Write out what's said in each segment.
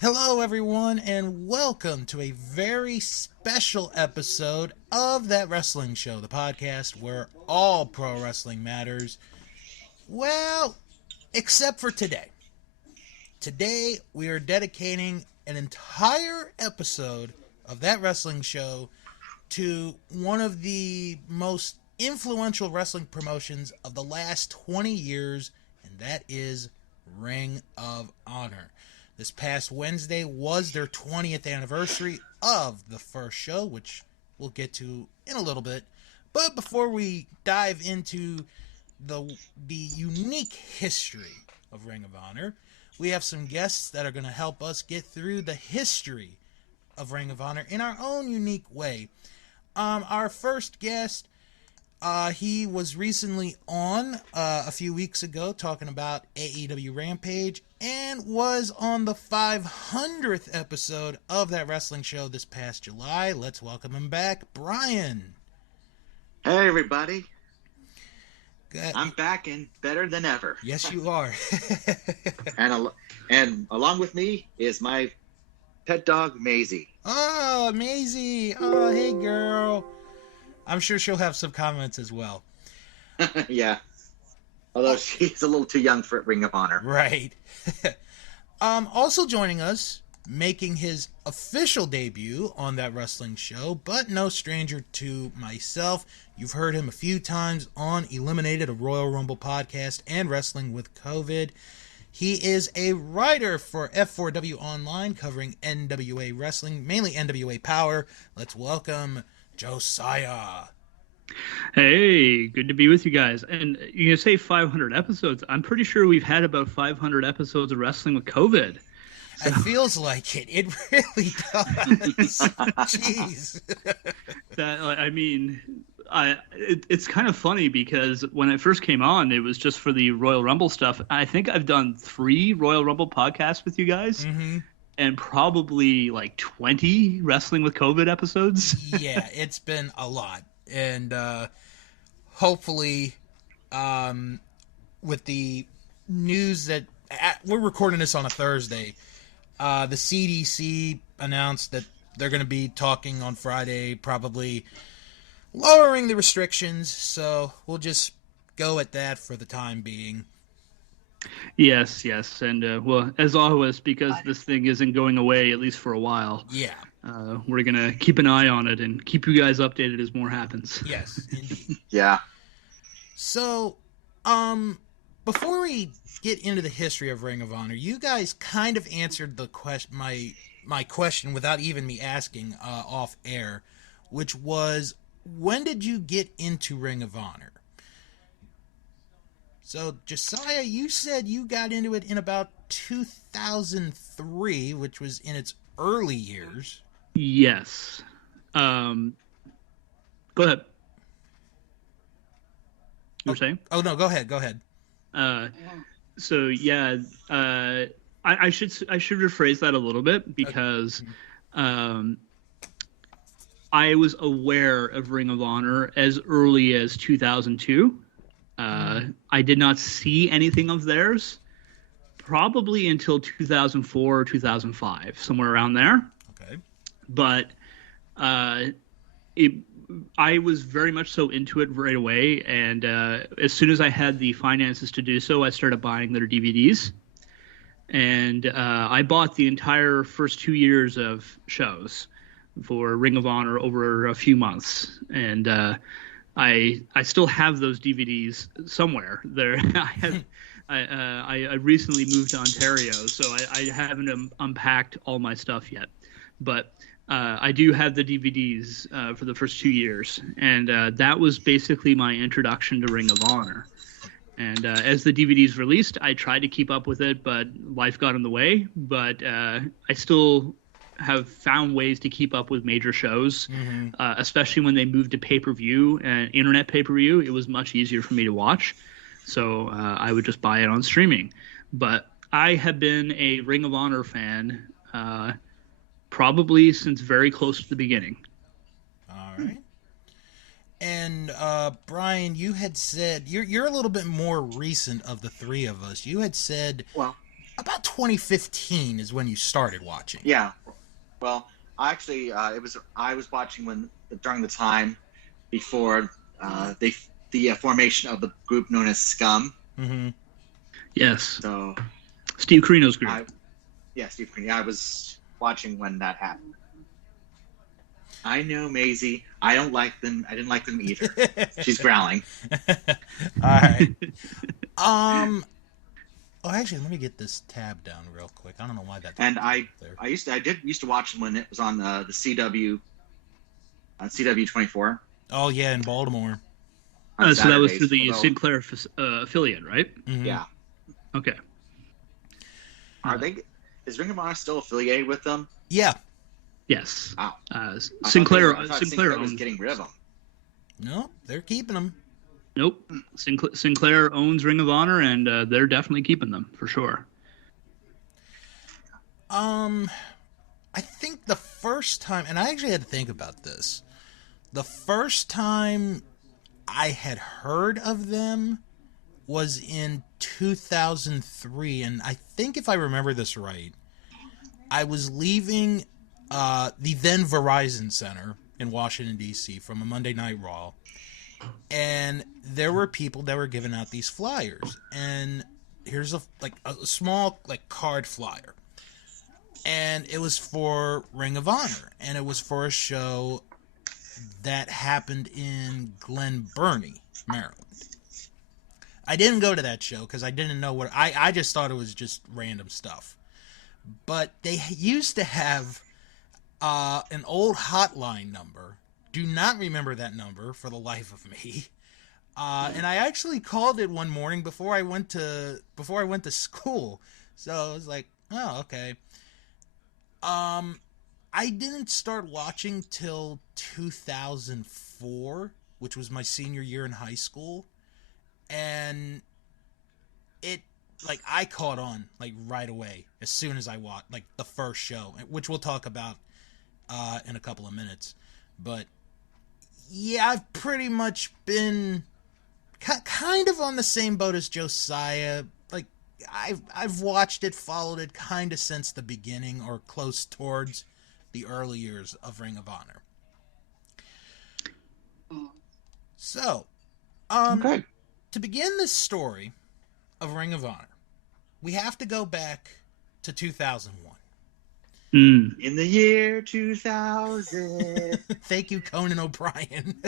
Hello, everyone, and welcome to a very special episode of That Wrestling Show, the podcast where all pro wrestling matters. Well, except for today. Today, we are dedicating an entire episode of That Wrestling Show to one of the most influential wrestling promotions of the last 20 years, and that is Ring of Honor. This past Wednesday was their 20th anniversary of the first show, which we'll get to in a little bit. But before we dive into the unique history of Ring of Honor, we have some guests that are going to help us get through the history of Ring of Honor in our own unique way. Our first guest, he was recently on a few weeks ago talking about AEW Rampage and was on the 500th episode of That Wrestling Show this past July. Let's welcome him back, Brian. Hey, everybody. Good. I'm back and better than ever. Yes, you are. and along with me is my pet dog, Maisie. Oh, Maisie. Oh, hey, girl. I'm sure she'll have some comments as well. Yeah. Although she's a little too young for Ring of Honor. Right. Also joining us, making his official debut on That Wrestling Show, but no stranger to myself. You've heard him a few times on Eliminated, a Royal Rumble podcast, and Wrestling with COVID. He is a writer for F4W Online, covering NWA wrestling, mainly NWA Power. Let's welcome Josiah. Hey, good to be with you guys. And you say 500 episodes. I'm pretty sure we've had about 500 episodes of Wrestling with COVID. So. It feels like it. It really does. Jeez. It's kind of funny because when it first came on, it was just for the Royal Rumble stuff. I think I've done 3 Royal Rumble podcasts with you guys. Mm-hmm. And probably like 20 Wrestling with COVID episodes. Yeah, it's been a lot. And hopefully, with the news that we're recording this on a Thursday, the CDC announced that they're going to be talking on Friday, probably lowering the restrictions. So we'll just go at that for the time being. Yes, and well, as always, because this thing isn't going away, at least for a while. Yeah. We're going to keep an eye on it and keep you guys updated as more happens. Yes, indeed. Yeah. So, before we get into the history of Ring of Honor, you guys kind of answered the my question without even me asking off air, which was, when did you get into Ring of Honor? So, Josiah, you said you got into it in about 2003, which was in its early years. Yes. Go ahead. You were saying? Oh, no, go ahead. So, yeah, I should rephrase that a little bit because I was aware of Ring of Honor as early as 2002. I did not see anything of theirs probably until 2004 or 2005, somewhere around there. Okay. But I was very much so into it right away, and as soon as I had the finances to do so, I started buying their DVDs. And I bought the entire first 2 years of shows for Ring of Honor over a few months, and I still have those DVDs somewhere. There, I recently moved to Ontario, so I haven't unpacked all my stuff yet. But I do have the DVDs for the first 2 years, and that was basically my introduction to Ring of Honor. And as the DVDs released, I tried to keep up with it, but life got in the way. But I still have found ways to keep up with major shows, especially when they moved to pay-per-view and internet pay-per-view. It was much easier for me to watch, so I would just buy it on streaming. But I have been a Ring of Honor fan probably since very close to the beginning. All right. And Brian, you had said you're a little bit more recent of the three of us. You had said, well, about 2015 is when you started watching. Yeah. Well, actually, I was watching during the time before the formation of the group known as Scum. Mm-hmm. Yes. So Steve Carino's group. Steve Carino. I was watching when that happened. I know, Maisie. I don't like them. I didn't like them either. She's growling. All right. Oh, actually, let me get this tab down real quick. I don't know why that. And I used to watch them when it was on the CW, on CW 24. Oh yeah, in Baltimore. So that was through the Sinclair affiliate, right? Mm-hmm. Yeah. Okay. Is Ring of Honor still affiliated with them? Yeah. Yes. Wow. Sinclair Sinclair owns. was getting rid of them. No, they're keeping them. Nope. Sinclair owns Ring of Honor, and they're definitely keeping them for sure. I think the first time, and I actually had to think about this. The first time I had heard of them was in 2003, and I think if I remember this right, I was leaving the then Verizon Center in Washington, D.C. from a Monday Night Raw, and there were people that were giving out these flyers, and here's a small card flyer, and it was for Ring of Honor, and it was for a show that happened in Glen Burnie, Maryland. I didn't go to that show because I didn't know what I just thought it was just random stuff. But they used to have an old hotline number. Do not remember that number for the life of me. And I actually called it one morning before I went to school. So I was like, oh, okay. I didn't start watching till 2004, which was my senior year in high school. And I caught on right away as soon as I watched the first show, which we'll talk about in a couple of minutes. But yeah, I've pretty much been kind of on the same boat as Josiah. I've watched it, followed it kind of since the beginning or close towards the early years of Ring of Honor. So, Okay. To begin this story of Ring of Honor, we have to go back to 2001. In the year 2000. Thank you, Conan O'Brien.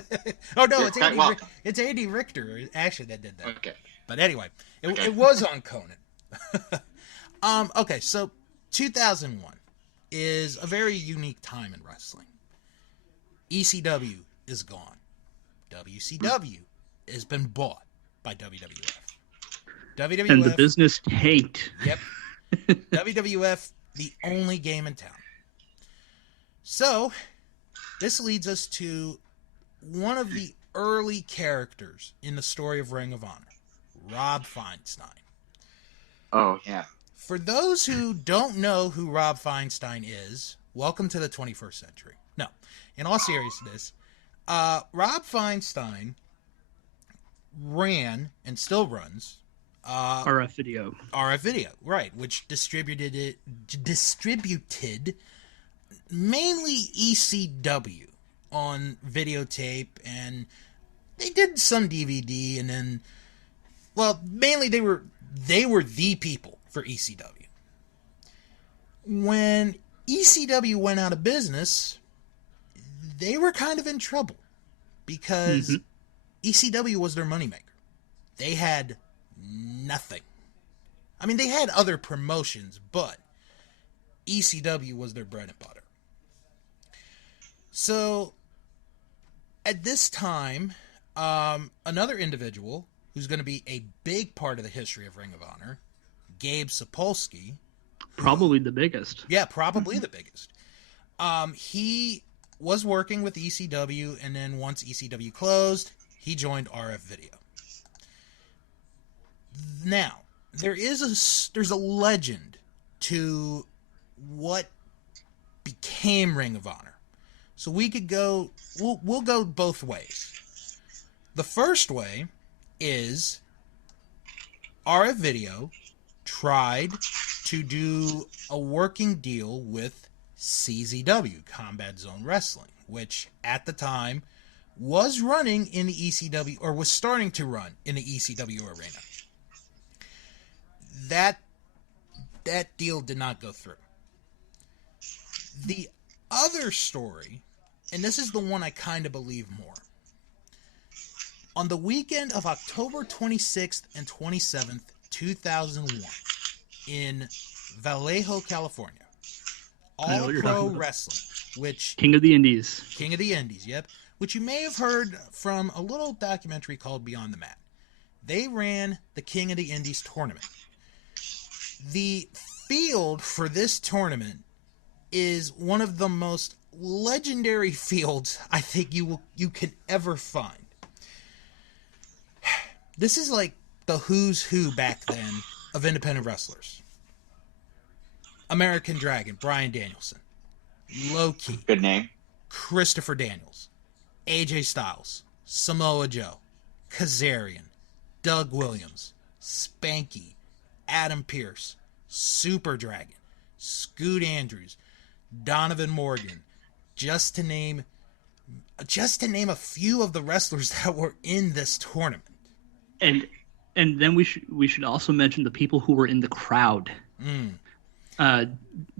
Oh no, You're it's Andy Richter actually that did that. Okay. But anyway, it was on Conan. Okay, so 2001 is a very unique time in wrestling. ECW is gone. WCW has been bought by WWF. WWF And the business tanked. Yep. WWF, the only game in town. So, this leads us to one of the early characters in the story of Ring of Honor, Rob Feinstein. Oh, yeah. For those who don't know who Rob Feinstein is, welcome to the 21st century. No, in all seriousness, Rob Feinstein ran and still runs RF Video. RF Video, right, which distributed mainly ECW on videotape, and they did some DVD, and then, well, mainly they were the people for ECW. When ECW went out of business, they were kind of in trouble because ECW was their moneymaker. They had nothing. I mean, they had other promotions, but ECW was their bread and butter. So, at this time, another individual who's going to be a big part of the history of Ring of Honor, Gabe Sapolsky. Probably the biggest. Yeah, probably the biggest. He was working with ECW, and then once ECW closed, he joined RF Video. Now, there's a legend to what became Ring of Honor. So we could go, we'll go both ways. The first way is RF Video tried to do a working deal with CZW, Combat Zone Wrestling, which at the time was running in the ECW, or was starting to run in the ECW arena. That deal did not go through. The other story, and this is the one I kind of believe more. On the weekend of October 26th and 27th, 2001, in Vallejo, California, All Pro Wrestling, which... King of the Indies, yep. Which you may have heard from a little documentary called Beyond the Mat. They ran the King of the Indies tournament. The field for this tournament is one of the most legendary fields I think you can ever find. This is like the who's who back then of independent wrestlers. American Dragon, Bryan Danielson. Low-Key. Good name. Christopher Daniels. AJ Styles. Samoa Joe. Kazarian. Doug Williams. Spanky. Adam Pearce. Super Dragon. Scoot Andrews. Donovan Morgan. Just to name a few of the wrestlers that were in this tournament. And then we should also mention the people who were in the crowd.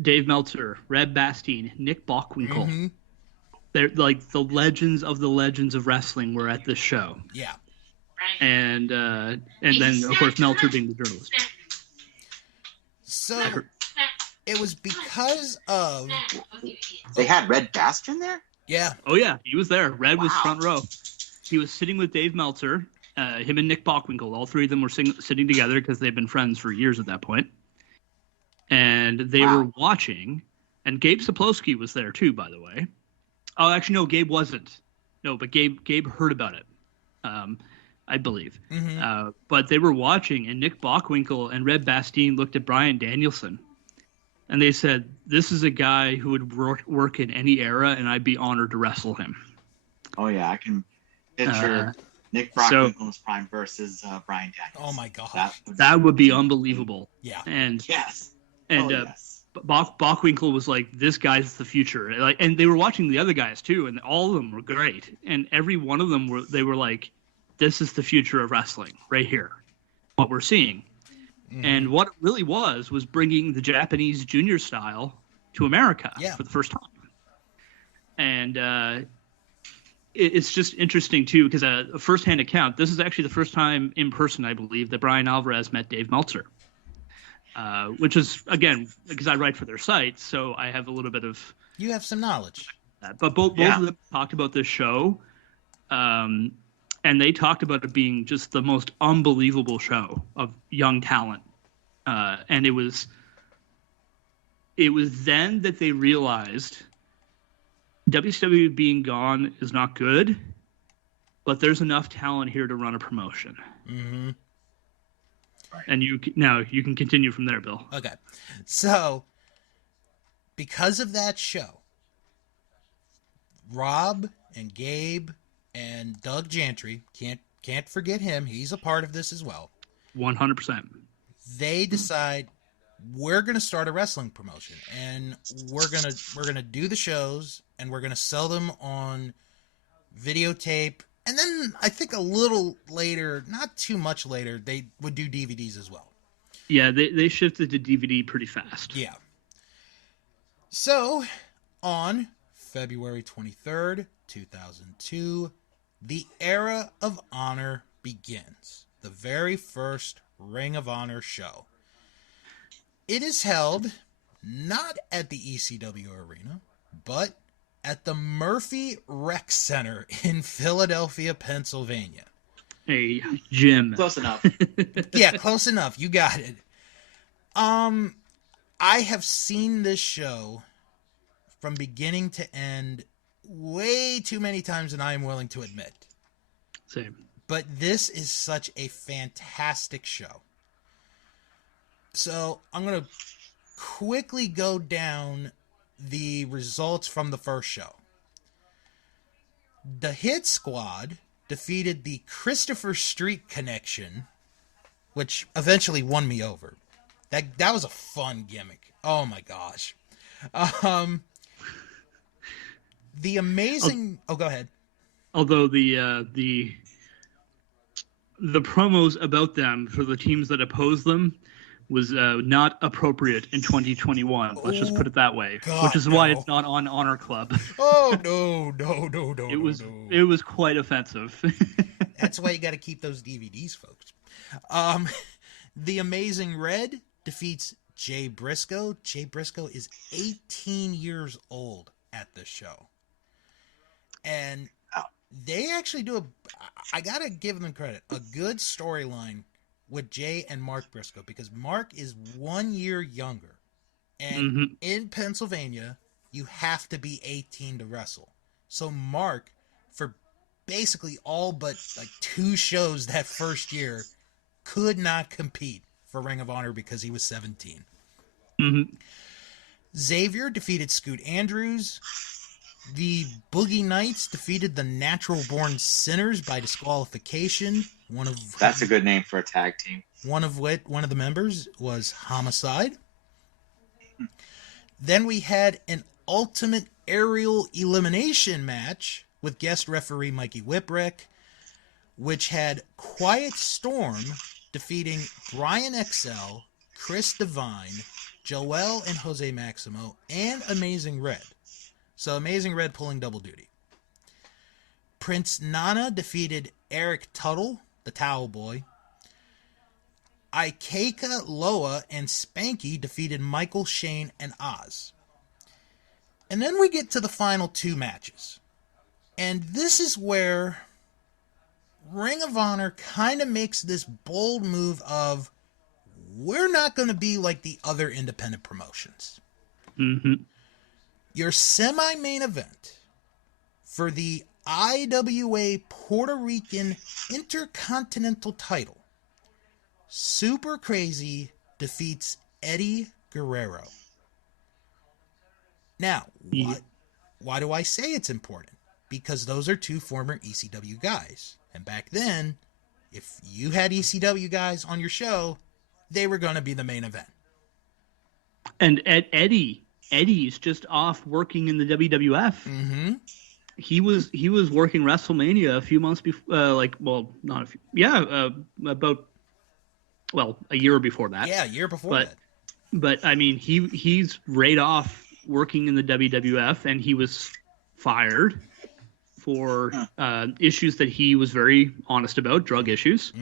Dave Meltzer, Red Bastien, Nick Bockwinkel. Mm-hmm. They're like the legends of wrestling were at this show. Yeah. And then of course Meltzer being the journalist. So it was because of... They had Red Bastien there? Yeah. Oh yeah, he was there. Red was front row. He was sitting with Dave Meltzer. Him and Nick Bockwinkel, all three of them were sitting together because they've been friends for years at that point. And they were watching, and Gabe Sapolsky was there too, by the way. Oh, actually, no, Gabe wasn't. No, but Gabe heard about it, I believe. Mm-hmm. But they were watching, and Nick Bockwinkel and Red Bastien looked at Bryan Danielson, and they said, "This is a guy who would work in any era, and I'd be honored to wrestle him." Oh yeah, I can picture Nick Bockwinkel's prime versus Bryan Danielson. Oh my god, that would be unbelievable. Yeah. And yes. And Bockwinkel was like, "This guy's the future." Like, and they were watching the other guys too, and all of them were great. And every one of them were like, "This is the future of wrestling right here, what we're seeing." Mm-hmm. And what it really was bringing the Japanese junior style to America for the first time. And it's just interesting too, because a firsthand account. This is actually the first time in person, I believe, that Brian Alvarez met Dave Meltzer. Which is, again, because I write for their site, so I have a little bit of... You have some knowledge. But both of them talked about this show, and they talked about it being just the most unbelievable show of young talent. And it was then that they realized WCW being gone is not good, but there's enough talent here to run a promotion. Mm-hmm. And you can continue from there, Bill. Okay. So, because of that show, Rob and Gabe and Doug Gentry, can't forget him, he's a part of this as well. 100%. They decide, we're going to start a wrestling promotion, and we're going to do the shows, and we're going to sell them on videotape. And then I think a little later, not too much later, they would do DVDs as well. Yeah, they shifted to DVD pretty fast. Yeah. So, on February 23rd, 2002, the Era of Honor begins. The very first Ring of Honor show. It is held not at the ECW arena, but at the Murphy Rec Center in Philadelphia, Pennsylvania. Hey, Jim. Close enough. Yeah, close enough. You got it. I have seen this show from beginning to end way too many times than I am willing to admit. Same. But this is such a fantastic show. So I'm going to quickly go down the results from the first show. The Hit Squad defeated the Christopher Street Connection, which eventually won me over. That was a fun gimmick. Oh my gosh. The amazing. Oh, go ahead. Although the promos about them for the teams that oppose them was not appropriate in 2021. Let's just put it that way. God, which is why it's not on Honor Club. Oh no. It was quite offensive. That's why you got to keep those DVDs, folks. The Amazing Red defeats Jay Briscoe. Jay Briscoe is 18 years old at this show. And they actually do I got to give them credit, a good storyline with Jay and Mark Briscoe, because Mark is 1 year younger. And in Pennsylvania, you have to be 18 to wrestle. So Mark, for basically all but like 2 shows that first year, could not compete for Ring of Honor because he was 17. Xavier defeated Scoot Andrews. The Boogie Knights defeated the Natural Born Sinners by disqualification. That's a good name for a tag team. One of the members was Homicide. Then we had an Ultimate Aerial Elimination match with guest referee Mikey Whipwreck, which had Quiet Storm defeating Brian XL, Chris Devine, Joel and Jose Maximo, and Amazing Red. So Amazing Red pulling double duty. Prince Nana defeated Eric Tuttle, the Towel Boy. Ikeka Loa and Spanky defeated Michael, Shane, and Oz. And then we get to the final 2 matches. And this is where Ring of Honor kind of makes this bold move of, we're not going to be like the other independent promotions. Your semi-main event for the IWA Puerto Rican Intercontinental title, Super Crazy defeats Eddie Guerrero. Now, why do I say it's important? Because those are 2 former ECW guys. And back then, if you had ECW guys on your show, they were going to be the main event. And Eddie's just off working in the WWF. He was working WrestleMania a few months before, a year before that. Yeah, a year before that. But I mean, he's right off working in the WWF, and he was fired for issues that he was very honest about, drug issues.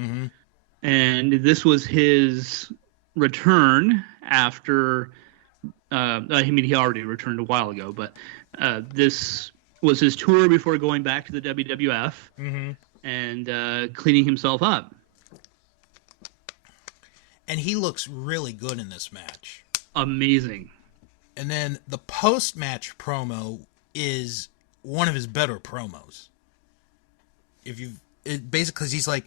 And this was his return after. He already returned a while ago, but this was his tour before going back to the WWF and cleaning himself up. And he looks really good in this match. Amazing. And then the post-match promo is one of his better promos. Basically, he's like,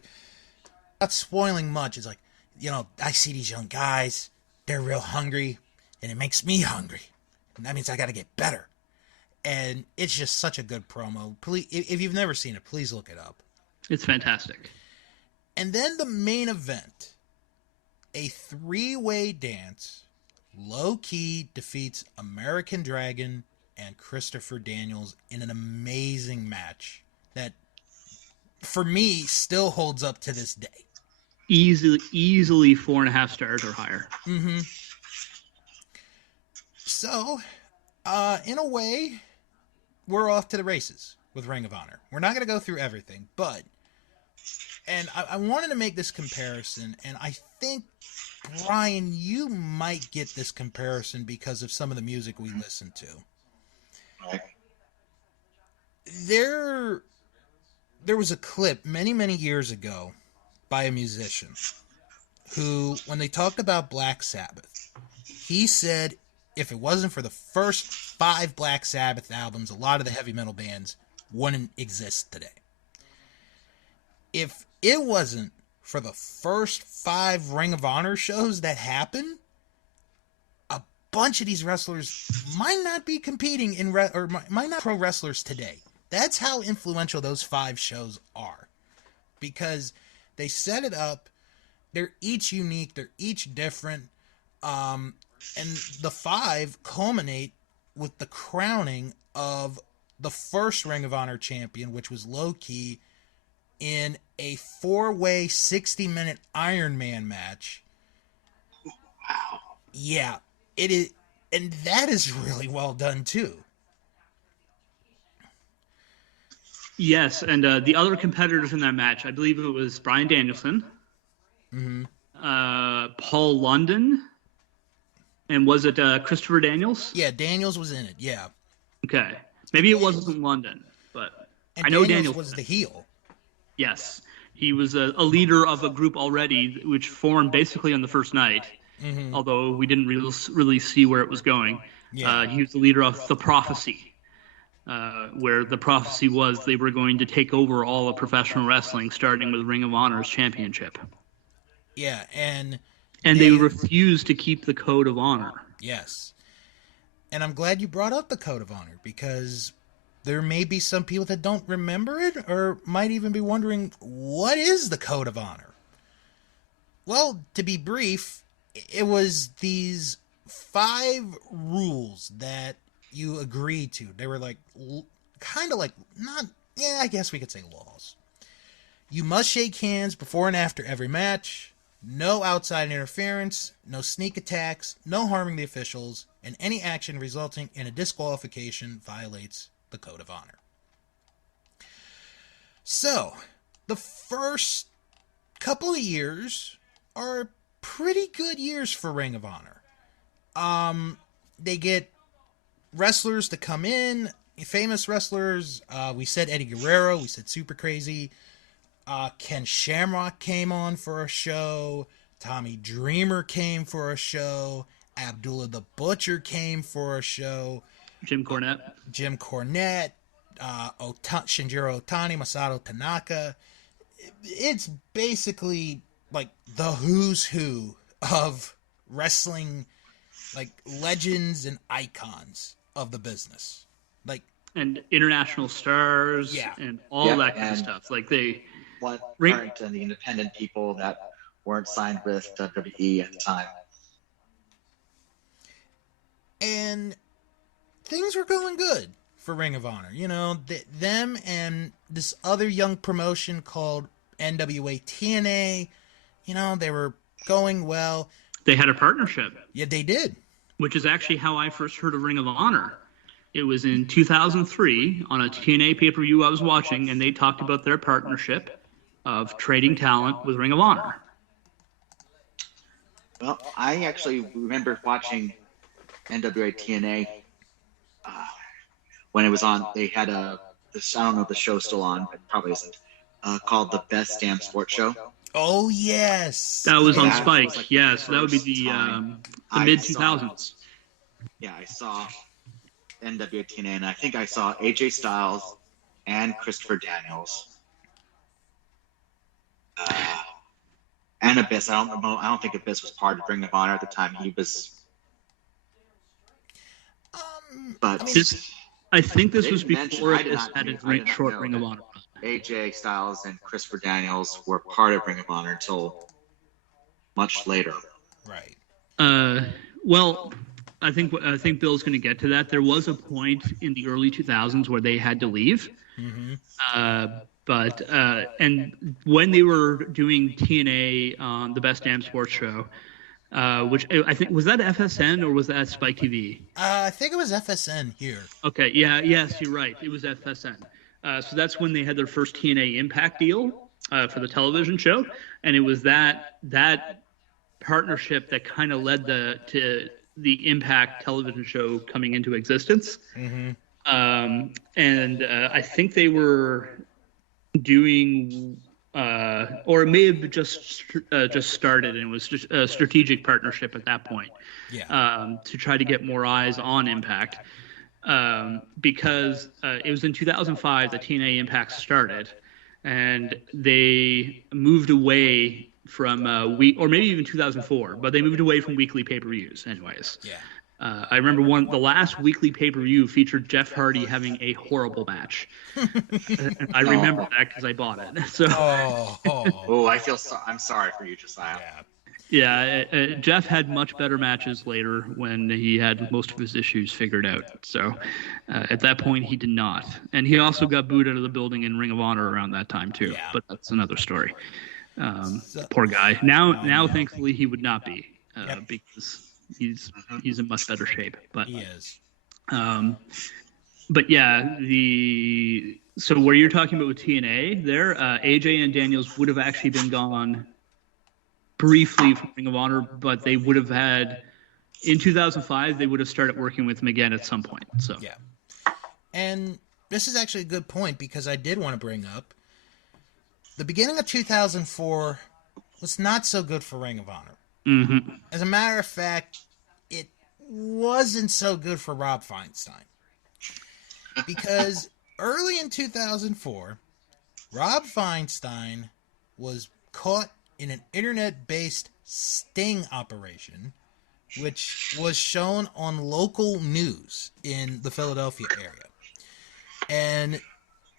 not spoiling much. It's like, I see these young guys, they're real hungry, and it makes me hungry. And that means I got to get better. And it's just such a good promo. Please, if you've never seen it, please look it up. It's fantastic. And then the main event, a 3-way dance. Low Key defeats American Dragon and Christopher Daniels in an amazing match that, for me, still holds up to this day. Easily 4.5 stars or higher. So, in a way, we're off to the races with Ring of Honor. We're not going to go through everything, but, and I wanted to make this comparison, and I think, Brian, you might get this comparison because of some of the music we listen to. There was a clip many years ago by a musician who, when they talked about Black Sabbath, he said if it wasn't for the first 5 Black Sabbath albums, a lot of the heavy metal bands wouldn't exist today. If it wasn't for the first 5 Ring of Honor shows that happened, a bunch of these wrestlers might not be competing or might not pro wrestlers today. That's how influential those 5 shows are, because they set it up. They're each unique. They're each different. And the 5 culminate with the crowning of the first Ring of Honor champion, which was Low Ki, in a 4-way 60-minute Iron Man match. Wow. Yeah, it is, and that is really well done too. Yes, and the other competitors in that match, I believe it was Bryan Danielson, Paul London, and was it Christopher Daniels? Yeah, Daniels was in it. Yeah. Okay, maybe it wasn't London, but And I know Daniels was the heel. Yes, he was a leader of a group already, which formed basically on the first night. Although we didn't really see where it was going. Yeah. He was the leader of the Prophecy, where the prophecy was they were going to take over all of professional wrestling, starting with Ring of Honor's championship. Yeah, and they refused to keep the Code of Honor. Yes. And I'm glad you brought up the Code of Honor, because there may be some people that don't remember it, or might even be wondering, what is the Code of Honor? Well, to be brief, it was these 5 rules that you agreed to. They were like, kind of like, I guess we could say laws. You must shake hands before and after every match. No outside interference. No sneak attacks. No harming the officials. And any action resulting in a disqualification violates the Code of Honor. So, the first couple of years are pretty good years for Ring of Honor. They get wrestlers to come in, famous wrestlers. We said Eddie Guerrero, we said Super Crazy. Ken Shamrock came on for a show. Tommy Dreamer came for a show. Abdullah the Butcher came for a show. Jim Cornette, Shinjiro Otani, Masato Tanaka. It's basically like the who's who of wrestling, like legends and icons of the business, like, and international stars, and all that kind of stuff. Like they weren't the independent people that weren't signed with WWE at the time. And things were going good for Ring of Honor. You know, them and this other young promotion called NWA TNA, you know, they were going well. They had a partnership. Yeah, they did. Which is actually how I first heard of Ring of Honor. It was in 2003 on a TNA pay-per-view I was watching, and they talked about their partnership of trading talent with Ring of Honor. Well, I actually remember watching NWA TNA when it was on. They had I don't know if the show's still on, but probably isn't, called The Best Damn Sports Show. Oh, yes. That was on Spike. Was like so that would be the mid-2000s. Yeah, I saw NWA TNA, and I think I saw AJ Styles and Christopher Daniels. And Abyss. I don't think Abyss was part of Ring of Honor at the time. He was. But I think this was before Abyss had a short Ring of Honor. AJ Styles and Christopher Daniels were part of Ring of Honor until much later. Right. Well, I think Bill's going to get to that. There was a point in the early 2000s where they had to leave. But and when they were doing TNA on the Best Damn Sports Show, which I think was that FSN or was that Spike TV? I think it was FSN here. Okay, yes, you're right. It was FSN. So that's when they had their first TNA Impact deal for the television show, and it was that partnership that kind of led to the Impact television show coming into existence. And I think they were doing, or it may have just started, and it was just a strategic partnership at that point. To try to get more eyes on Impact. Because it was in 2005 that TNA Impact started, and they moved away from or maybe even 2004, but they moved away from weekly pay-per-views anyways. I remember the last weekly pay-per-view featured Jeff Hardy having a horrible match. I remember that because I bought it. So. I feel I'm sorry for you, Josiah. Yeah, Jeff had much better matches later when he had most of his issues figured out. So at that point, he did not. And he also got booed out of the building in Ring of Honor around that time, too. Yeah. But that's another story. Poor guy. Now, thankfully, he would not be because he's in much better shape. But he is. But yeah, so where you're talking about with TNA there, AJ and Daniels would have actually been gone briefly from Ring of Honor, but they would have had, in 2005, they would have started working with him again at some point. So yeah. And this is actually a good point because I did want to bring up the beginning of 2004 was not so good for Ring of Honor. Mm-hmm. As a matter of fact, it wasn't so good for Rob Feinstein. Because early in 2004, Rob Feinstein was caught in an internet-based sting operation, which was shown on local news in the Philadelphia area. And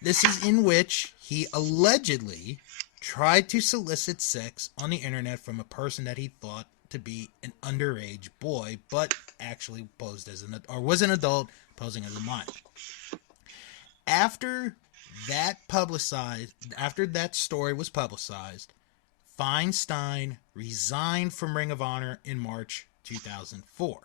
this is in which he allegedly tried to solicit sex on the internet from a person that he thought to be an underage boy, but actually posed as was an adult posing as a minor. After that story was publicized, Feinstein resigned from Ring of Honor in March 2004.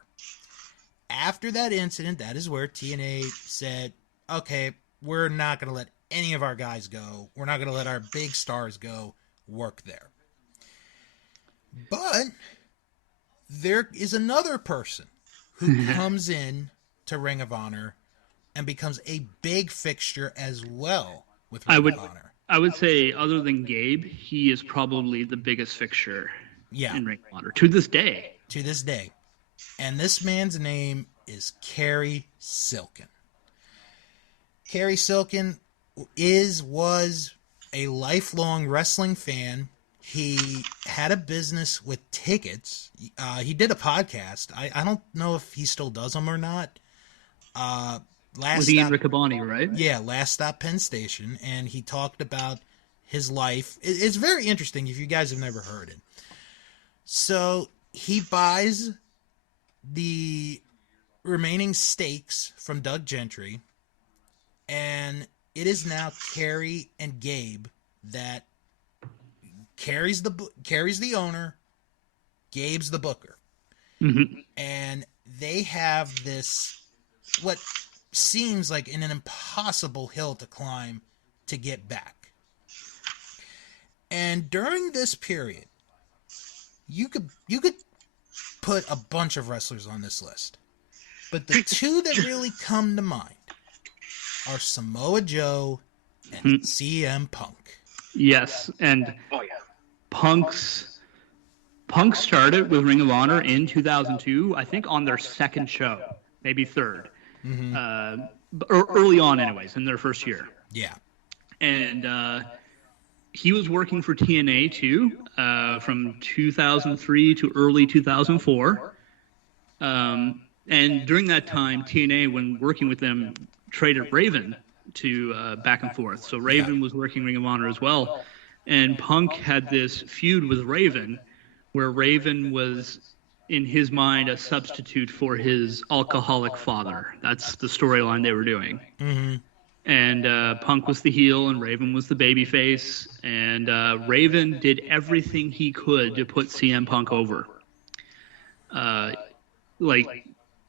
After that incident, that is where TNA said, okay, we're not going to let any of our guys go. We're not going to let our big stars go work there. But there is another person who comes in to Ring of Honor and becomes a big fixture as well with Ring of Honor. I would say, other than Gabe, he is probably the biggest fixture in Ring of Honor to this day. To this day. And this man's name is Carrie Silken. Carrie Silken was a lifelong wrestling fan. He had a business with tickets. He did a podcast. I don't know if he still does them or not. With Ian Riccaboni, right? Yeah, Last Stop Penn Station. And he talked about his life. It's very interesting if you guys have never heard it. So he buys the remaining stakes from Doug Gentry. And it is now Carrie and Gabe that Carrie's the owner, Gabe's the booker. Mm-hmm. And they have this, what seems like an impossible hill to climb to get back. And during this period, you could put a bunch of wrestlers on this list. But the two that really come to mind are Samoa Joe and CM Punk. Yes, and Punk started with Ring of Honor in 2002, I think on their second show, maybe third. Mm-hmm. Early on anyways, in their first year. Yeah. And he was working for TNA too, from 2003 to early 2004. And during that time, TNA, when working with them, traded Raven to back and forth. So Raven was working Ring of Honor as well. And Punk had this feud with Raven where Raven was, in his mind, a substitute for his alcoholic father. That's the storyline they were doing. Mm-hmm. And Punk was the heel and Raven was the babyface. And Raven did everything he could to put CM Punk over.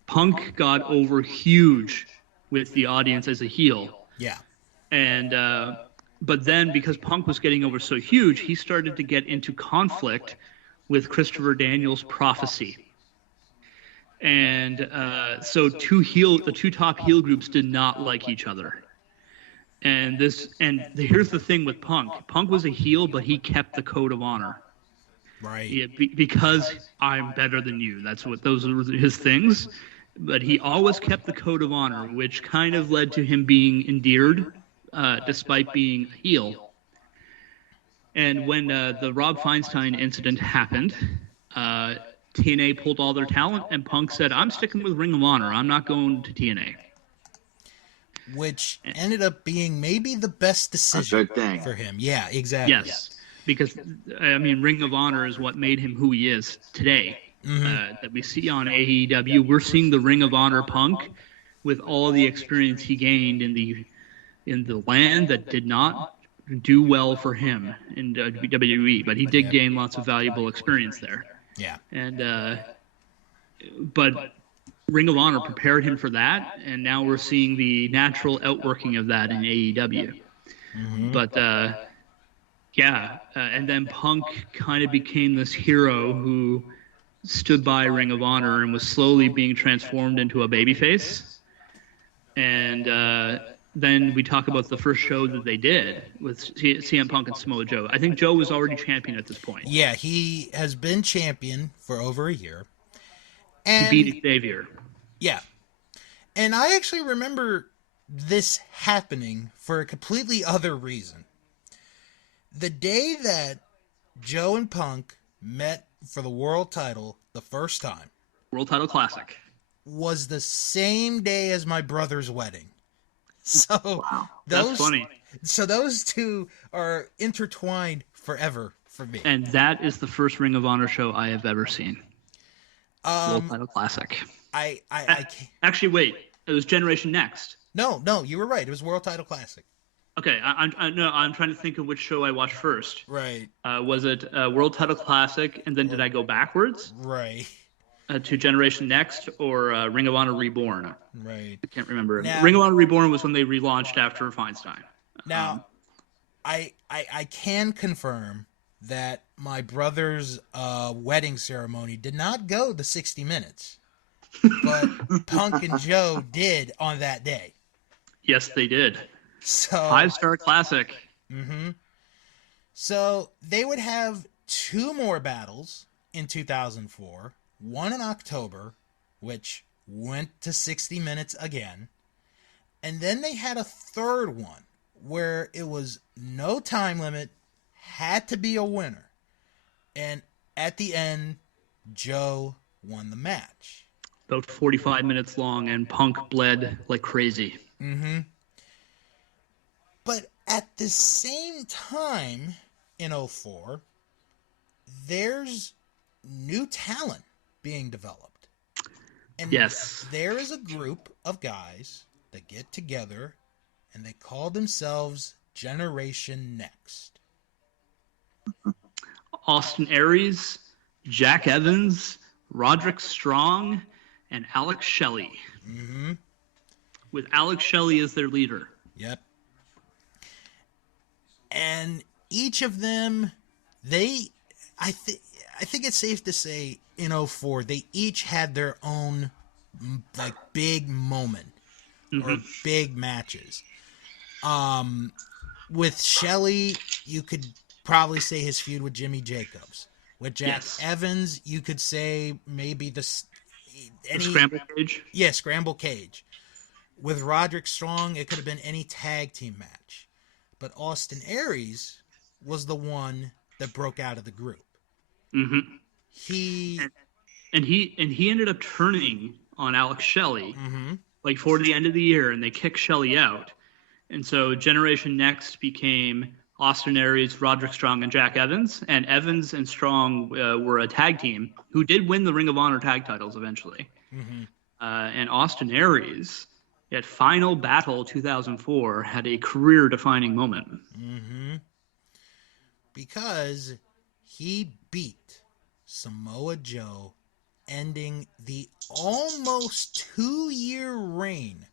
Punk got over huge with the audience as a heel. Yeah. And but then because Punk was getting over so huge, he started to get into conflict with Christopher Daniels' Prophecy. And so the two top heel groups did not like each other. And here's the thing with Punk. Punk was a heel, but he kept the code of honor. Right. Yeah, because I'm better than you. Those were his things. But he always kept the code of honor, which kind of led to him being endeared, despite being a heel. And when the Rob Feinstein incident happened, TNA pulled all their talent, and Punk said, I'm sticking with Ring of Honor. I'm not going to TNA. Which ended up being maybe the best decision for him. Yeah, exactly. Yes. because I mean, Ring of Honor is what made him who he is today. That we see on AEW, we're seeing the Ring of Honor Punk with all the experience he gained in the land that did not do well for him in WWE, but he did gain lots of valuable experience there. Yeah. And but Ring of Honor prepared him for that, and now we're seeing the natural outworking of that in AEW. But and then Punk kind of became this hero who stood by Ring of Honor and was slowly being transformed into a babyface. And then we talk about the first show that they did with CM Punk and Samoa Joe. I think Joe was already champion at this point. Yeah, he has been champion for over a year. And he beat Xavier. Yeah. And I actually remember this happening for a completely other reason. The day that Joe and Punk met for the world title the first time. World Title Classic. Was the same day as my brother's wedding. So wow, that's funny. So those two are intertwined forever for me. And that is the first Ring of Honor show I have ever seen. World Title Classic. I can't. Actually, wait. It was Generation Next. No, you were right. It was World Title Classic. Okay, I'm trying to think of which show I watched first. Right. Was it World Title Classic, and then did I go backwards? Right. To Generation Next or Ring of Honor Reborn? Right. I can't remember. Now, Ring of Honor Reborn was when they relaunched after Feinstein. Now, I can confirm that my brother's wedding ceremony did not go the 60 minutes, but Punk and Joe did on that day. Yes, they did. So 5-star classic. So they would have two more battles in 2004, one in October, which went to 60 minutes again, and then they had a third one where it was no time limit, had to be a winner, and at the end, Joe won the match. About 45 minutes long, and Punk bled like crazy. But at the same time, in 04, there's new talent being developed. And yes, there is a group of guys that get together and they call themselves Generation Next. Austin Aries, Jack Evans, Roderick Strong, and Alex Shelley. With Alex Shelley as their leader. Yep. And each of them, I think it's safe to say in 04, they each had their own like big moment or big matches. With Shelley, you could probably say his feud with Jimmy Jacobs. With Jack Evans, you could say maybe the Scramble Cage. Yeah, Scramble Cage. With Roderick Strong, it could have been any tag team match. But Austin Aries was the one that broke out of the group. He ended up turning on Alex Shelley like for the end of the year, and they kicked Shelley out. And so Generation Next became Austin Aries, Roderick Strong, and Jack Evans. And Evans and Strong were a tag team who did win the Ring of Honor tag titles eventually. And Austin Aries, at Final Battle 2004, had a career-defining moment. Because he beat Samoa Joe, ending the almost 2-year reign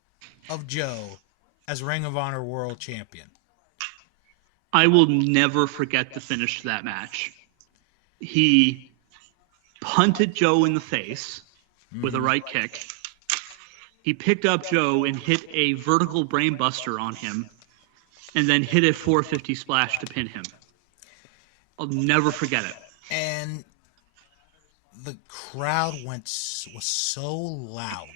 of Joe as Ring of Honor World Champion. I will never forget the finish to that match. He punted Joe in the face with a right kick. He picked up Joe and hit a vertical brainbuster on him, and then hit a 450 splash to pin him. I'll never forget it. And the crowd was so loud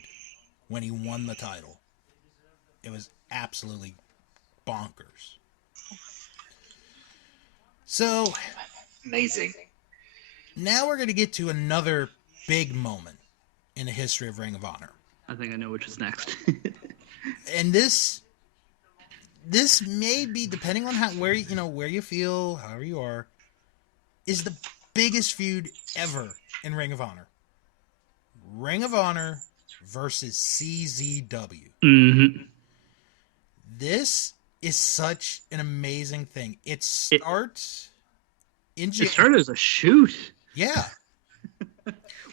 when he won the title. It was absolutely bonkers. So amazing. Now we're going to get to another big moment in the history of Ring of Honor. I think I know which is next. And this may be, depending on where you feel, however you are, is the biggest feud ever in Ring of Honor. Ring of Honor versus CZW. Mm-hmm. This is such an amazing thing. It started as a shoot. Yeah.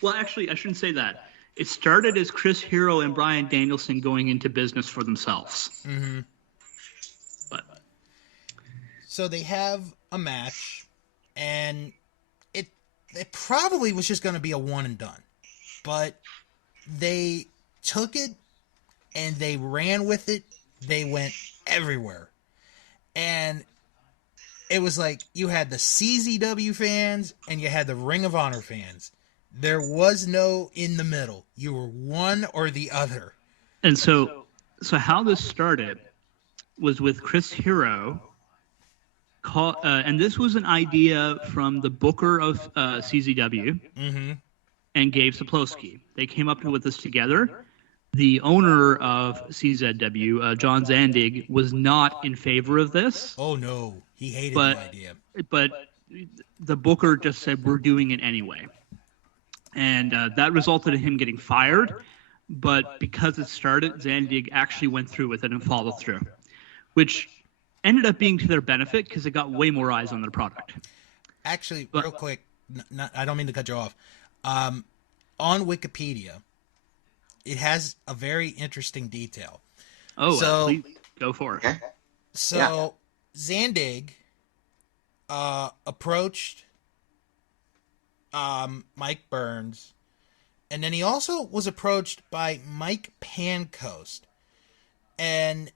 Well, actually, I shouldn't say that. It started as Chris Hero and Bryan Danielson going into business for themselves. Mm-hmm. But so they have a match, and it probably was just going to be a one and done, but they took it and they ran with it. They went everywhere, and it was like you had the CZW fans and you had the Ring of Honor fans. There was no in the middle. You were one or the other. And so how this started was with Chris Hero. And this was an idea from the booker of CZW and Gabe Sapolsky. They came up with this together. The owner of CZW, John Zandig, was not in favor of this. Oh, no. He hated the idea. But the booker just said, we're doing it anyway. And that resulted in him getting fired. But because it started, Zandig actually went through with it and followed through, which ended up being to their benefit because it got way more eyes on their product. Actually, real quick, I don't mean to cut you off. On Wikipedia, it has a very interesting detail. Oh, so please go for it. So Zandig approached Mike Burns, and then he also was approached by Mike Pancoast. And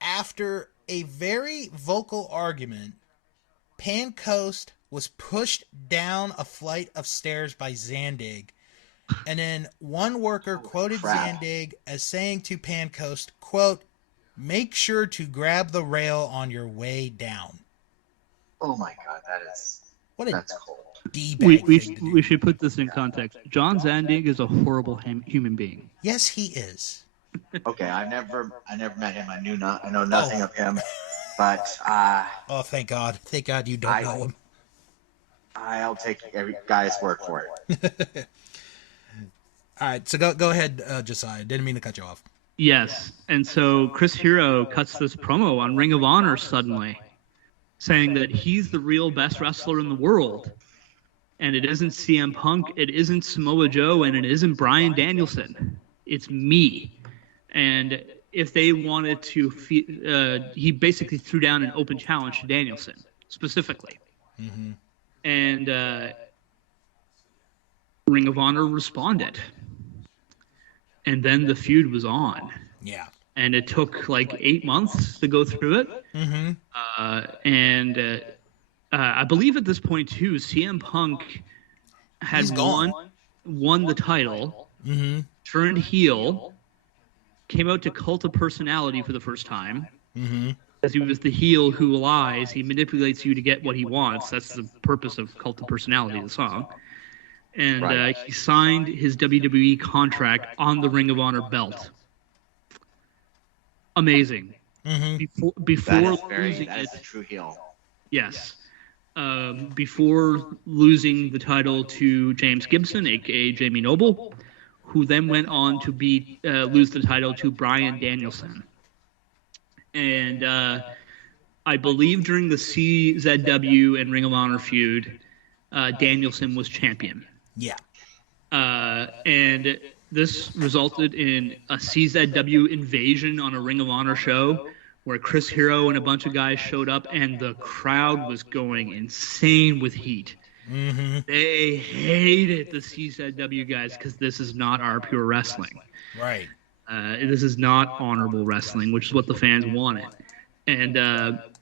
after a very vocal argument, Pancoast was pushed down a flight of stairs by Zandig. And then one worker quoted Zandig as saying to Pancoast, quote, "Make sure to grab the rail on your way down." Oh my God, that's cold. We should put this in context. John Zandig is a horrible human being. Yes, he is. Okay, I never met him. I know nothing of him, but oh, thank God! Thank God you don't know him. I'll take every guy's word for it. All right, so go ahead, Josiah. Didn't mean to cut you off. Yes, and so Chris Hero cuts this promo on Ring of Honor suddenly, saying that he's the real best wrestler in the world. And it isn't CM Punk, it isn't Samoa Joe, and it isn't Bryan Danielson. It's me. And if they wanted to, he basically threw down an open challenge to Danielson, specifically. Mm-hmm. And Ring of Honor responded. And then the feud was on. Yeah. And it took like 8 months to go through it. Mm-hmm. I believe at this point, too, CM Punk had won the title, turned heel, came out to Cult of Personality for the first time. Because he was the heel who lies. He manipulates you to get what he wants. That's the purpose of Cult of Personality, the song. And he signed his WWE contract on the Ring of Honor belt. Amazing. Before losing that is a true heel. Yes. Before losing the title to James Gibson, a.k.a. Jamie Noble, who then went on to lose the title to Bryan Danielson. And I believe during the CZW and Ring of Honor feud, Danielson was champion. Yeah. And this resulted in a CZW invasion on a Ring of Honor show where Chris Hero and a bunch of guys showed up, and the crowd was going insane with heat. They hated the CZW guys because this is not our pure wrestling. Right. This is not honorable wrestling, which is what the fans wanted. And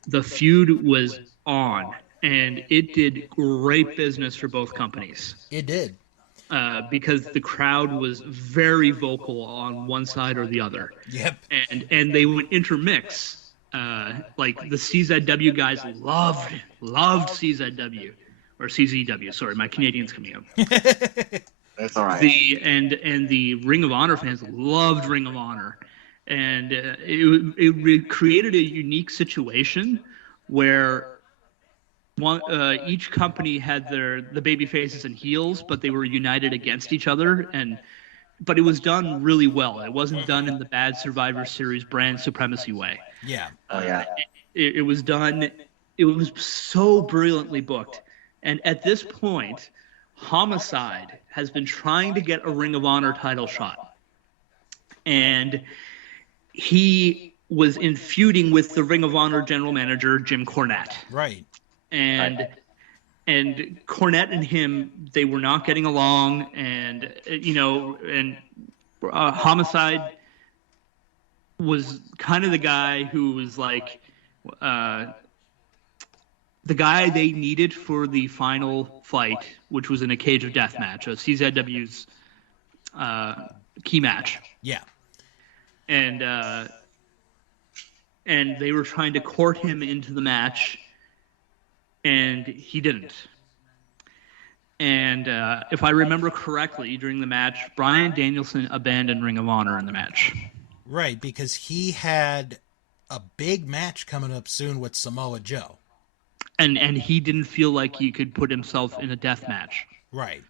the feud was on, and it did great business for both companies. It did. Because the crowd was very vocal on one side or the other. Yep. And they would intermix. Like the CZW guys loved CZW or CZW. Sorry, my Canadian's coming out. That's all right. And the Ring of Honor fans loved Ring of Honor, and it created a unique situation where each company had the baby faces and heels, but they were united against each other, but it was done really well. It wasn't done in the bad Survivor Series brand supremacy way. Yeah. Oh yeah. It was done. It was so brilliantly booked. And at this point, Homicide has been trying to get a Ring of Honor title shot, and he was feuding with the Ring of Honor general manager Jim Cornette. Right. And Cornette and him, they were not getting along, and Homicide was kind of the guy who was like the guy they needed for the final fight, which was in a cage of death match, CZW's key match. Yeah. And they were trying to court him into the match, and he didn't. And if I remember correctly, during the match, Bryan Danielson abandoned Ring of Honor in the match. Right, because he had a big match coming up soon with Samoa Joe. And he didn't feel like he could put himself in a death match. Right.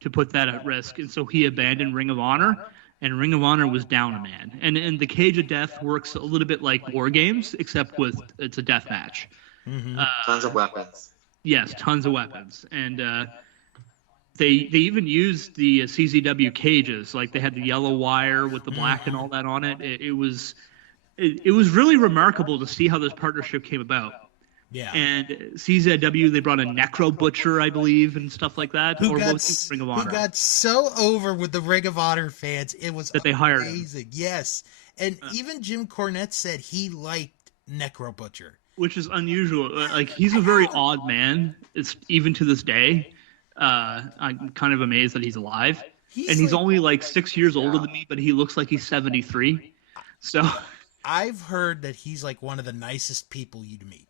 To put that at risk. And so he abandoned Ring of Honor, and Ring of Honor was down a man. And the Cage of Death works a little bit like War Games, except it's a death match. Mm-hmm. Tons of weapons. Yes, tons of weapons. And they even used the CZW cages. Like, they had the yellow wire with the black and all that on it. It was really remarkable to see how this partnership came about. Yeah. And CZW, they brought a Necro Butcher, I believe, and stuff like that. Who got so over with the Ring of Honor fans. It was that they hired amazing. Yes. And even Jim Cornette said he liked Necro Butcher. Which is unusual. Like, he's a very odd man. It's even to this day. I'm kind of amazed that he's alive. He's only like 6 years older than me, but he looks like he's 73. So I've heard that he's like one of the nicest people you'd meet.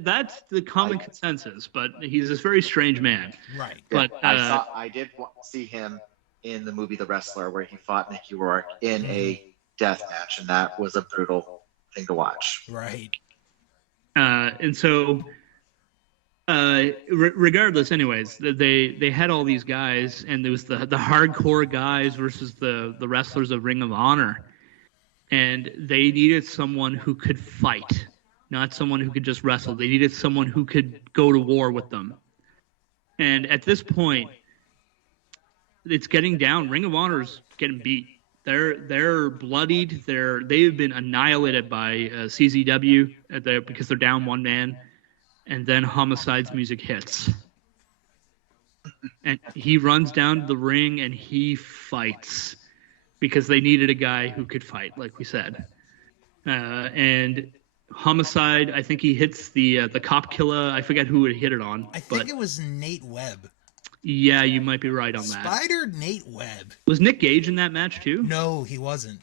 That's the common consensus, but he's this very strange man. Right. But I did see him in the movie The Wrestler, where he fought Mickey Rourke in a death match, and that was a brutal thing to watch. Right. And so, regardless, anyways, they had all these guys, and there was the hardcore guys versus the wrestlers of Ring of Honor, and they needed someone who could fight. Not someone who could just wrestle. They needed someone who could go to war with them. And at this point, it's getting down. Ring of Honor's getting beat. They're bloodied. They've been annihilated by CZW because they're down one man. And then Homicide's music hits. And he runs down to the ring and he fights because they needed a guy who could fight, like we said. And Homicide, I think he hits the cop killer. I forget who he hit it on. I think it was Nate Webb. Yeah, you might be right on that. Spider Nate Webb. Was Nick Gage in that match too? No, he wasn't.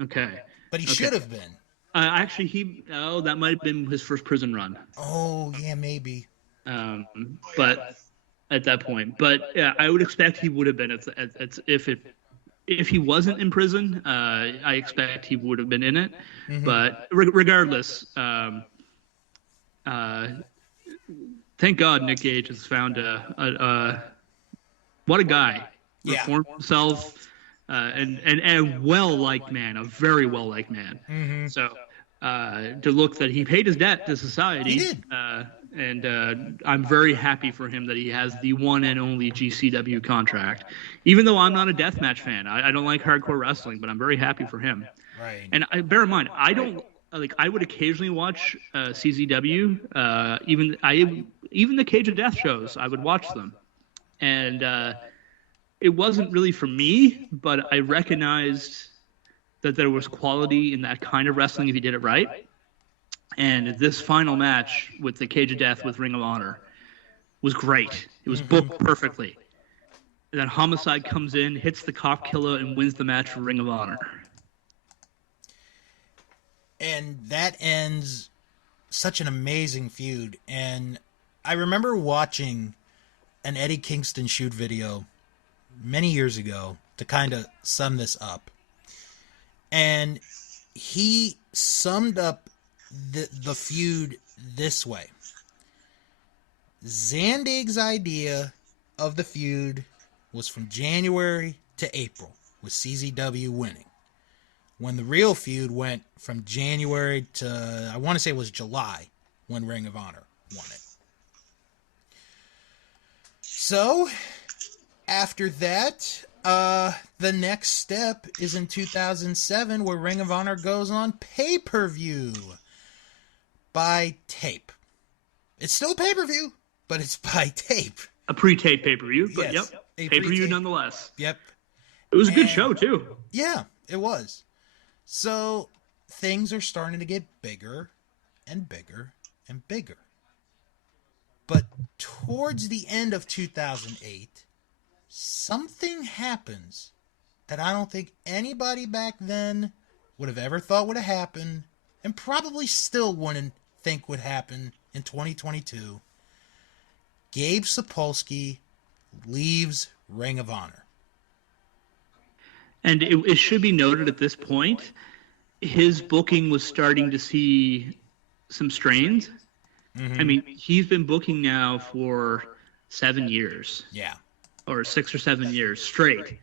Okay. But he should have been. Actually, that might have been his first prison run. Oh, yeah, maybe. But at that point. But yeah, I would expect he would have been if he wasn't in prison, I expect he would have been in it. Mm-hmm. But regardless, thank God Nick Gage has found what a guy. Reformed himself, and a well-liked man, a very well-liked man. Mm-hmm. So to look that he paid his debt to society. He did. And I'm very happy for him that he has the one and only GCW contract. Even though I'm not a deathmatch fan, I don't like hardcore wrestling, but I'm very happy for him. Right. And bear in mind, I would occasionally watch CZW. Even the Cage of Death shows, I would watch them. And it wasn't really for me, but I recognized that there was quality in that kind of wrestling if you did it right. And this final match with the Cage of Death with Ring of Honor was great. It was booked perfectly. And then Homicide comes in, hits the cop killer, and wins the match for Ring of Honor. And that ends such an amazing feud. And I remember watching an Eddie Kingston shoot video many years ago to kind of sum this up. And he summed up the feud this way. Zandig's idea of the feud was from January to April, with CZW winning. When the real feud went from January to, I want to say it was July, when Ring of Honor won it. So, after that, the next step is in 2007, where Ring of Honor goes on pay-per-view by tape. It's still pay-per-view, but it's by tape. A pre-tape pay-per-view, but Yes, yep, pay-per-view nonetheless. Yep. It was a good show, too. Yeah, it was. So, things are starting to get bigger and bigger and bigger. But towards the end of 2008, something happens that I don't think anybody back then would have ever thought would have happened, and probably still wouldn't think would happen in 2022. Gabe Sapolsky leaves Ring of Honor. And it should be noted at this point, his booking was starting to see some strains. Mm-hmm. I mean, he's been booking now for 7 years. Yeah. Or 6 or 7 years straight.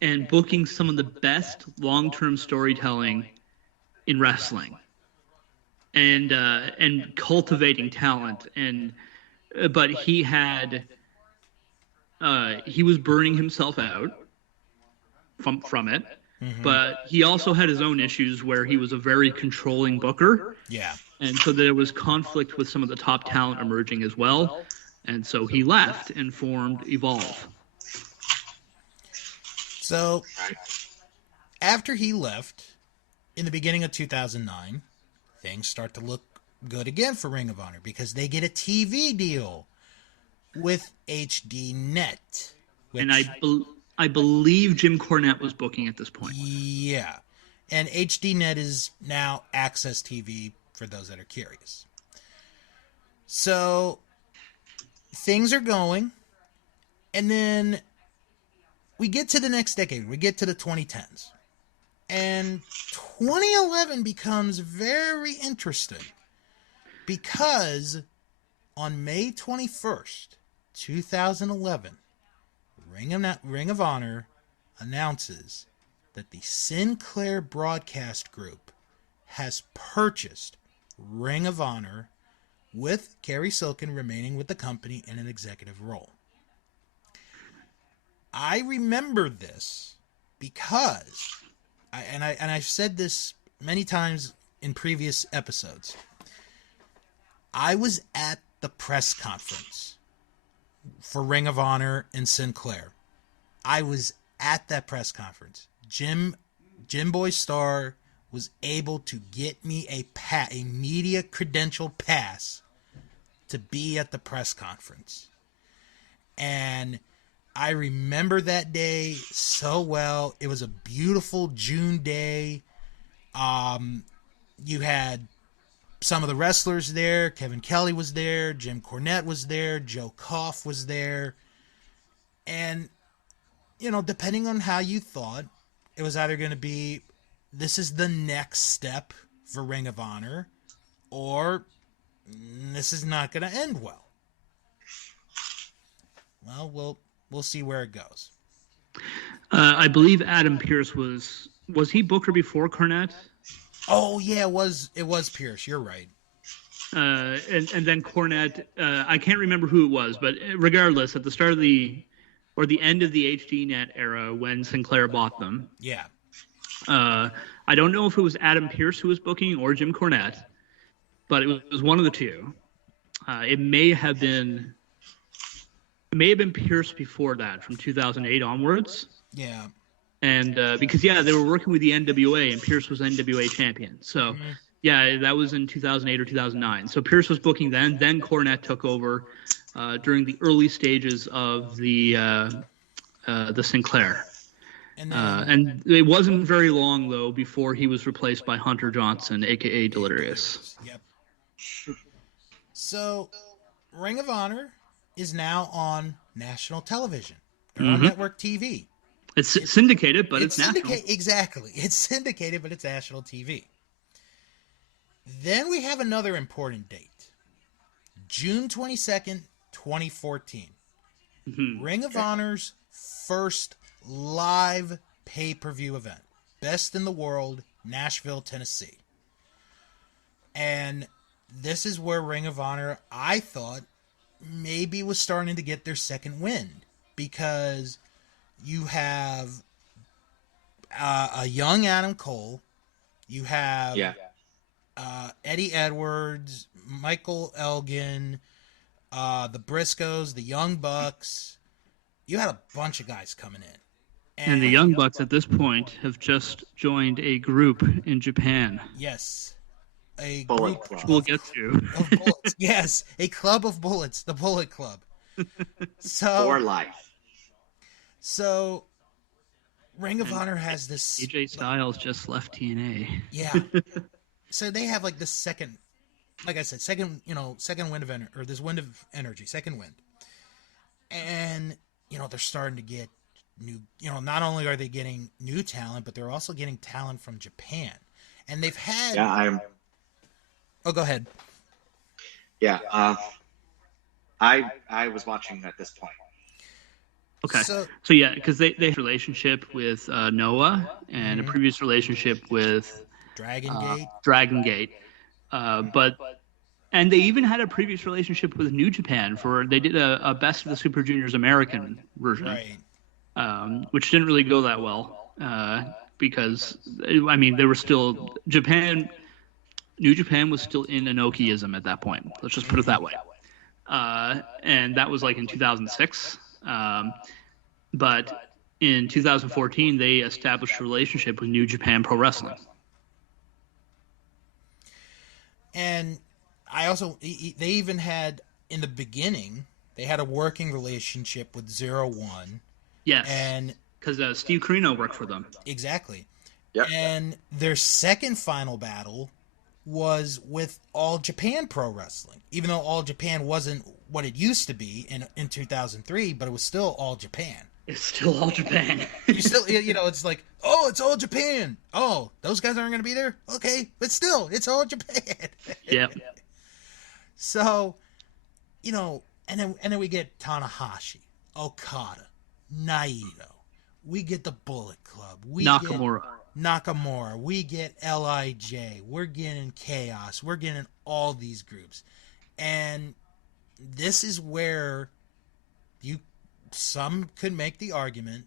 And booking some of the best long-term storytelling in wrestling. And cultivating talent. But he was burning himself out from it. Mm-hmm. But he also had his own issues where he was a very controlling booker. Yeah. And so there was conflict with some of the top talent emerging as well. And so he left and formed Evolve. So after he left, in the beginning of 2009, things start to look good again for Ring of Honor because they get a TV deal with HD Net. And I believe Jim Cornette was booking at this point. Yeah. And HD Net is now Access TV for those that are curious. So things are going. And then we get to the next decade. We get to the 2010s. And 2011 becomes very interesting because on May 21st, 2011, Ring of Honor announces that the Sinclair Broadcast Group has purchased Ring of Honor, with Carrie Silken remaining with the company in an executive role. I remember this because, I've said this many times in previous episodes, I was at the press conference for Ring of Honor and Sinclair. I was at that press conference. Jim Boy Star was able to get me a media credential pass to be at the press conference. And I remember that day so well. It was a beautiful June day. You had some of the wrestlers there. Kevin Kelly was there. Jim Cornette was there. Joe Koff was there. And, you know, depending on how you thought, it was either going to be, this is the next step for Ring of Honor, or this is not going to end well. Well, we'll see where it goes. I believe Adam Pearce was he Booker before Cornette? Oh yeah, it was Pearce. You're right. And then Cornette. I can't remember who it was, but regardless, at the start of the end of the HDNet era when Sinclair bought them. Yeah. I don't know if it was Adam Pearce who was booking or Jim Cornette, but it was one of the two. It may have been Pearce before that, from 2008 onwards. Yeah. And because they were working with the NWA, and Pearce was NWA champion. So yeah, that was in 2008 or 2009. So Pearce was booking then. Then Cornette took over during the early stages of the Sinclair. And it wasn't very long, though, before he was replaced by Hunter Johnson, a.k.a. Delirious. Yep. So, Ring of Honor is now on national television. They're on network TV. It's syndicated, but it's national. Exactly. It's syndicated, but it's national TV. Then we have another important date. June 22nd, 2014. Mm-hmm. Ring of Honor's first live pay-per-view event. Best in the World, Nashville, Tennessee. And this is where Ring of Honor, I thought, maybe was starting to get their second wind. Because you have a young Adam Cole. You have Eddie Edwards, Michael Elgin, the Briscoes, the Young Bucks. You had a bunch of guys coming in. And the Young Bucks at this point have just joined a group in Japan. Yes. A Bullet group Club. We'll get to. of bullets. Yes. A club of bullets. The Bullet Club. For life. So Ring of Honor has this... AJ Styles just left TNA. Yeah. So they have like the second... Like I said, second wind of energy, or this wind of energy, second wind. And, they're starting to get new, not only are they getting new talent, but they're also getting talent from Japan. And they've had... Yeah, Oh, go ahead. Yeah, I was watching at this point. Okay. So yeah, because they had a relationship with Noah and a previous relationship with Dragon Gate. Dragon Gate. And they even had a previous relationship with New Japan they did a Best of the Super Juniors American version, Right. which didn't really go that well because they were still New Japan was still in Inokiism at that point. Let's just put it that way. And that was like in 2006. But in 2014, they established a relationship with New Japan Pro Wrestling. And they even had, in the beginning, they had a working relationship with 0-1. Yes. And because Steve Carino worked for them. Exactly. Yep. And their second final battle was with All Japan Pro Wrestling. Even though All Japan wasn't what it used to be in 2003, but it was still All Japan. It's still All Japan. You still, it's like, oh, it's All Japan. Oh, those guys aren't going to be there? Okay, but still, it's All Japan. Yeah. So, and then we get Tanahashi, Okada, Naito. We get the Bullet Club. Nakamura. We get LIJ. We're getting Chaos. We're getting all these groups. And this is where some could make the argument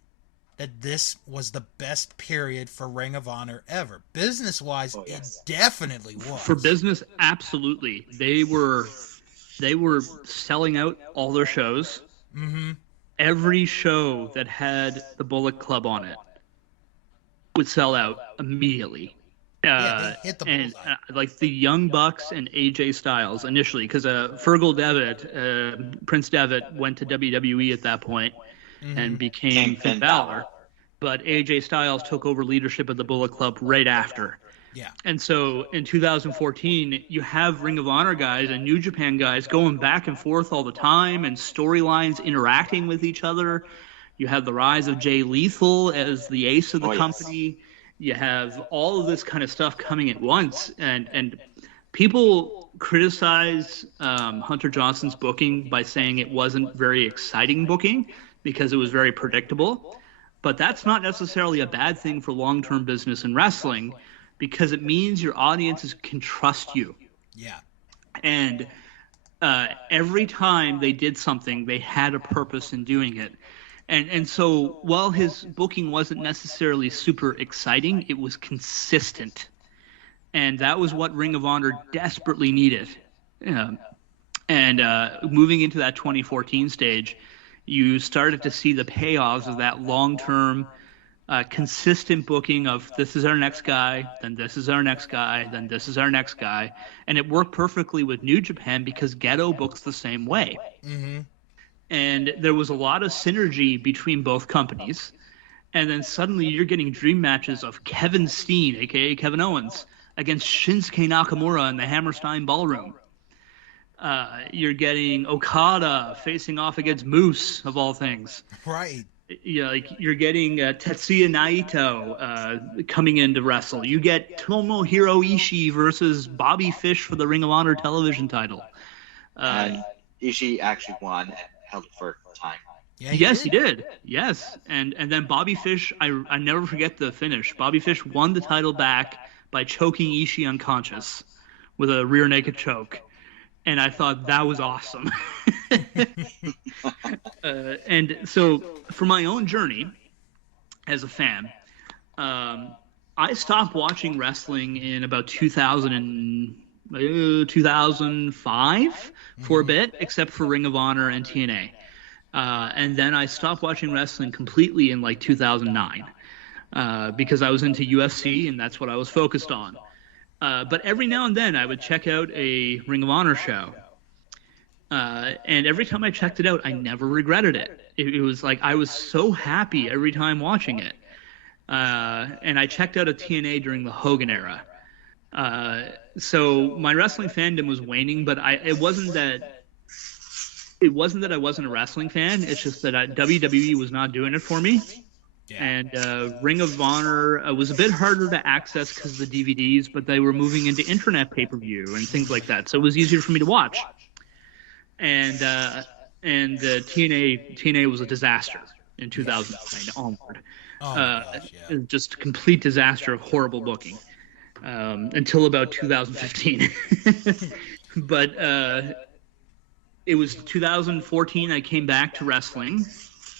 that this was the best period for Ring of Honor ever. Business-wise, It definitely was. For business, absolutely. They were selling out all their shows. Mm-hmm. Every show that had the Bullet Club on it would sell out immediately. They hit the and bullseye. like the Young Bucks and AJ Styles initially, because Fergal Devitt, Prince Devitt, went to WWE at that point and became Finn Balor. But AJ Styles took over leadership of the Bullet Club right after. Yeah. And so in 2014, you have Ring of Honor guys and New Japan guys going back and forth all the time and storylines interacting with each other. You have the rise of Jay Lethal as the ace of the company. You have all of this kind of stuff coming at once. And people criticize Hunter Johnson's booking by saying it wasn't very exciting booking because it was very predictable. But that's not necessarily a bad thing for long-term business in wrestling, because it means your audiences can trust you. Yeah. And every time they did something, they had a purpose in doing it. And so while his booking wasn't necessarily super exciting, it was consistent. And that was what Ring of Honor desperately needed. And moving into that 2014 stage, you started to see the payoffs of that long-term consistent booking of this is our next guy, then this is our next guy, then this is our next guy. And it worked perfectly with New Japan because Gedo books the same way. Mm-hmm. And there was a lot of synergy between both companies. And then suddenly you're getting dream matches of Kevin Steen, a.k.a. Kevin Owens, against Shinsuke Nakamura in the Hammerstein Ballroom. You're getting Okada facing off against Moose, of all things. Right. Yeah, like you're getting Tetsuya Naito coming in to wrestle. You get Tomohiro Ishii versus Bobby Fish for the Ring of Honor television title. Ishii actually won and held it for time. Yeah, Yes, he did. Yes, and then Bobby Fish, I never forget the finish. Bobby Fish won the title back by choking Ishii unconscious with a rear naked choke, and I thought that was awesome. And so, for my own journey as a fan, I stopped watching wrestling in about 2005 for a bit, except for Ring of Honor and TNA. And then I stopped watching wrestling completely in like 2009 because I was into UFC and that's what I was focused on. But every now and then I would check out a Ring of Honor show. And every time I checked it out, I never regretted it. It was like I was so happy every time watching it. And I checked out a TNA during the Hogan era. So my wrestling fandom was waning, but it wasn't that I wasn't a wrestling fan. It's just that WWE was not doing it for me. Yeah. And Ring of Honor was a bit harder to access because of the DVDs, but they were moving into internet pay-per-view and things like that. So it was easier for me to watch. And TNA was a disaster in 2009 onward. Oh gosh, yeah. Just a complete disaster of horrible booking until about 2015. But it was 2014 I came back to wrestling.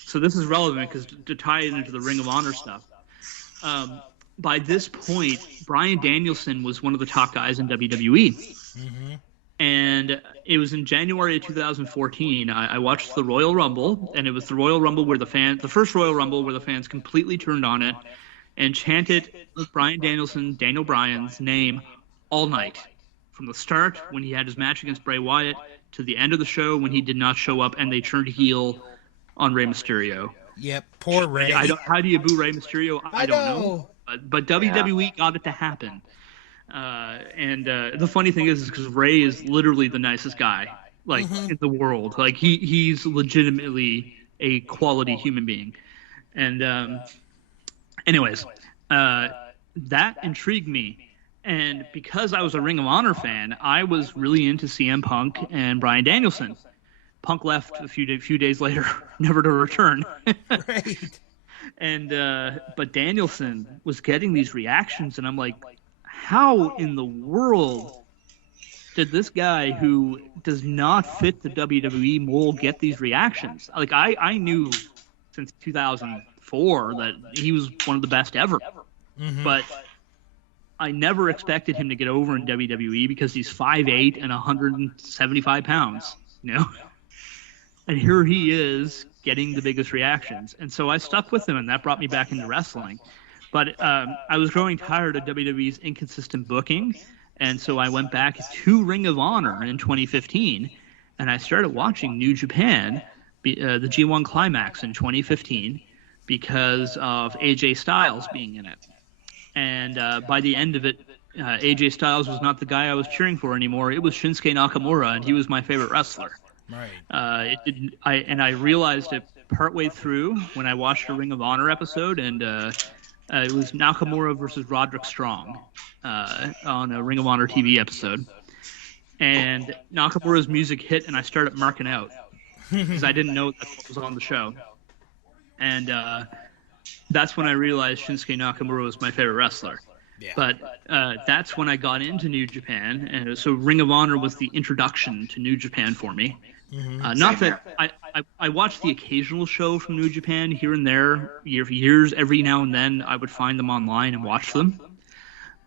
So this is relevant because to tie it into the Ring of Honor stuff. By this point, Bryan Danielson was one of the top guys in WWE. Mm-hmm. And it was in January of 2014. I watched the Royal Rumble, and it was the Royal Rumble where the first Royal Rumble where the fans completely turned on it and chanted Bryan Danielson, Daniel Bryan's name all night. From the start, when he had his match against Bray Wyatt, to the end of the show when he did not show up and they turned heel on Rey Mysterio. Yep, poor Rey. How do you boo Rey Mysterio? I don't know. But WWE got it to happen. And the funny thing is because Rey is literally the nicest guy, in the world. Like he's legitimately a quality human being. And anyways, that intrigued me. And because I was a Ring of Honor fan, I was really into CM Punk and Bryan Danielson. Punk left a few days later, never to return. Right. And but Danielson was getting these reactions, and I'm like, how in the world did this guy who does not fit the WWE mold get these reactions? Like I knew since 2004 that he was one of the best ever, but I never expected him to get over in WWE because he's 5'8" and 175 pounds, you know? And here he is getting the biggest reactions. And so I stuck with him, and that brought me back into wrestling. But I was growing tired of WWE's inconsistent booking, and so I went back to Ring of Honor in 2015, and I started watching New Japan, the G1 Climax in 2015, because of AJ Styles being in it. And by the end of it, AJ Styles was not the guy I was cheering for anymore. It was Shinsuke Nakamura, and he was my favorite wrestler. Right. I realized it partway through when I watched a Ring of Honor episode, and it was Nakamura versus Roderick Strong on a Ring of Honor TV episode. And Nakamura's music hit, and I started marking out because I didn't know that was on the show. And that's when I realized Shinsuke Nakamura was my favorite wrestler. Yeah. But that's when I got into New Japan, and so Ring of Honor was the introduction to New Japan for me. Not that I watched the occasional show from New Japan here and there, years every now and then. I would find them online and watch them.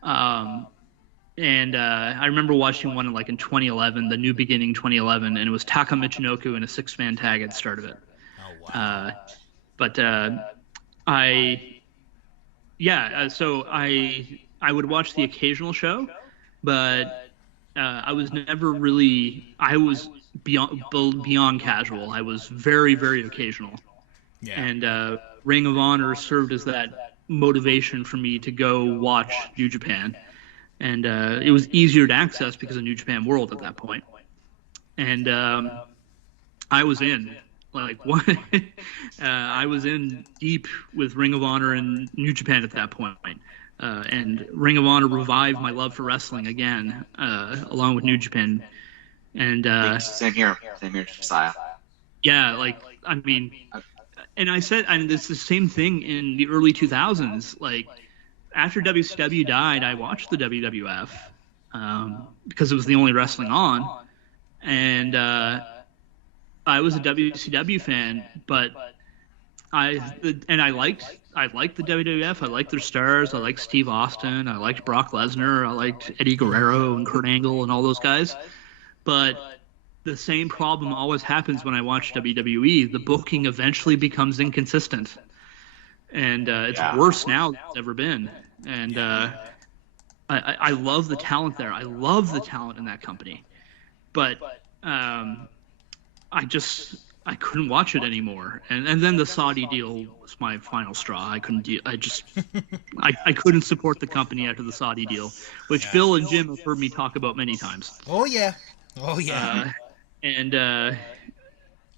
And I remember watching one in 2011, the New Beginning 2011, and it was Taka Michinoku in a 6-man tag at the start of it. Oh wow! But so I would watch the occasional show, but I was never really. I was beyond casual. I was very, very occasional. Yeah. And Ring of Honor served as that motivation for me to go watch New Japan, and it was easier to access because of New Japan World at that point. And I was in. I was in deep with Ring of Honor and New Japan at that point. And Ring of Honor revived my love for wrestling again, along with New Japan. And Same here, Josiah. yeah, like, I mean, and I said, and it's the same thing in the early 2000s. Like, after WCW died, I watched the WWF because it was the only wrestling on, and I was a WCW fan, but I liked the WWF. I liked their stars. I liked Steve Austin. I liked Brock Lesnar. I liked Eddie Guerrero and Kurt Angle and all those guys. But the same problem always happens when I watch WWE. The booking eventually becomes inconsistent, and it's worse now than it's ever been. And I love the talent there. I love the talent in that company, but I couldn't watch it anymore. And then the Saudi deal was my final straw. I couldn't I couldn't support the company after the Saudi deal, which Bill and Jim have heard me talk about many times. Oh yeah.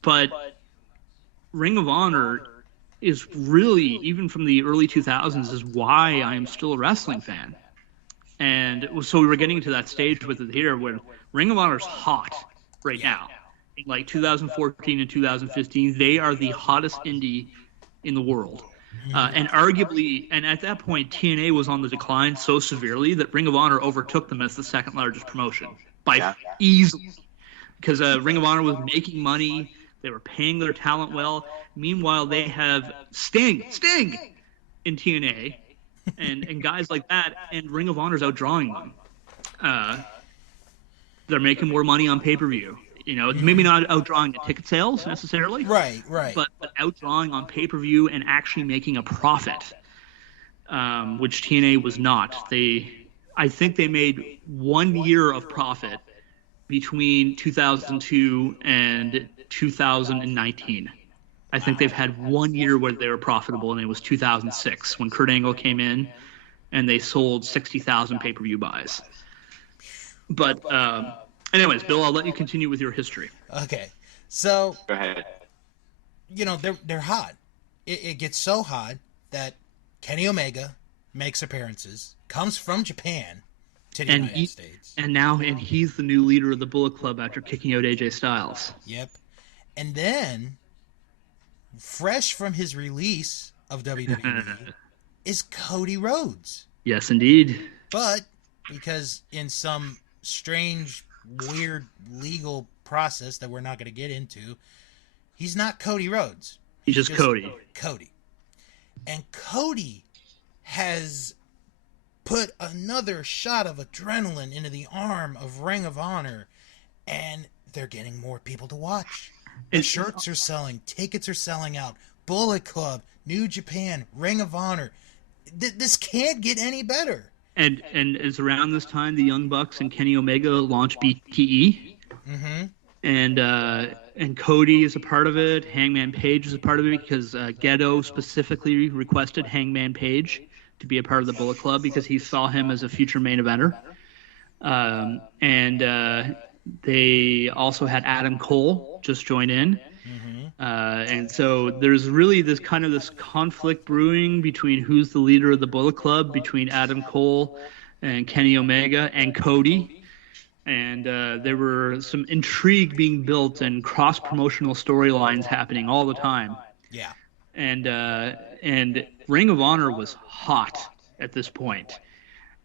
But Ring of Honor is really, even from the early 2000s, is why I am still a wrestling fan. And so we were getting to that stage with it here when Ring of Honor is hot right now. In like 2014 and 2015, they are the hottest indie in the world. And arguably, and at that point, TNA was on the decline so severely that Ring of Honor overtook them as the second largest promotion by easily. Because Ring of Honor was making money. They were paying their talent well. Meanwhile, they have Sting in TNA and guys like that, and Ring of Honor's outdrawing them. They're making more money on pay-per-view. You know, maybe not outdrawing the ticket sales necessarily. Right. But outdrawing on pay-per-view and actually making a profit, which TNA was not. I think they made 1 year of profit between 2002 and 2019. I think they've had 1 year where they were profitable, and it was 2006 when Kurt Angle came in and they sold 60,000 pay-per-view buys. But anyways, Bill, I'll let you continue with your history. Okay. So go ahead. You know, they're hot. It gets so hot that Kenny Omega makes appearances, comes from Japan to the United States. And he's the new leader of the Bullet Club after kicking out AJ Styles. Yep. And then, fresh from his release of WWE, is Cody Rhodes. Yes, indeed. But because in some strange, weird legal process that we're not going to get into, he's not Cody Rhodes. He's just Cody. And Cody has put another shot of adrenaline into the arm of Ring of Honor, and they're getting more people to watch. The shirts are selling, tickets are selling out. Bullet Club, New Japan, Ring of Honor. This can't get any better. And it's around this time the Young Bucks and Kenny Omega launched BTE. Mm-hmm. And Cody is a part of it. Hangman Page is a part of it because Gedo specifically requested Hangman Page to be a part of the Bullet Club because he saw him as a future main eventer. And they also had Adam Cole just join in. Mm-hmm. And so there's really this conflict brewing between who's the leader of the Bullet Club, between Adam Cole and Kenny Omega and Cody. And there were some intrigue being built and cross-promotional storylines happening all the time. Yeah. And Ring of Honor was hot at this point.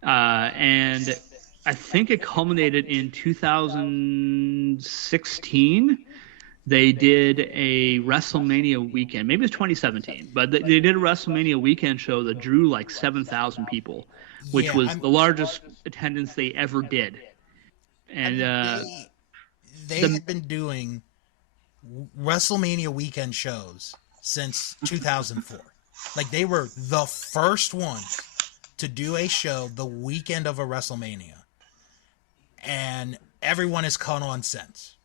And I think it culminated in 2016. They did a WrestleMania weekend. Maybe it was 2017. But they did a WrestleMania weekend show that drew like 7,000 people, which was the largest attendance they ever did. And they had been doing WrestleMania weekend shows since 2004. Like, they were the first ones to do a show the weekend of a WrestleMania. And everyone has caught on since.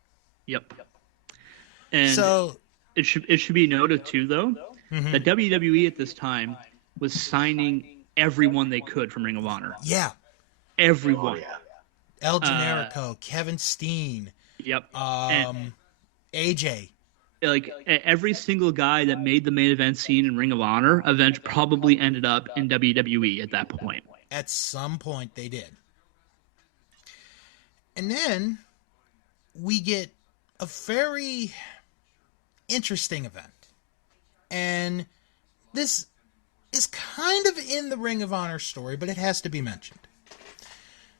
Yep. And so it should be noted too, though, that WWE at this time was signing everyone they could from Ring of Honor. Yeah. Everyone. Oh, yeah. El Generico, Kevin Steen. Yep. AJ. Like every single guy that made the main event scene in Ring of Honor eventually probably ended up in WWE at that point. At some point they did. And then we get a very interesting event. And this is kind of in the Ring of Honor story, but it has to be mentioned.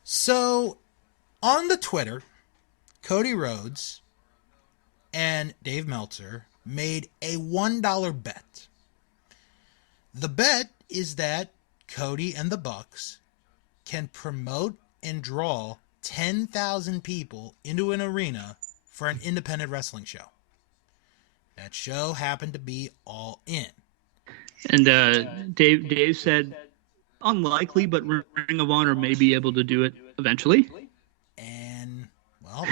So, on the Twitter, Cody Rhodes and Dave Meltzer made a $1 bet. The bet is that Cody and the Bucks can promote and draw 10,000 people into an arena for an independent wrestling show. That show happened to be All In. And Dave said, unlikely, but Ring of Honor may be able to do it eventually. And, well...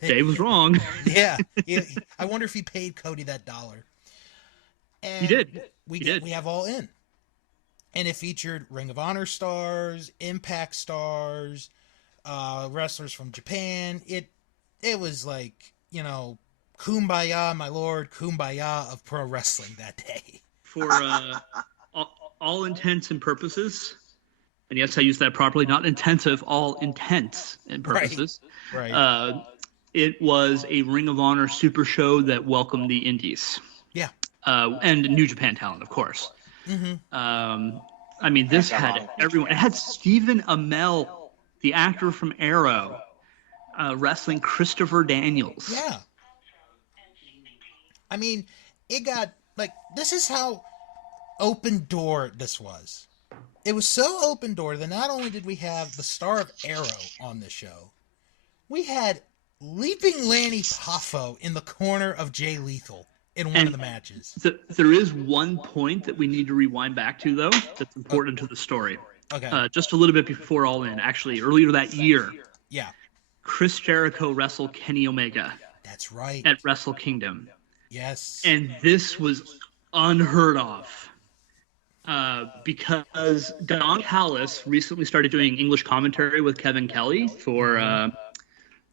Dave was wrong. Yeah. I wonder if he paid Cody that $1. And he did. We have All In. And it featured Ring of Honor stars, Impact stars, wrestlers from Japan. It was like, kumbaya, my lord, kumbaya of pro wrestling that day. For all intents and purposes, and yes, I use that properly, not intensive, all intents and purposes. Right. It was a Ring of Honor super show that welcomed the indies. Yeah. And New Japan talent, of course. Mm-hmm. This had everyone. It had Stephen Amell, the actor from Arrow, wrestling Christopher Daniels. Yeah. It got, this is how open door this was. It was so open door that not only did we have the star of Arrow on the show, we had Leaping Lanny Poffo in the corner of Jay Lethal in one of the matches. There is one point that we need to rewind back to, though, that's important to the story. Okay. Just a little bit before All In, actually, earlier that year. Yeah. Chris Jericho wrestled Kenny Omega. That's right. At Wrestle Kingdom. Yes. And this was unheard of. Because Don Callis recently started doing English commentary with Kevin Kelly for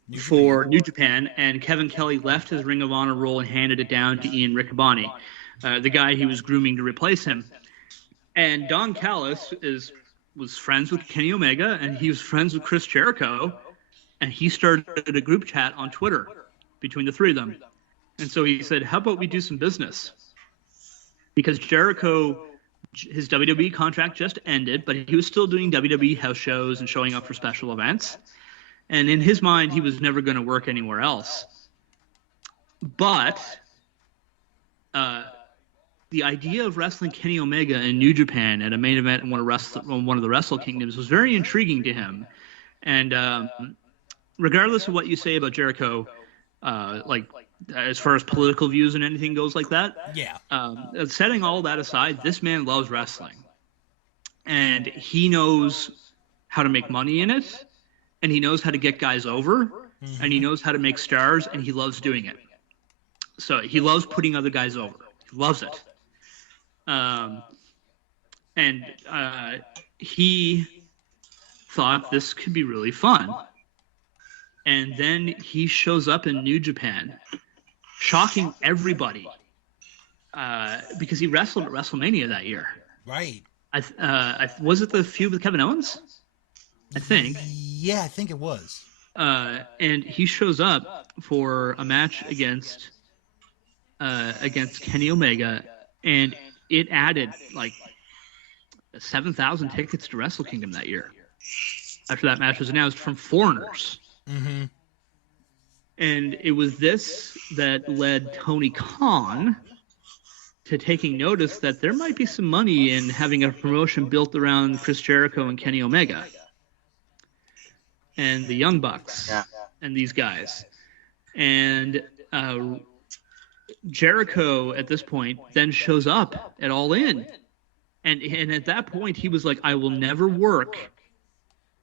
New Japan, and Kevin Kelly left his Ring of Honor role and handed it down to Ian Riccaboni, the guy he was grooming to replace him. And Don Callis was friends with Kenny Omega, and he was friends with Chris Jericho, and he started a group chat on Twitter between the three of them. And so he said, how about we do some business? Because Jericho, his WWE contract just ended, but he was still doing WWE house shows and showing up for special events. And in his mind, he was never going to work anywhere else. But the idea of wrestling Kenny Omega in New Japan at a main event in one of the Wrestle Kingdoms was very intriguing to him. And regardless of what you say about Jericho, as far as political views and anything goes like that, yeah. Setting all that aside, this man loves wrestling. And he knows how to make money in it. And he knows how to get guys over, and he knows how to make stars, and he loves doing it. So he loves putting other guys over. He loves it. He thought this could be really fun. And then he shows up in New Japan, shocking everybody, because he wrestled at WrestleMania that year. Right. Was it the feud with Kevin Owens? I think. Yeah, I think it was. And he shows up for a match against Kenny Omega, and it added 7,000 tickets to Wrestle Kingdom that year. After that match was announced from foreigners. Mm-hmm. And it was this that led Tony Khan to taking notice that there might be some money in having a promotion built around Chris Jericho and Kenny Omega. And the Young Bucks, and these guys. And Jericho, at this point, then shows up at All In. And at that point, he was like, I will never work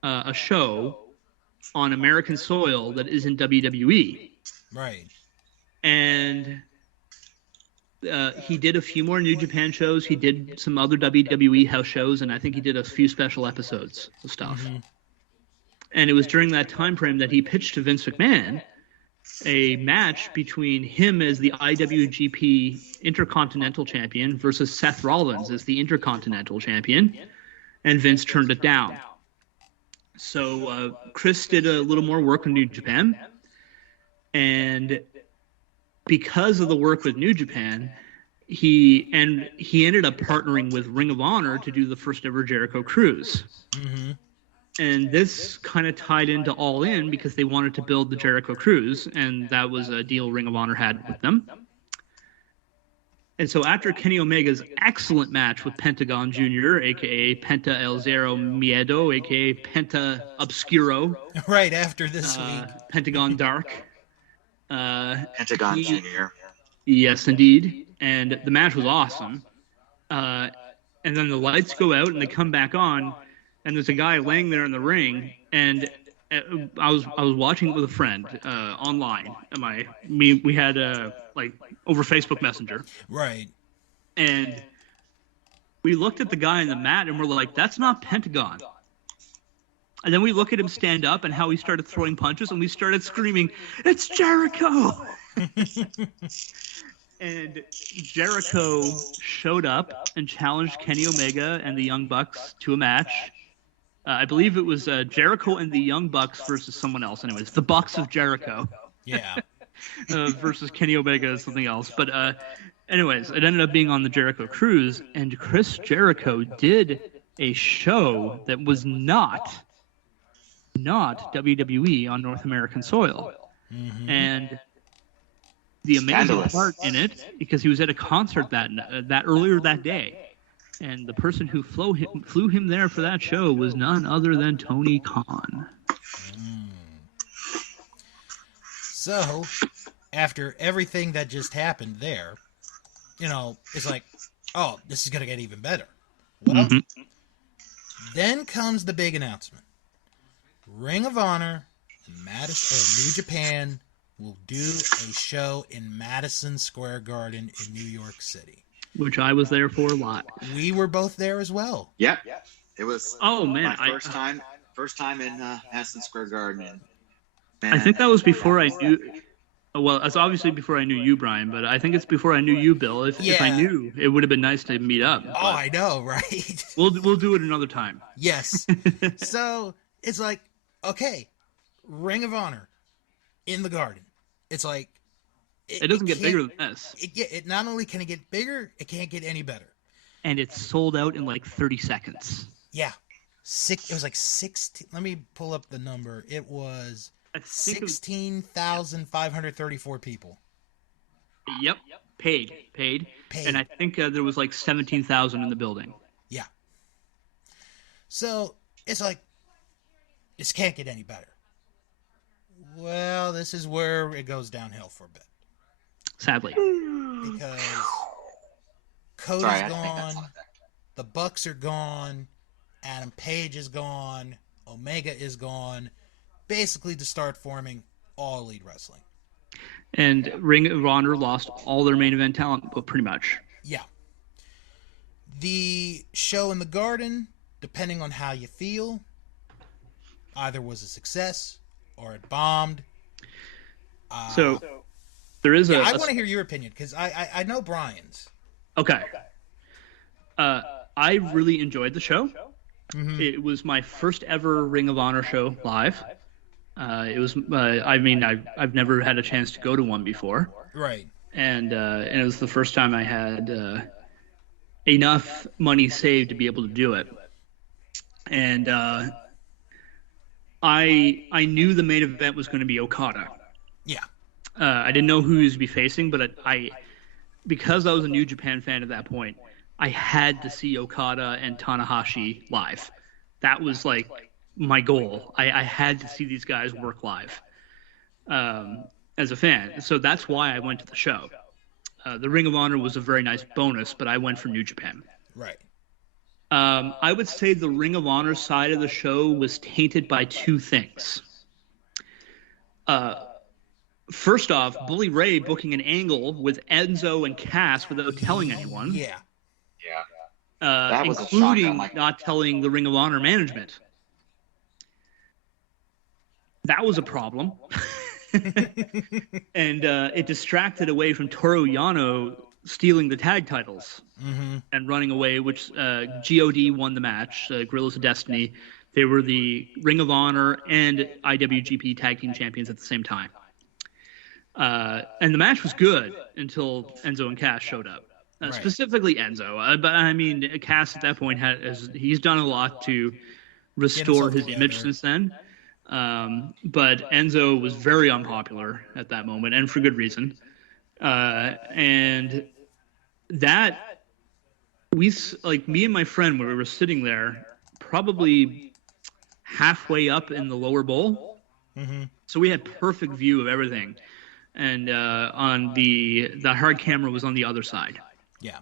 a show on American soil that isn't WWE. Right. And he did a few more New Japan shows. He did some other WWE house shows, and I think he did a few special episodes of stuff. Mm-hmm. And it was during that time frame that he pitched to Vince McMahon a match between him as the IWGP Intercontinental Champion versus Seth Rollins as the Intercontinental Champion, and Vince turned it down. So Chris did a little more work in New Japan, And because of the work with New Japan, he ended up partnering with Ring of Honor to do the first ever Jericho Cruise. Mm-hmm. And this kind of tied into All In because they wanted to build the Jericho Cruise, and that was a deal Ring of Honor had with them. And so after Kenny Omega's excellent match with Pentagon Jr., a.k.a. Penta El Zero Miedo, a.k.a. Penta Obscuro. Right after this week. Pentagon Dark. Pentagon Jr. Yes, indeed. And the match was awesome. And then the lights go out and they come back on, and there's a guy laying there in the ring, and I was watching it with a friend online. We had like over Facebook Messenger. Right. And we looked at the guy in the mat and we're like, that's not Pentagon. And then we look at him stand up and how he started throwing punches, and we started screaming, "It's Jericho!" And Jericho showed up and challenged Kenny Omega and the Young Bucks to a match. I believe it was Jericho and the Young Bucks versus someone else. Anyways, the Bucks of Jericho. Yeah. Versus Kenny Omega and something else. But anyways, it ended up being on the Jericho Cruise, and Chris Jericho did a show that was not WWE on North American soil. Mm-hmm. And the amazing part in it, because he was at a concert that earlier that day, and the person who flew him there for that show was none other than Tony Khan. So, after everything that just happened there, it's like, oh, this is going to get even better. Well, then comes the big announcement. Ring of Honor and New Japan will do a show in Madison Square Garden in New York City. Which I was there for a lot. We were both there as well. Yep. It was my first time in Madison Square Garden. I think that was before I knew. Well, it's obviously before I knew you, Brian, but I think it's before I knew you, Bill. If I knew, it would have been nice to meet up. Oh, I know, right? We'll do it another time. Yes. So it's like, okay, Ring of Honor in the Garden. It's like it doesn't get bigger than this. It not only can it get bigger, it can't get any better. And it's sold out in like 30 seconds. Yeah, it was like 16. Let me pull up the number. It was 16,534 people. Yep, paid. And I think there was like 17,000 in the building. Yeah. So it's like, this can't get any better. Well, this is where it goes downhill for a bit. Sadly. Because Cody's gone, the Bucks are gone, Adam Page is gone, Omega is gone, basically to start forming All Elite Wrestling. And Ring of Honor lost all their main event talent, but pretty much. Yeah. The show in the Garden, depending on how you feel, either was a success or it bombed. So there is I want to hear your opinion because I know Brian's. Okay. I really enjoyed the show. Mm-hmm. It was my first ever Ring of Honor show live. It was. I've never had a chance to go to one before. Right. And it was the first time I had enough money saved to be able to do it. And I knew the main event was going to be Okada. Yeah. I didn't know who he was be facing, but because I was a New Japan fan at that point, I had to see Okada and Tanahashi live. That was like my goal. I had to see these guys work live as a fan. So that's why I went to the show. The Ring of Honor was a very nice bonus, but I went for New Japan. Right. I would say the Ring of Honor side of the show was tainted by two things. First off, Bully Ray booking an angle with Enzo and Cass without telling anyone. Yeah. That was including not telling the Ring of Honor management. That was a problem. And it distracted away from Toru Yano stealing the tag titles and running away, which GOD won the match, Guerrillas of Destiny. They were the Ring of Honor and IWGP Tag Team Champions at the same time. And the match was good until Enzo and Cass showed up. Right. Specifically Enzo. But I mean, Cass at that point he's done a lot to restore his image since then. But Enzo was very unpopular at that moment, and for good reason. And that me and my friend, when we were sitting there, probably halfway up in the lower bowl. Mm-hmm. So we had perfect view of everything. And on the hard camera was on the other side. Yeah.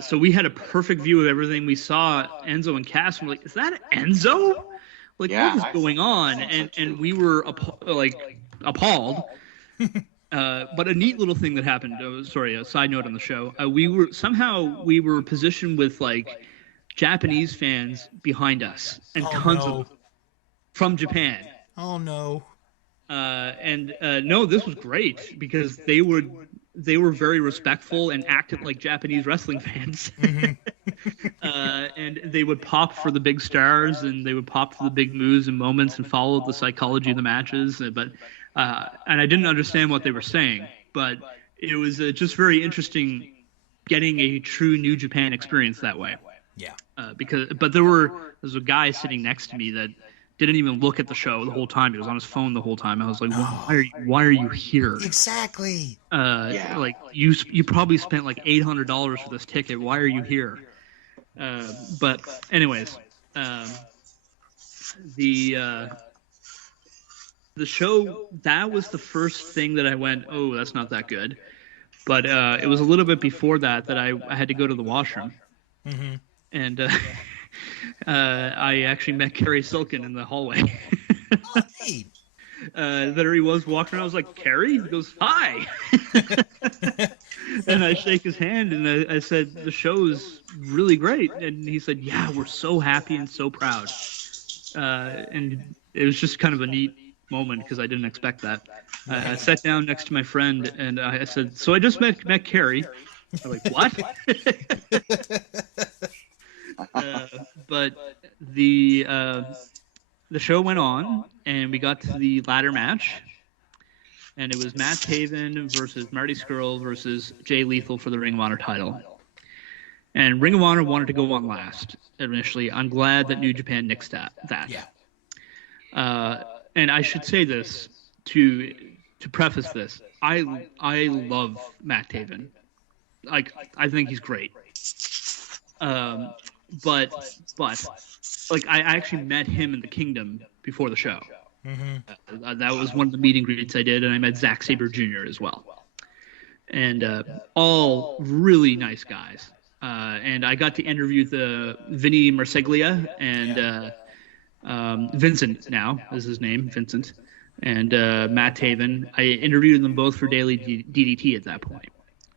So we had a perfect view of everything. We saw Enzo and Cass, and we're like, is that Enzo? Like, what is going on? And we were appalled. But a neat little thing that happened. A side note on the show. We were positioned with like Japanese fans behind us and tons of from Japan. Oh no. No, this was great because they were very respectful and acted like Japanese wrestling fans. Mm-hmm. And they would pop for the big stars and they would pop for the big moves and moments and follow the psychology of the matches. But and I didn't understand what they were saying, but it was just very interesting getting a true New Japan experience that way. Yeah. But there was a guy sitting next to me that didn't even look at the show the whole time. He was on his phone the whole time. I was like, why are you here? Exactly. Like you probably spent like $800 for this ticket. Why are you here? But anyways, the show, that was the first thing that I went, oh, that's not that good. But it was a little bit before that I had to go to the washroom. Mm-hmm. And I actually met Carrie Silken in the hallway. Oh, neat. There he was walking around. I was like, Carrie? He goes, hi. And I shake his hand and I said, the show is really great. And he said, yeah, we're so happy and so proud. And it was just kind of a neat moment because I didn't expect that. I sat down next to my friend and I said, so I just met Carrie. I'm like, what? But the show went on, and we got to the ladder match, and it was Matt Taven versus Marty Scurll versus Jay Lethal for the Ring of Honor title. And Ring of Honor wanted to go on last initially. I'm glad that New Japan nixed that. Yeah. And I should say this to preface this. I love Matt Taven. Like, I think he's great. But like I actually met him in the Kingdom before the show. Mm-hmm. That was one of the meet and greets I did, and I met Zack Sabre Jr. as well. And all really nice guys. And I got to interview the Vinny Marseglia and Vincent now is his name, Vincent, and Matt Taven. I interviewed them both for Daily DDT at that point.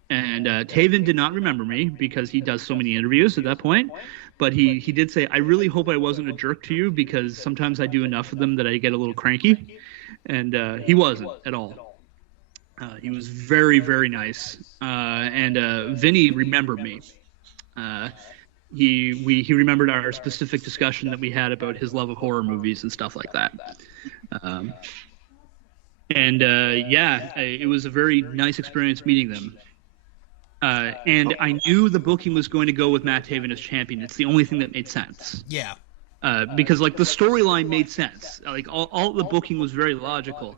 And Taven did not remember me because he does so many interviews at that point. But he did say, I really hope I wasn't a jerk to you because sometimes I do enough of them that I get a little cranky. And he wasn't at all. He was very, very nice. And Vinny remembered me. He remembered our specific discussion that we had about his love of horror movies and stuff like that. It was a very nice experience meeting them. And I knew the booking was going to go with Matt Taven as champion. It's the only thing that made sense. Yeah. Because like the storyline made sense. Like all the booking was very logical.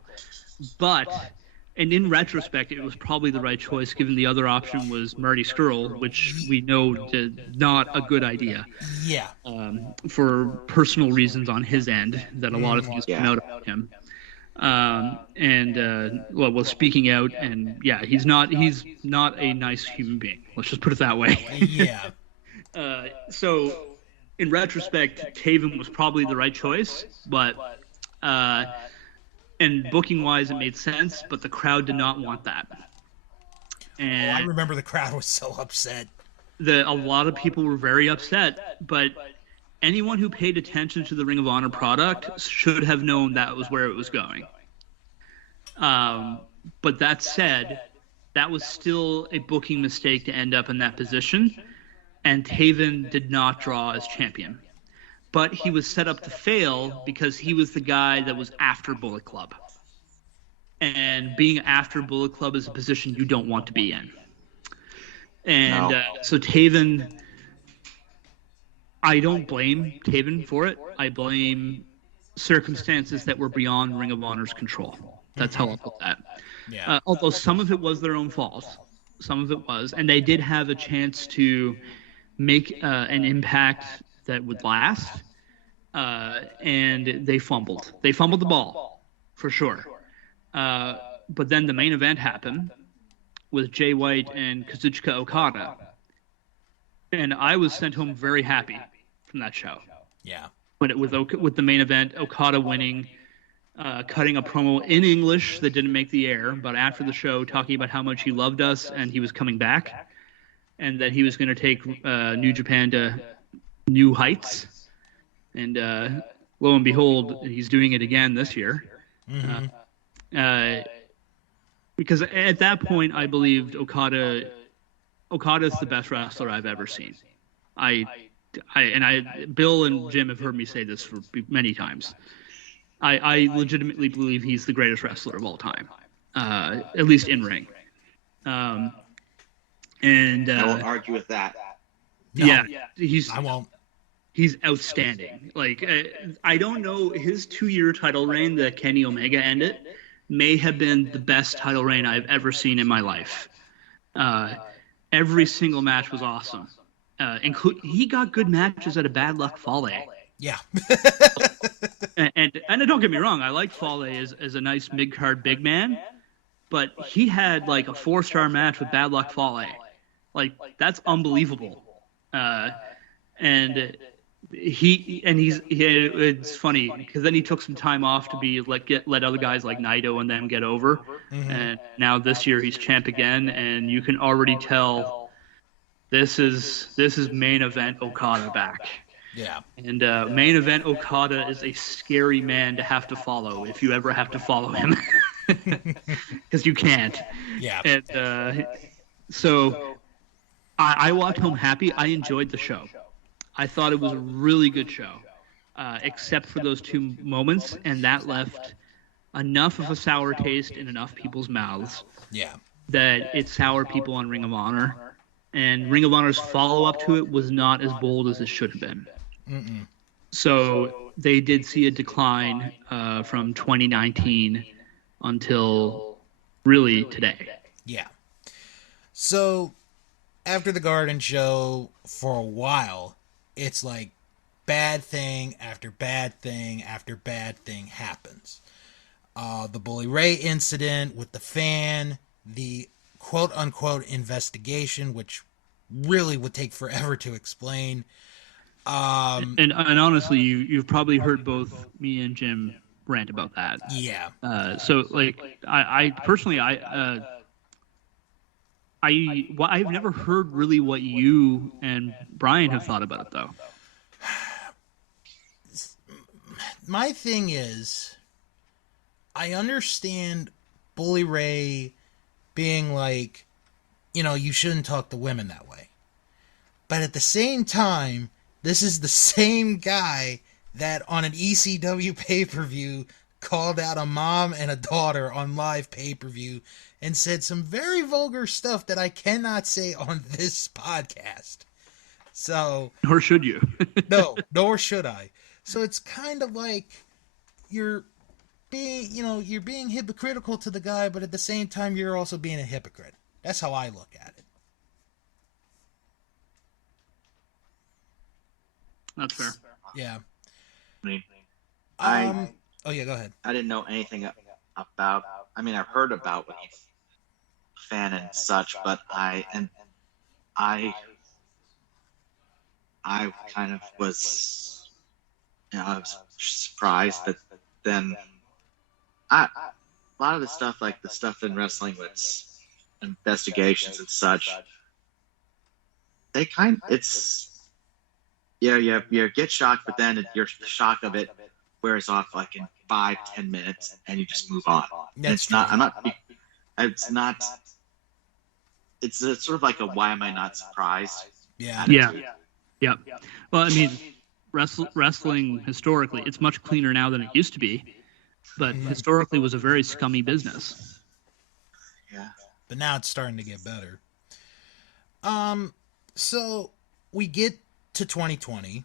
And in retrospect, it was probably the right choice given the other option was Marty Scurll, which we know is not a good idea. Yeah. For personal reasons on his end that a lot of things come out about him. Speaking out, and yeah, he's not a nice human being. Let's just put it that way. Yeah. So in retrospect, Taven was probably the right choice, but and booking wise, it made sense, but the crowd did not want that. And I remember the crowd was so upset. A lot of people were very upset, but anyone who paid attention to the Ring of Honor product should have known that was where it was going. But that said, that was still a booking mistake to end up in that position, and Taven did not draw as champion. But he was set up to fail because he was the guy that was after Bullet Club. and being after Bullet Club is a position you don't want to be in. And so Taven, I don't blame Taven for it. I blame circumstances that were beyond Ring of Honor's control. That's how I'll put that. Yeah. Although some of it was their own fault. Some of it was. And they did have a chance to make an impact that would last. And they fumbled. They fumbled the ball, for sure. But then the main event happened with Jay White and Kazuchika Okada. And I was sent home very happy from that show. Yeah. With the main event, Okada winning, cutting a promo in English that didn't make the air, but after the show, talking about how much he loved us and he was coming back, and that he was going to take New Japan to new heights. And lo and behold, he's doing it again this year. Because at that point, I believed Okada's the best wrestler I've ever seen. Bill and Jim have heard me say this for many times. I legitimately believe he's the greatest wrestler of all time, at least in ring. And I won't argue with that. No, yeah, I won't. He's outstanding. Like, I don't know, his 2-year title reign that Kenny Omega ended may have been the best title reign I've ever seen in my life. Every single match was awesome. He got good matches at a Bad Luck Fale. Yeah. and don't get me wrong, I like Fale as a nice mid-card big man, but he had like a 4-star match with Bad Luck Fale. Like, that's unbelievable. And it's funny because then he took some time off to be let other guys like Naito and them get over, and now this year he's champ again, and you can already tell this is main event Okada back. Yeah. And main event Okada is a scary man to have to follow if you ever have to follow him, because you can't. Yeah. And so I walked home happy. I enjoyed the show. I thought it was a really good show, except for those 2 moments, and that left enough of a sour taste in enough people's mouths. Yeah. That it soured people on Ring of Honor, and Ring of Honor's follow-up to it was not as bold as it should have been. So they did see a decline from 2019 until really today. Yeah. So after the Garden show, for a while, it's like bad thing after bad thing after bad thing happens. The Bully Ray incident with the fan, the quote-unquote investigation, which really would take forever to explain. And honestly, you've probably heard both me and Jim rant about that. Yeah. So like, I personally, I've never heard really what you and Brian have thought about it, though. My thing is, I understand Bully Ray being like, you shouldn't talk to women that way. But at the same time, this is the same guy that on an ECW pay-per-view called out a mom and a daughter on live pay-per-view and said some very vulgar stuff that I cannot say on this podcast. So, nor should you. No, nor should I. So it's kind of like you're being hypocritical to the guy, but at the same time you're also being a hypocrite. That's how I look at it. That's fair. Yeah. Oh yeah, go ahead. I didn't know anything about. I mean, I've heard about what he's a fan and such, but I kind of was, I was surprised, but then a lot of the stuff, like the stuff in wrestling with investigations and such, they you get shocked, but then the shock of it wears off like in 5-10 minutes, and you just move on. It's sort of like a why am I not surprised? Yeah. Attitude. Yeah. Well, I mean, wrestling historically, it's much cleaner now than it used to be. but historically was a very scummy business. Yeah. But now it's starting to get better. So we get to 2020,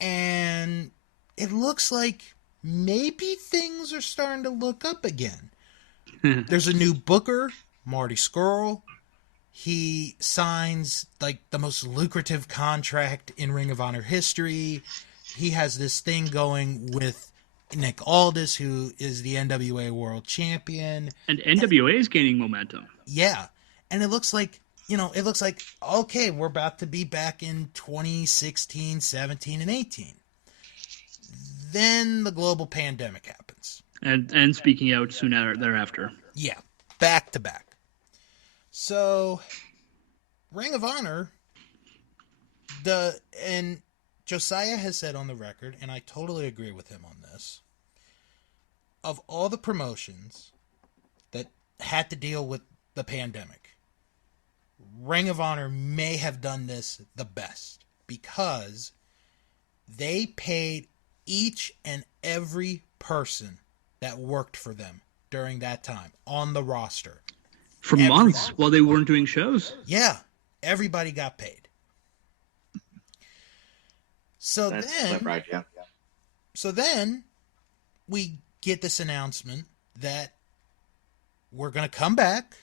and it looks like maybe things are starting to look up again. There's a new booker, Marty Scurll. He signs like the most lucrative contract in Ring of Honor history. He has this thing going with Nick Aldis, who is the NWA World Champion. And NWA is gaining momentum. Yeah. And it looks like, okay, we're about to be back in 2016, 17, and 18. Then the global pandemic happens. And speaking out soon thereafter. Yeah. Back to back. So, Ring of Honor, and Josiah has said on the record, and I totally agree with him on this, of all the promotions that had to deal with the pandemic, Ring of Honor may have done this the best because they paid each and every person that worked for them during that time on the roster. For months while they weren't doing shows? Yeah. Everybody got paid. So then we get this announcement that we're going to come back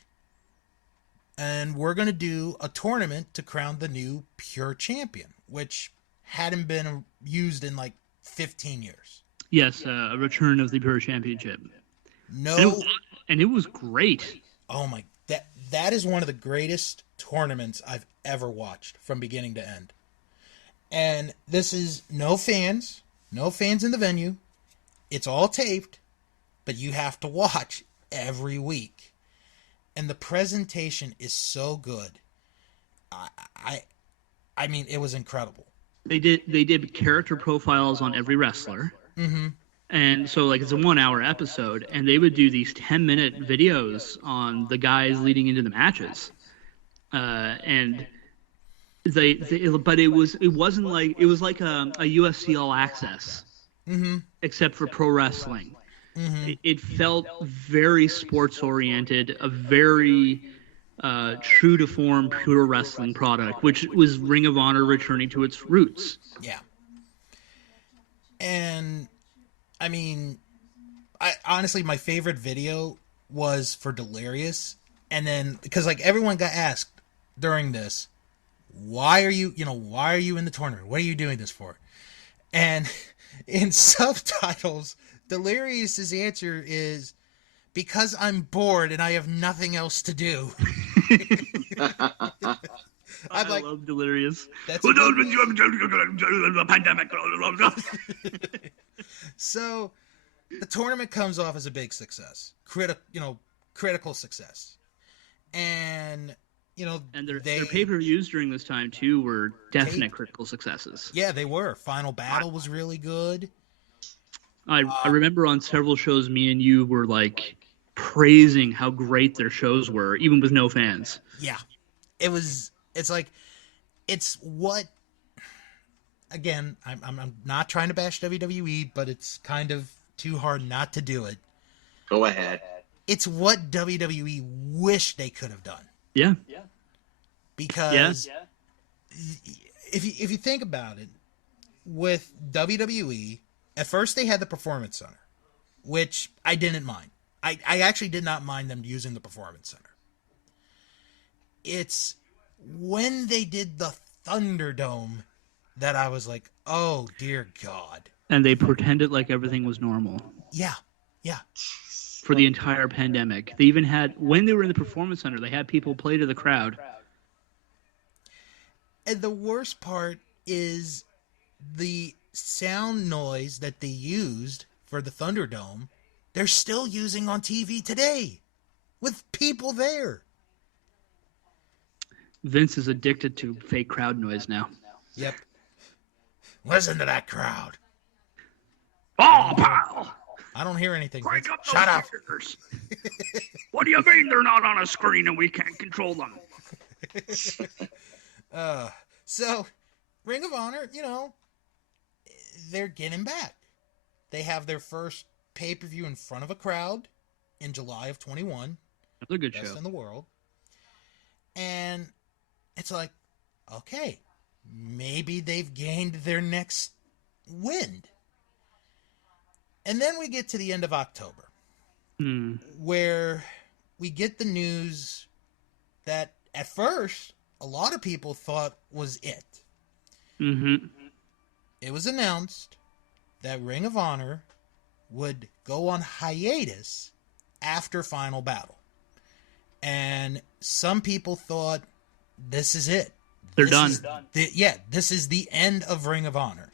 and we're going to do a tournament to crown the new pure champion, which hadn't been used in like 15 years. Yes, a return of the pure championship. No. And it was great. Oh my, that is one of the greatest tournaments I've ever watched from beginning to end. And this is no fans in the venue. It's all taped, but you have to watch every week. And the presentation is so good. I mean, it was incredible. They did character profiles on every wrestler. Mm-hmm. And so, like, it's a 1 hour episode, and they would do these 10-minute videos on the guys leading into the matches. And but it wasn't like, it was like a UFC All Access, except for pro wrestling. Mm-hmm. It felt very sports oriented, a very true to form pure wrestling product, which was Ring of Honor returning to its roots. Yeah. And I mean, honestly, my favorite video was for Delirious. And then, because like everyone got asked during this, why are you in the tournament? What are you doing this for? And in subtitles, Delirious's answer is, because I'm bored and I have nothing else to do. I love Delirious. That's pandemic. So the tournament comes off as a big success, critical success, and their pay-per-views during this time too were definite critical successes. Yeah, they were. Final Battle was really good. I remember on several shows, me and you were like praising how great their shows were, even with no fans. Yeah, it's what. Again, I'm not trying to bash WWE, but it's kind of too hard not to do it. Go ahead. It's what WWE wished they could have done. Yeah. Because if you think about it, with WWE, at first they had the Performance Center, which I didn't mind. I actually did not mind them using the Performance Center. It's when they did the Thunderdome that I was like, oh, dear God. And they pretended like everything was normal. Yeah. For the entire pandemic. They even had, when they were in the Performance Center, they had people play to the crowd. And the worst part is the sound noise that they used for the Thunderdome, they're still using on TV today with people there. Vince is addicted to fake crowd noise now. Yep. Listen to that crowd. Oh, pal! I don't hear anything. Crank up those Shut up. What do you mean they're not on a screen and we can't control them? So, Ring of Honor, they're getting back. They have their first pay-per-view in front of a crowd in July of 21. Another good Best show in the world. And it's like, okay, maybe they've gained their next wind. And then we get to the end of October, where we get the news that at first a lot of people thought was it. Mm-hmm. It was announced that Ring of Honor would go on hiatus after Final Battle. And some people thought, this is it. They're done. This is the end of Ring of Honor.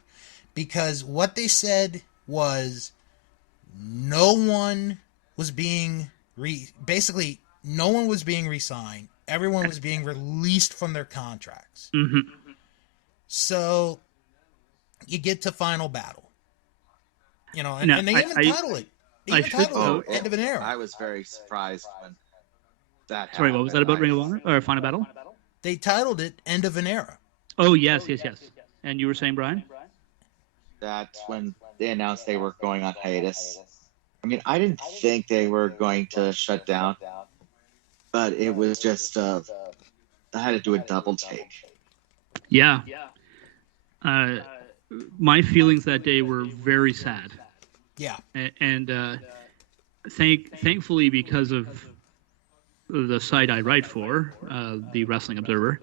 Because what they said was no one was being basically no one was being re-signed. Everyone was being released from their contracts. Mm-hmm. So you get to Final Battle. You know, and they even title it. They even title it End of an Era. I was very surprised when that Sorry, what was that about Ring of Honor? Or Final Battle? They titled it End of an Era. Oh, yes. And you were saying, Brian? That's when they announced they were going on hiatus. I mean, I didn't think they were going to shut down, but it was just, I had to do a double take. Yeah. My feelings that day were very sad. Yeah. And thankfully, because of the site I write for, the Wrestling Observer,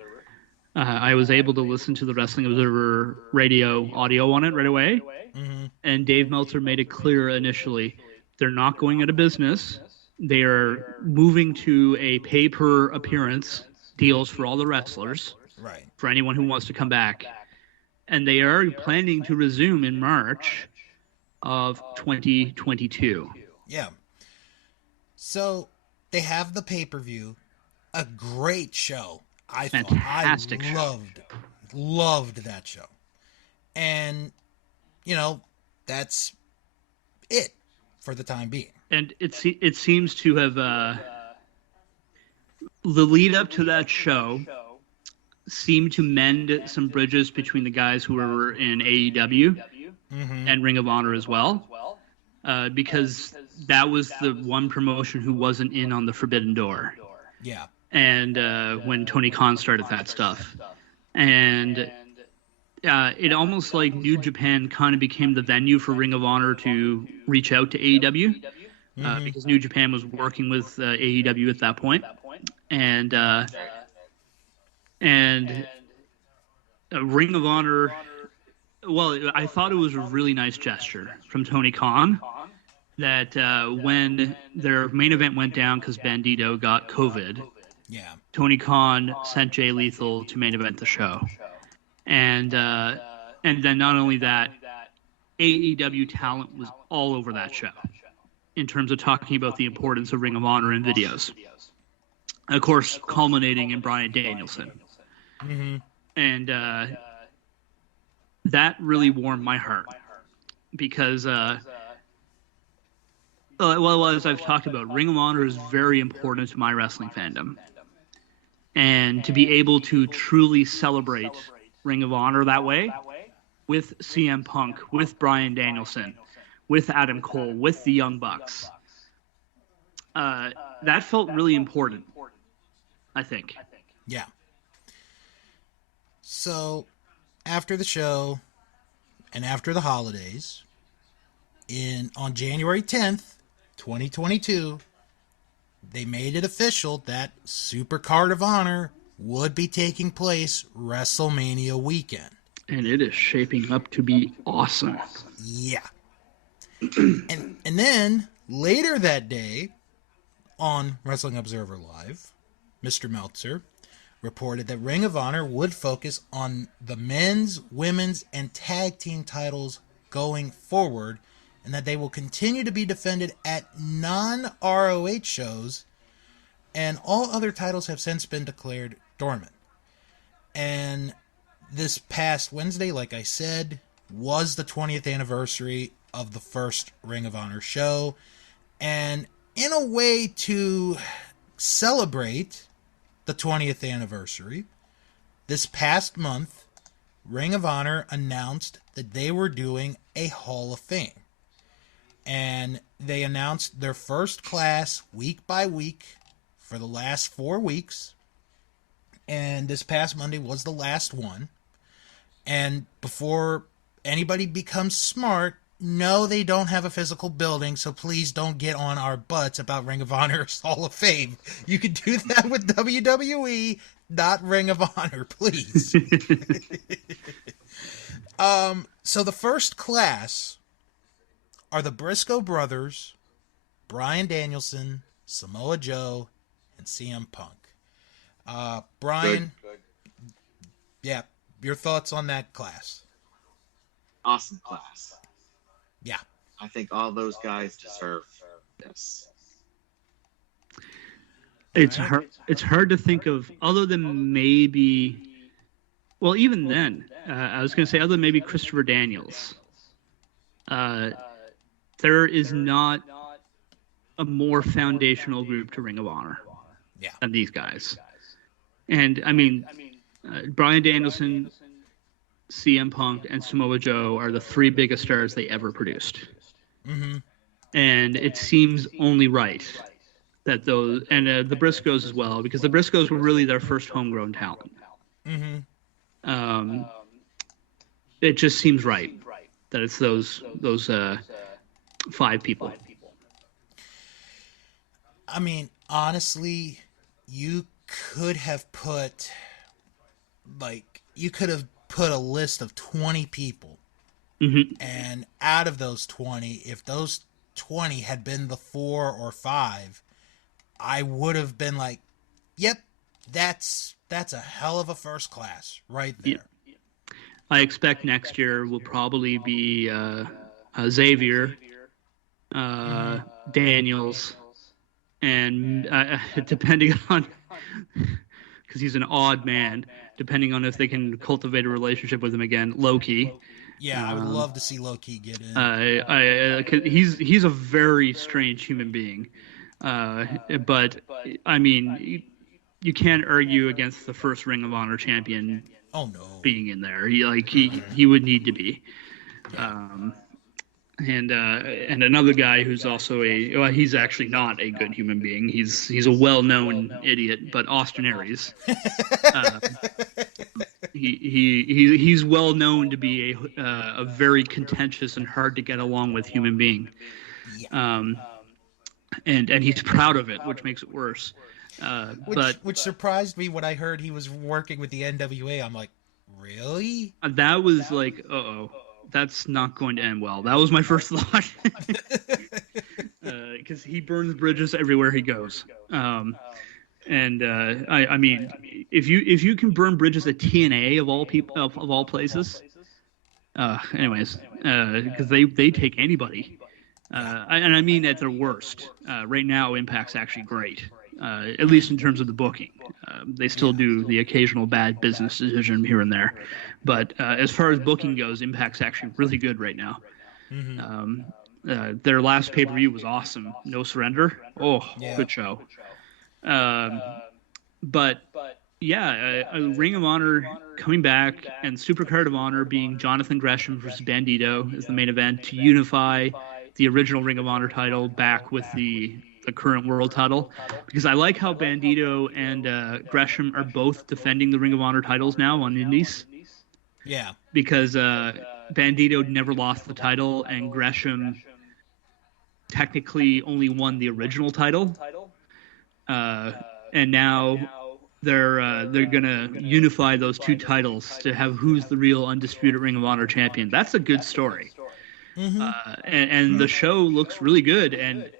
I was able to listen to the Wrestling Observer radio audio on it right away. Mm-hmm. And Dave Meltzer made it clear initially, they're not going out of business. They are moving to a pay-per-appearance deals for all the wrestlers, right? For anyone who wants to come back. And they are planning to resume in March of 2022. Yeah. So they have the pay-per-view, a great show. Fantastic I loved that show. And, you know, that's it for the time being. And it seems to have the lead up to that show seemed to mend some bridges between the guys who were in AEW and Ring of Honor as well, because that was the one promotion who wasn't in on the Forbidden Door. Yeah. And when Tony Khan started that stuff. And it almost like New Japan kind of became the venue for Ring of Honor to reach out to AEW, because New Japan was working with AEW at that point. And Ring of Honor, well, I thought it was a really nice gesture from Tony Khan that when their main event went down because Bandito got COVID, Tony Khan sent Jay Lethal to main event the show. And then not only that, AEW talent was all over that show in terms of talking about the importance of Ring of Honor in videos. Of course, culminating in Bryan Danielson. And that really warmed my heart because, well, as I've talked about, Ring of Honor is very important to my wrestling fandom. And to be able to truly celebrate Ring of Honor that way, with CM Punk, with Bryan Danielson, with Adam Cole, with the Young Bucks, that felt really important, I think. Yeah. So, after the show, and after the holidays, on January 10th, 2022, they made it official that Super Card of Honor would be taking place WrestleMania weekend. And it is shaping up to be awesome. Yeah. and then, later that day, on Wrestling Observer Live, Mr. Meltzer reported that Ring of Honor would focus on the men's, women's, and tag team titles going forward, and that they will continue to be defended at non-ROH shows, and all other titles have since been declared dormant. And this past Wednesday, like I said, was the 20th anniversary of the first Ring of Honor show, and in a way to celebrate the 20th anniversary, this past month, Ring of Honor announced that they were doing a Hall of Fame. And they announced their first class week by week for the last 4 weeks. And this past Monday was the last one. And before anybody becomes smart, no, they don't have a physical building, so please don't get on our butts about Ring of Honor's Hall of Fame. You can do that with WWE, not Ring of Honor, please. So the first class are the Briscoe brothers, Bryan Danielson, Samoa Joe, and CM Punk. Brian, Good. yeah, your thoughts on that class? Awesome class. Yeah. I think all those guys deserve this. It's hard. It's hard to think of other than maybe. Well, even then, I was going to say other than maybe Christopher Daniels. There is not a more foundational group to Ring of Honor than these guys. And I mean, Bryan Danielson, CM Punk, and Samoa Joe are the 3 biggest stars they ever produced. Mm-hmm. And it seems only right that those, and the Briscoes as well, because the Briscoes were really their first homegrown talent. Mm-hmm. It just seems right that it's those 5 people. I mean, honestly, you could have put a list of 20 people. Mm-hmm. And out of those 20, if those 20 had been the 4 or 5, I would have been like, yep, that's a hell of a first class right there. Yeah. I expect next year will probably be Xavier, Daniels, and depending on, because he's an odd man, depending on if they can cultivate a relationship with him again, Loki. Yeah, I would love to see Loki get in. 'Cause he's a very strange human being, but I mean, you can't argue against the first Ring of Honor champion. Oh no, being in there, he would need to be. And another guy who's also he's actually not a good human being. He's a well-known idiot, but Austin Aries. He's well known to be a very contentious and hard to get along with human being. And he's proud of it, which makes it worse. Which surprised me when I heard he was working with the NWA. I'm like, really? That was like, uh-oh. That's not going to end well. That was my first thought, because he burns bridges everywhere he goes. I mean, if you can burn bridges at TNA of all people of all places, anyways, because they take anybody, and I mean at their worst. Right now, Impact's actually great, at least in terms of the booking. They still do the occasional bad business decision here and there, but as far as booking goes, Impact's actually really good right now. Mm-hmm. Their last pay-per-view was awesome. No Surrender. Good show. But yeah, Ring of Honor coming back and Supercard of Honor being Jonathan Gresham versus Bandito is the main event to unify the original Ring of Honor title back with the current world title, because I like how Bandito and Gresham are both defending the Ring of Honor titles now on Indies. Yeah. Because Bandito never lost the title, and Gresham technically only won the original title. And now they're gonna unify those 2 titles to have who's the real undisputed Ring of Honor champion. That's a good story. Mm-hmm. And the show looks really good, and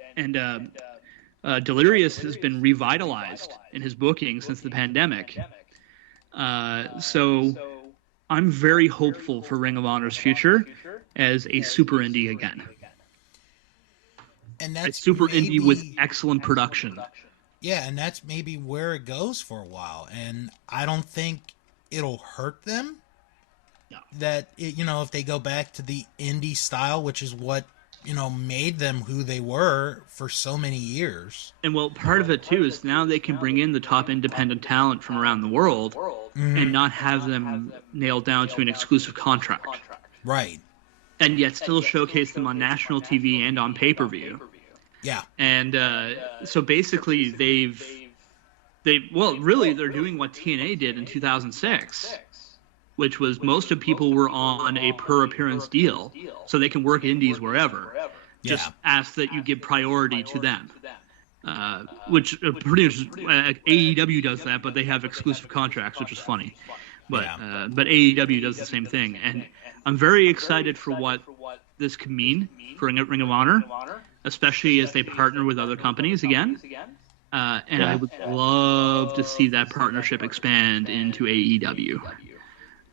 Delirious has been revitalized in his booking since the pandemic. So I'm very hopeful for Ring of Honor's future as a super indie again. And that's a super indie with excellent production. Yeah, and that's maybe where it goes for a while. And I don't think it'll hurt them. No. That, if they go back to the indie style, which is what, made them who they were for so many years. And well, part of it too is now they can bring in the top independent talent from around the world and not have them nailed down to an exclusive contract. Right. and yet still showcase them on national TV and on pay-per-view. Yeah. And so basically really they're doing what TNA did in 2006, which was most of people were on a per appearance deal, so they can work indies wherever. Just ask that you give priority to them. Which pretty much AEW does that, but they have exclusive contracts, which is funny. But AEW does the same thing, and I'm very excited for what this could mean for Ring of Honor, especially as they partner with other companies again. And I would love to see that partnership expand into AEW.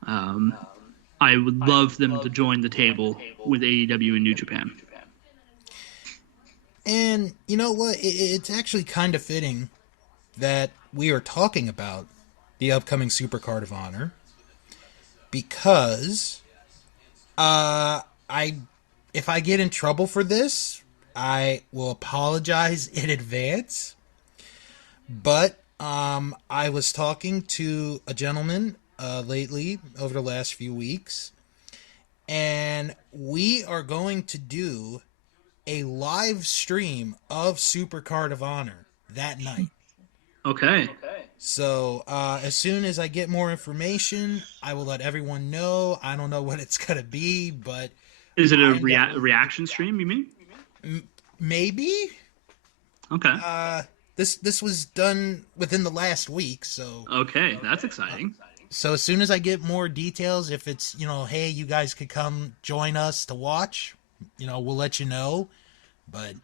I would love them to join the table with AEW and New Japan. And you know what? It's actually kind of fitting that we are talking about the upcoming Supercard of Honor, because if I get in trouble for this, I will apologize in advance. But I was talking to a gentleman lately over the last few weeks, and we are going to do a live stream of Supercard of Honor that night. Okay. So as soon as I get more information, I will let everyone know. I don't know what it's going to be, but... Is it a reaction stream, you mean? Maybe. Okay. This was done within the last week, so... Okay, that's exciting. So as soon as I get more details, if it's, hey, you guys could come join us to watch, we'll let you know. But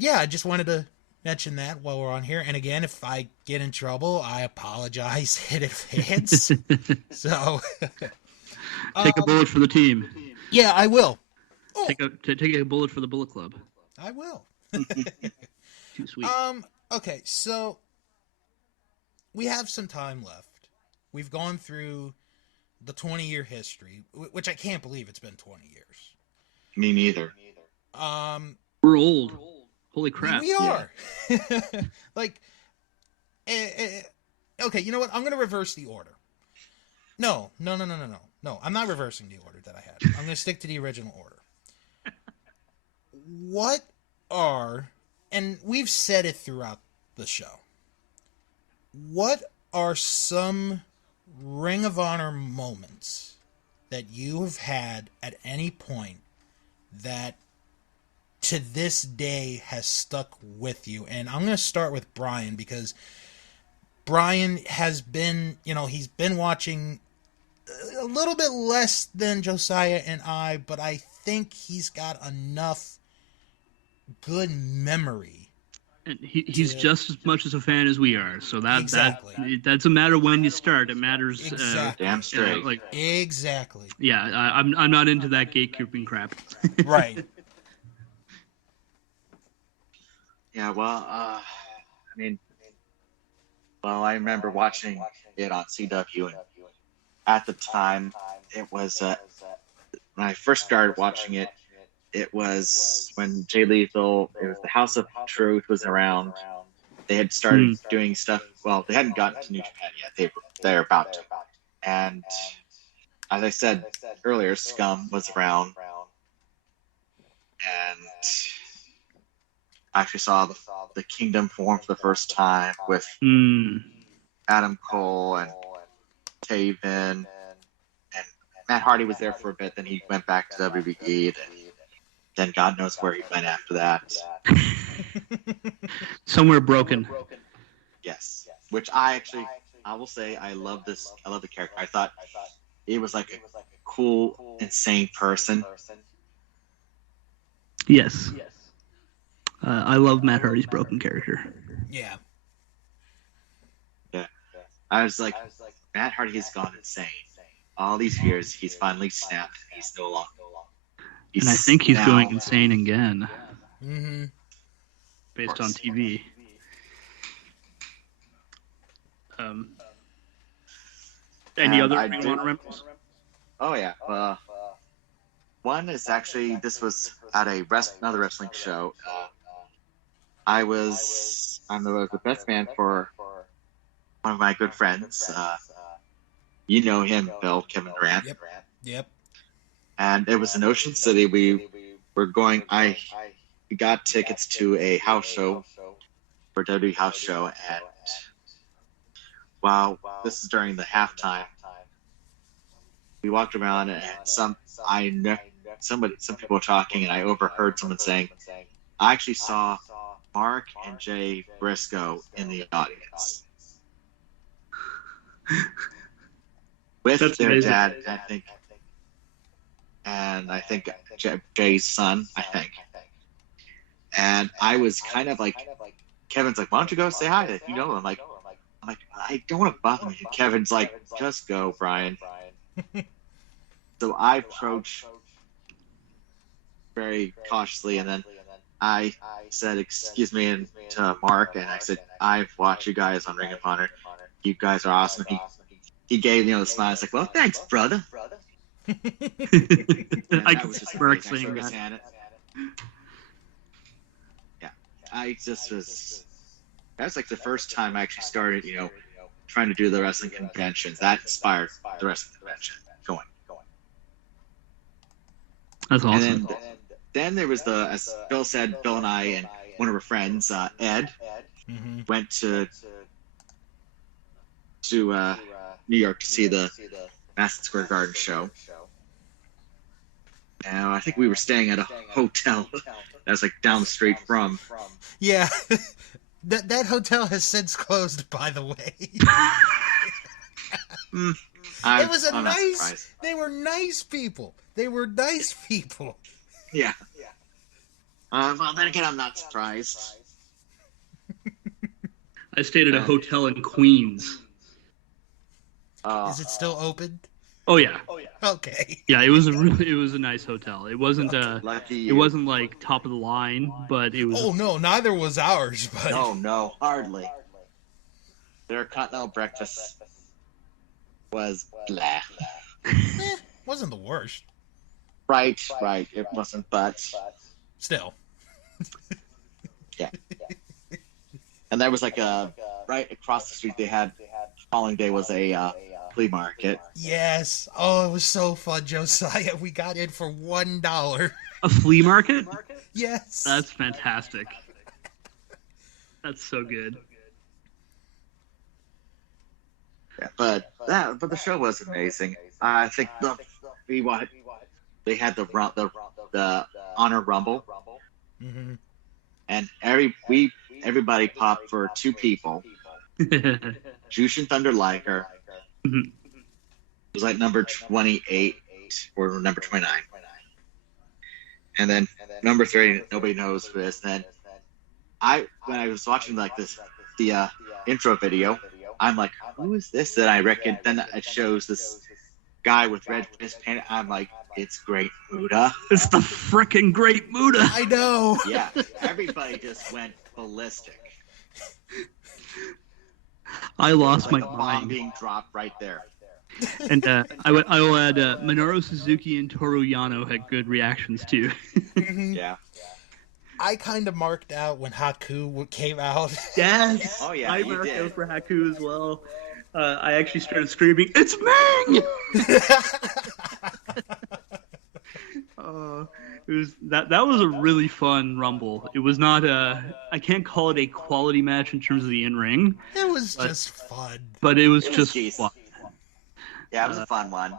yeah, I just wanted to mention that while we're on here. And again, if I get in trouble, I apologize in advance. So take a bullet for the team. Yeah, I will. Oh. Take a bullet for the Bullet Club. I will. Too sweet. Okay, so we have some time left. We've gone through the 20-year history, which I can't believe it's been 20 years. Me neither. We're old. Holy crap. We are. Yeah. Okay, you know what? I'm going to reverse the order. No. I'm not reversing the order that I had. I'm going to stick to the original order. What are, and we've said it throughout the show, what are some Ring of Honor moments that you have had at any point that to this day has stuck with you? And I'm going to start with Brian, because Brian has been, he's been watching a little bit less than Josiah and I, but I think he's got enough good memory. And he's just as much as a fan as we are, so that's a matter when you start. It matters. Exactly. Damn straight. Exactly. Yeah, I'm not into that gatekeeping crap. Right. Yeah, well, I remember watching it on CW, and at the time, it was when I first started watching it. It was when Jay Lethal, it was the House of Truth was around. They had started doing stuff. Well, they hadn't gotten to New Japan yet. They're about to. And as I said earlier, Scum was around. And I actually saw the Kingdom form for the first time with Adam Cole and Taven. And Matt Hardy was there for a bit. Then he went back to WWE. Then God knows where he went after that. Somewhere broken. Yes. Which I will say, I love this. I love the character. I thought he was like a cool, insane person. Yes. I love Matt Hardy's broken character. Yeah. Yeah. I was like, Matt Hardy has gone insane. All these years, he's finally snapped. He's no longer. And I think he's going insane again. Mm-hmm. Based on TV. Any other Ring of Honor remembers? Oh, yeah. One is actually, this was at another wrestling show. I'm the best man for one of my good friends. You know him, Bill, Kevin Durant. Yep. and it was in Ocean City. We were going. We got tickets to a house show for WWE house show, and wow, this is during the halftime. We walked around, and some people were talking, and I overheard someone saying, "I actually saw Mark and Jay Briscoe in the audience with That's their amazing. dad, I think Jay's son, I think." And I was kind of like, Kevin's like, "Why don't you go say hi if you know him?" I'm like, I don't want to bother him. Kevin's like, "Just go, Brian." So I approached very cautiously, and then I said, "Excuse me," to Mark, and I said, "I've watched you guys on Ring of Honor. You guys are awesome." He gave the smile. It's like, "Well, thanks, brother." I can see Mark saying that. Yeah, that was like the first time I actually started, trying to do the wrestling conventions. That inspired the wrestling convention going. That's awesome. And then there was as Bill said, Bill and I and one of our friends, Ed, went to New York to see the Madison Square Garden show. And I think we were staying at a hotel that was like down the street from. Yeah, that hotel has since closed, by the way. It was nice. They were nice people. Yeah. Well, then again, I'm not surprised. I stayed at a hotel in Queens. Is it still open? Oh yeah. Okay. Yeah, it was a nice hotel. It wasn't Lucky it wasn't like top of the line, but it was. Oh no, neither was ours. But no, hardly. Their continental breakfast was blah. Wasn't the worst. Right. It wasn't, but Still. yeah. And there was like right across the street. They had following day was a flea market. Yes. Oh, it was so fun, Josiah. We got in for $1. A flea market? Yes. That's fantastic. That's so good. Yeah, but the show was amazing. I think they had the Honor Rumble, and everybody popped for two people. Jushin Thunder Liger was like number 28 or number 29, and then number 30 nobody knows who it is. And then when I was watching like the intro video, I'm like, who is this? And I reckon then it shows this guy with red fist paint. I'm like, it's Great Muta. It's the frickin' Great Muta. I know. Yeah, everybody just went ballistic. I lost my bomb mind. being dropped right there. And I will add Minoru Suzuki and Toru Yano had good reactions too. Yeah. I kind of marked out when Haku came out. Yes. Oh yeah, I you marked did. out for Haku as well. I actually started screaming, "It's Ming!" It was that was a really fun Rumble. It was not I can't call it a quality match in terms of the in-ring. It was just fun. But it was It was just fun. Yeah, it was a fun one.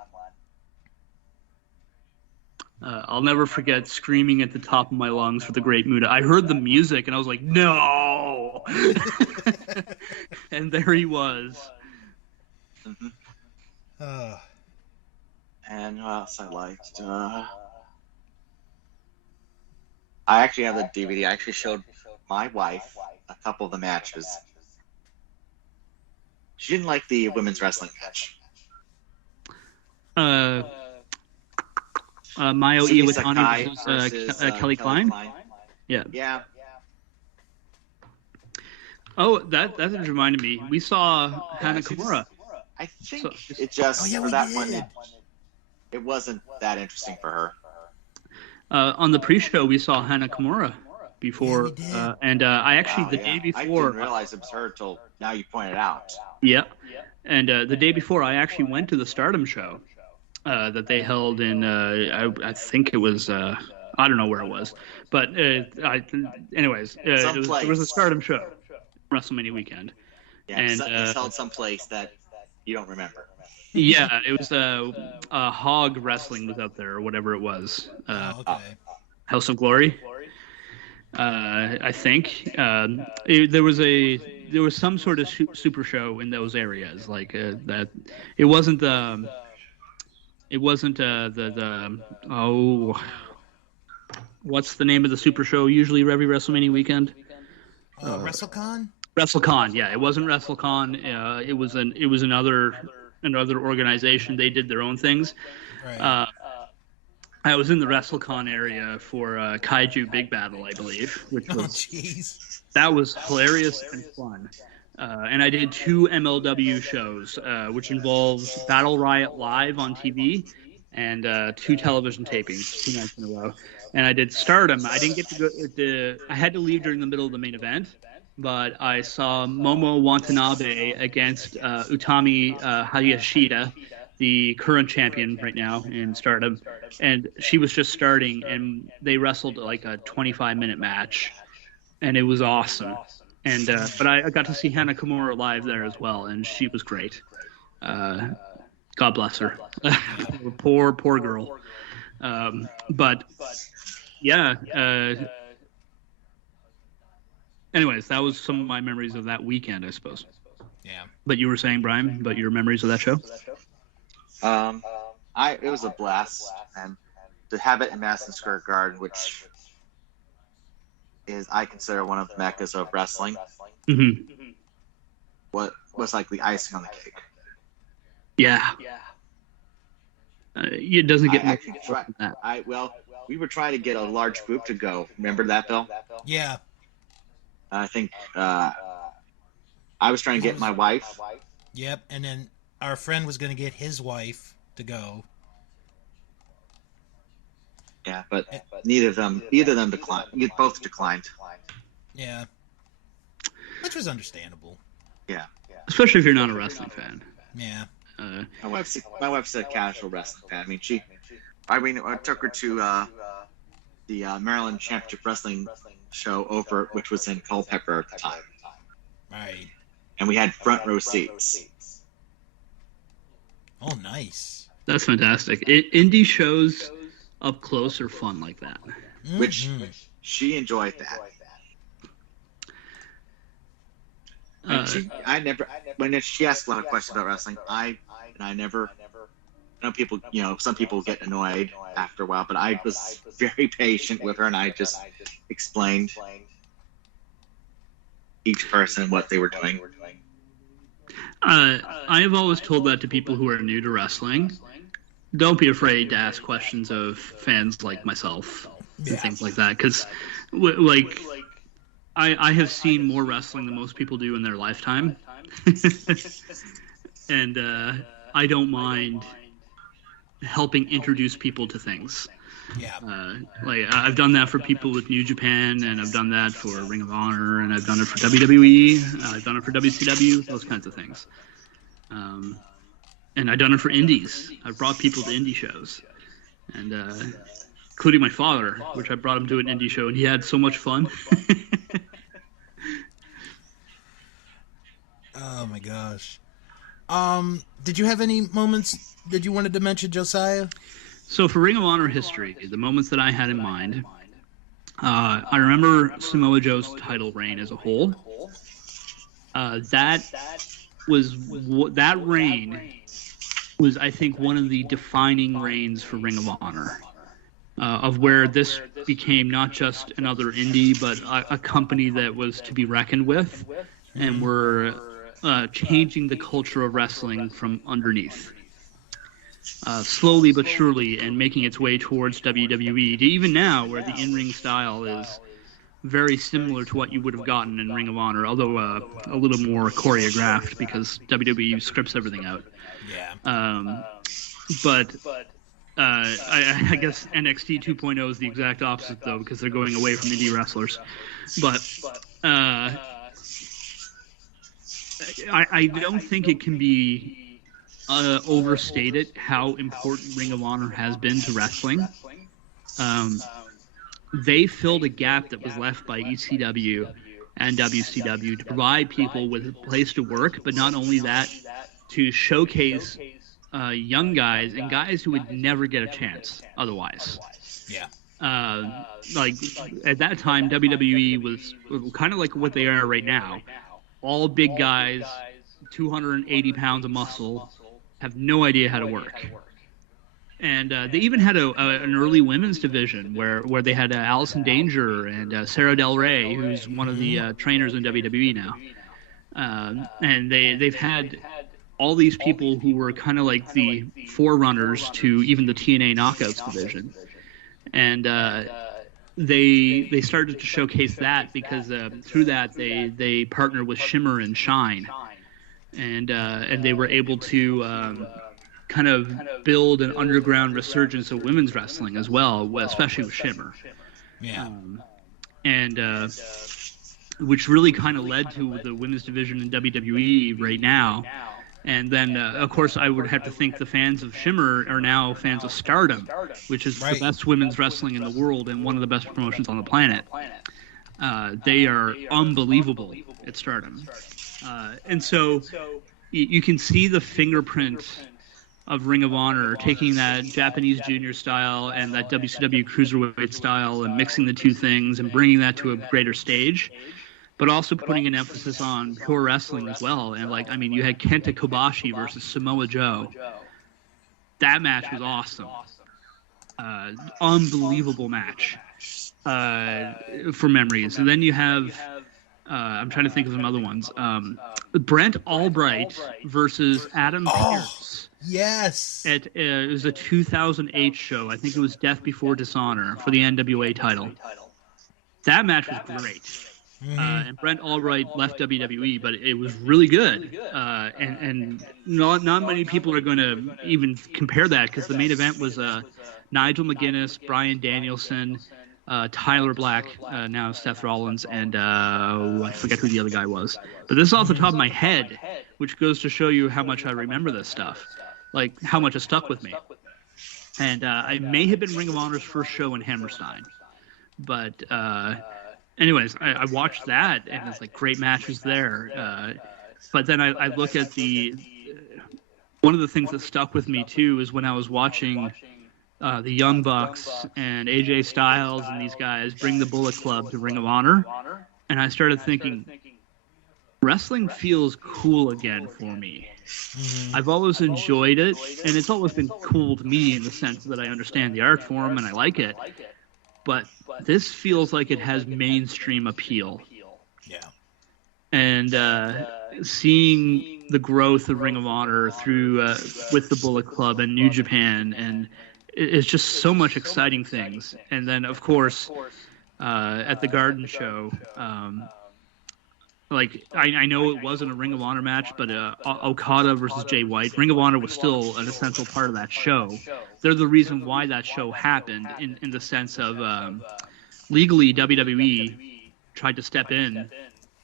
I'll never forget screaming at the top of my lungs for the Great Muta. I heard the music and I was like, no! And there he was. And what else I liked? I actually have the DVD. I actually showed my wife a couple of the matches. She didn't like the women's wrestling match. Mayo Sumi Iwatani Sakai versus versus Kelly Klein. Yeah. Yeah. Oh, that just reminded me. We saw Hana Kimura. I think So- it just Oh, yeah, for we that did. one it wasn't that interesting for her. On the pre-show, we saw Hana Kimura before, we did. and I actually Wow, the yeah. day I before. didn't realize it was her till now you pointed it out. Yeah, and the day before, I actually went to the Stardom show. that they held in I think it was I don't know where it was, but anyways, there was a Stardom show, WrestleMania weekend, Yeah, and it's held someplace that you don't remember. yeah, it was Hog Wrestling was up there or whatever it was. Okay. House of Glory. I think there was some sort of super show in those areas like that. It wasn't the what's the name of the super show usually every WrestleMania weekend? WrestleCon. WrestleCon, yeah, it wasn't WrestleCon. It was another organization. They did their own things. Right. I was in the WrestleCon area for Kaiju Big Battle, I believe, which was that was hilarious and fun. And I did 2 MLW shows, which involved Battle Riot Live on TV and 2 television tapings, 2 nights in a row. And I did Stardom. I didn't get to go. I had to leave during the middle of the main event, but I saw Momo Watanabe against Utami Hayashida, the current champion right now in Stardom, and she was just starting, and they wrestled like a 25-minute match, and it was awesome. And but I got to see Nakamura live there as well, and she was great. God bless her. poor girl. But yeah. Anyways, that was some of my memories of that weekend, I suppose. Yeah. But you were saying, Brian, about your memories of that show? It was a blast, and to have it in Madison Square Garden, which is I consider one of the meccas of wrestling. Mm-hmm. What was like the icing on the cake? Yeah. It doesn't get much than that. We were trying to get a large group to go. Remember that, Bill? Yeah. I think I was trying to get my wife. Yep, and then our friend was going to get his wife to go. Yeah, but either of them declined. Both declined. Yeah, which was understandable. Yeah, especially if you're not a wrestling fan. Yeah. My wife's a casual wrestling fan. I took her to the Maryland Championship Wrestling show over, which was in Culpeper at the time. Right. And we had front row seats. Oh, nice. That's fantastic. Indie shows up close are fun like that. Mm-hmm. Which she enjoyed that. When she asked a lot of questions about wrestling, I know people, some people get annoyed after a while, but I was very patient with her, and I just explained each person what they were doing. I have always told that to people who are new to wrestling. Don't be afraid to ask questions of fans like myself and things like that, because I have seen more wrestling than most people do in their lifetime. And I don't mind helping introduce people to things. Yeah. I've done that for people with New Japan, and I've done that for Ring of Honor, and I've done it for WWE, I've done it for WCW, those kinds of things. And I've done it for indies. I've brought people to indie shows, and including my father, which I brought him to an indie show, and he had so much fun. Oh my gosh. Did you have any moments that you wanted to mention, Josiah? So for Ring of Honor history, the moments that I had in mind, I remember Samoa Joe's title reign as a whole. That reign was, I think, one of the defining reigns for Ring of Honor, of where this became not just another indie, but a company that was to be reckoned with, and were changing the culture of wrestling from underneath. Slowly but surely, and making its way towards WWE, to even now, where the in-ring style is very similar to what you would have gotten in Ring of Honor, although a little more choreographed, because WWE scripts everything out. Yeah. But I guess NXT 2.0 is the exact opposite, though, because they're going away from indie wrestlers. But I don't think it can be overstated how important Ring of Honor has been to wrestling. They filled a gap that was left by ECW and WCW to provide people with a place to work, but not only that, to showcase young guys and guys who would never get a chance otherwise. Yeah. Like at that time, WWE was kind of like what they are right now. All big guys, 280 pounds of muscle, have no idea how to work. And they even had an early women's division where they had Allison Danger and Sarah Del Rey, who's one of the trainers in WWE now. And they've had all these people who were kind of like the forerunners to even the TNA Knockouts division. And they started to showcase that because through that they partnered with Shimmer and Shine. And they were able to kind of build an underground resurgence of women's wrestling as well, especially with Shimmer. Yeah. And which really kind of led to the women's division in WWE right now. And then, of course, I would have to think the fans of Shimmer are now fans of Stardom, which is the best women's wrestling in the world and one of the best promotions on the planet. They are unbelievable at Stardom. And so you can see the fingerprint of Ring of Honor, taking that Japanese junior style and that WCW cruiserweight style and mixing the two things and bringing that to a greater stage, but also putting an emphasis on pure wrestling as well. And like, I mean, you had Kenta Kobashi versus Samoa Joe. That match was awesome. Unbelievable match for memories. And then you have, I'm trying to think of some other ones. Brent Albright versus Adam Pearce. Yes. It was a 2008 show. I think it was Death Before Dishonor for the NWA title. That match was great. And Brent Albright left WWE, but it was really good. And not many people are going to even compare that because the main event was Nigel McGuinness, Bryan Danielson, Tyler Black, now Seth Rollins, and I forget who the other guy was. But this is off the top of my head, which goes to show you how much I remember this stuff, like how much it stuck with me. And I may have been Ring of Honor's first show in Hammerstein. But anyways, I watched that, and it's like great matches there. But then I look at one of the things that stuck with me, too, is when I was watching the Young Bucks and AJ Styles and these guys bring the Bullet Club to Ring of Honor. And I started thinking, wrestling feels cool again for me. I've always enjoyed it, and it's always been cool to me in the sense that I understand the art form and I like it. But this feels like it has mainstream appeal. Yeah. And seeing the growth of Ring of Honor through with the Bullet Club and New Japan, and it's just so much exciting things. And then, of course, at the Garden Show, like I know it wasn't a Ring of Honor match, but Okada versus Jay White, Ring of Honor was still an essential part of that show. They're the reason why that show happened in the sense of legally WWE tried to step in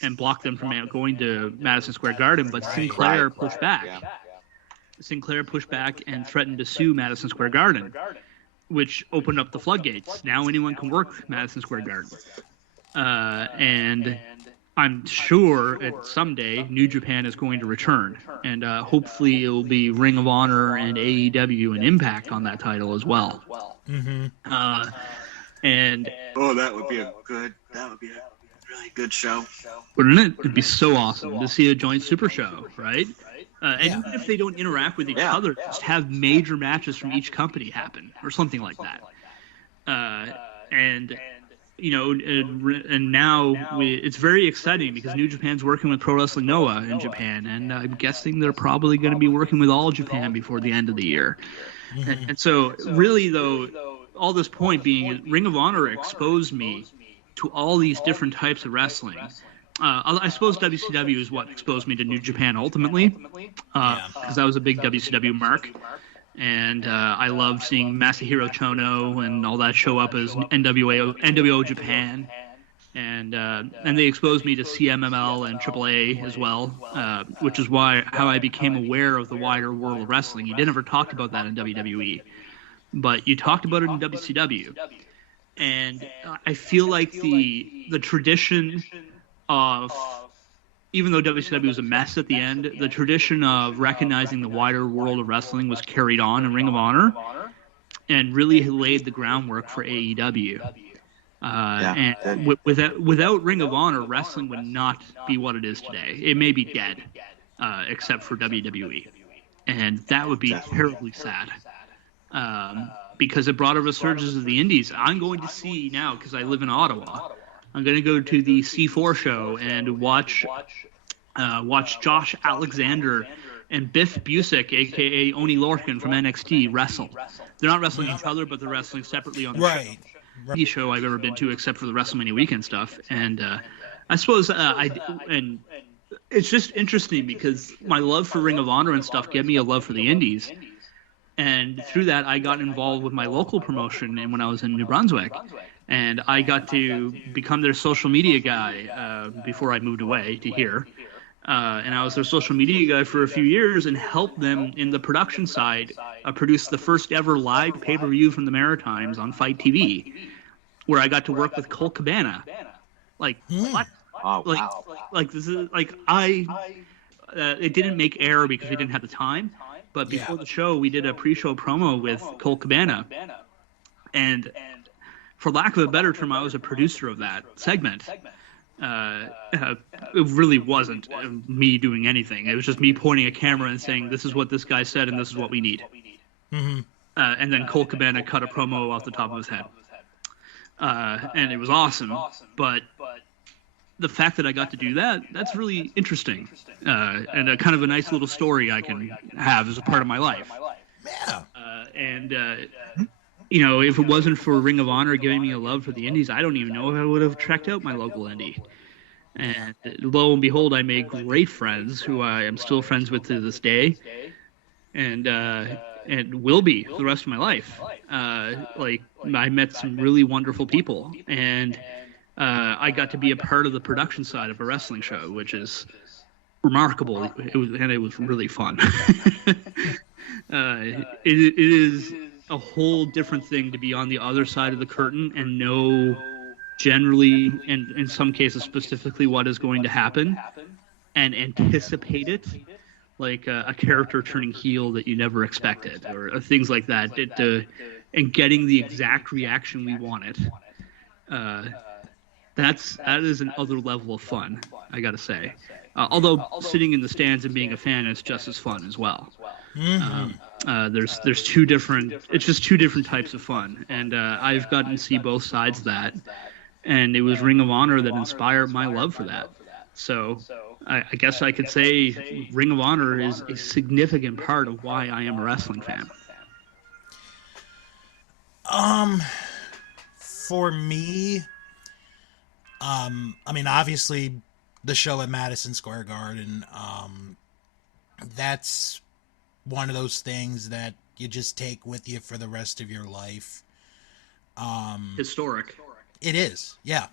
and block them from going to Madison Square Garden, but Sinclair pushed back. Sinclair pushed back and threatened to sue Madison Square Garden, which opened up the floodgates. Now anyone can work Madison Square Garden. And I'm sure someday New Japan is going to return, and hopefully it will be Ring of Honor and AEW and Impact on that title as well. Mm-hmm. And that would be a really good show. Wouldn't it? It'd be so awesome to see a joint super show, right? And even if they don't interact with each other, just have major matches from each company happen or something like that. And you know, and now it's very exciting because New Japan's working with Pro Wrestling Noah in Japan, and I'm guessing they're probably going to be working with All Japan before the end of the year. Mm-hmm. And so, really, though, all this point being, Ring of Honor exposed me to all these different types of wrestling. I suppose WCW is what exposed me to New Japan ultimately, because I was a big WCW mark. And I loved seeing Masahiro Chono and all that show up as NWO Japan. and they exposed me to CMML and AAA as well, which is how I became aware of the wider world of wrestling. You never talked about that in WWE, but you talked about it in WCW, and I feel like the tradition of, even though WCW was a mess at the end, the tradition of recognizing the wider world of wrestling was carried on in Ring of Honor, and really laid the groundwork for AEW. And without Ring of Honor, wrestling would not be what it is today. It may be dead, except for WWE, and that would be terribly sad. Because it brought a resurgence of the indies. I'm going to see now, because I live in Ottawa, I'm going to go to the C4 show and watch Josh Alexander and Biff Busick, a.k.a. Oni Lorcan from NXT, wrestle. They're not wrestling each other, but they're wrestling separately on the show. Show I've ever been to, except for the WrestleMania weekend stuff. And I suppose and it's just interesting because my love for Ring of Honor and stuff gave me a love for the indies. And through that, I got involved with my local promotion and when I was in New Brunswick. And I got to become their social media guy before I moved away to here. And I was their social media guy for a few years and helped them in the production side produce the first ever live pay-per-view from the Maritimes on Fight TV, where I got to work with Colt Cabana. Like, what? Oh, wow. Like this is like it didn't make air because we didn't have the time. But before the show, we did a pre-show promo with Colt Cabana, and for lack of a better term, I was a producer of that segment. It really wasn't me doing anything. It was just me pointing a camera and saying, "This is what this guy said, and this is what we need." Mm-hmm. And then Colt Cabana cut a promo off the top of his head, and it was awesome. But the fact that I got to do that's really interesting, and a kind of a nice little story I can have as a part of my life. Yeah. If it wasn't for Ring of Honor giving me a love for the indies, I don't even know if I would have checked out my local indie. And lo and behold, I made great friends who I am still friends with to this day, and will be for the rest of my life. I met some really wonderful people, and I got to be a part of the production side of a wrestling show, which is remarkable. It was really fun. It is a whole different thing to be on the other side of the curtain and know generally, and in some cases specifically, what is going to happen and anticipate it, like a character turning heel that you never expected, or things like that, and getting the exact reaction we wanted. That is another level of fun, I gotta say. Although sitting in the stands and being a fan is just as fun as well. Mm-hmm. There's two different. It's just two different types of fun, and I've gotten to see both sides of that. And it was Ring of Honor that inspired my love for that. So I guess I could say Ring of Honor is a significant part of why I am a wrestling fan. For me, obviously the show at Madison Square Garden, that's one of those things that you just take with you for the rest of your life. Historic. It is, yeah.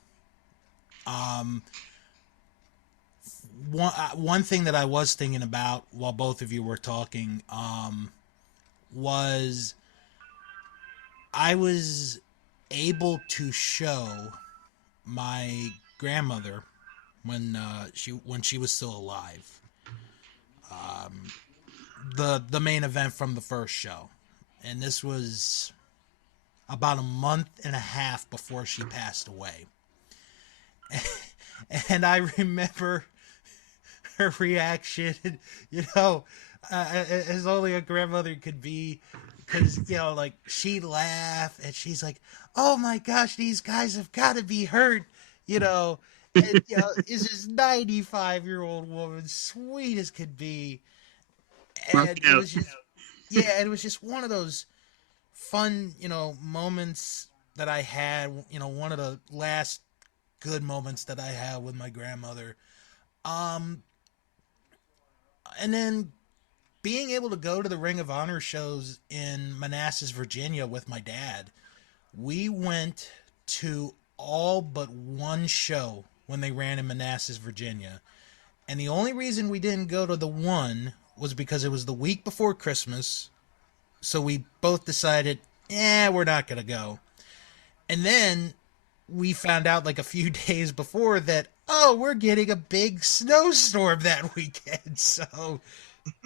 One thing that I was thinking about while both of you were talking was I was able to show my grandmother when she was still alive the main event from the first show, and this was about a month and a half before she passed away. And I remember her reaction, as only a grandmother could be, because, she laughed and she's like, "Oh my gosh, these guys have got to be hurt," and, is this 95-year-old woman, sweet as could be. And it was just, and it was just one of those fun, moments that I had, one of the last good moments that I had with my grandmother. And then being able to go to the Ring of Honor shows in Manassas, Virginia with my dad. We went to all but one show when they ran in Manassas, Virginia. And the only reason we didn't go to the one was because it was the week before Christmas. So we both decided, we're not going to go. And then we found out like a few days before that, we're getting a big snowstorm that weekend. So,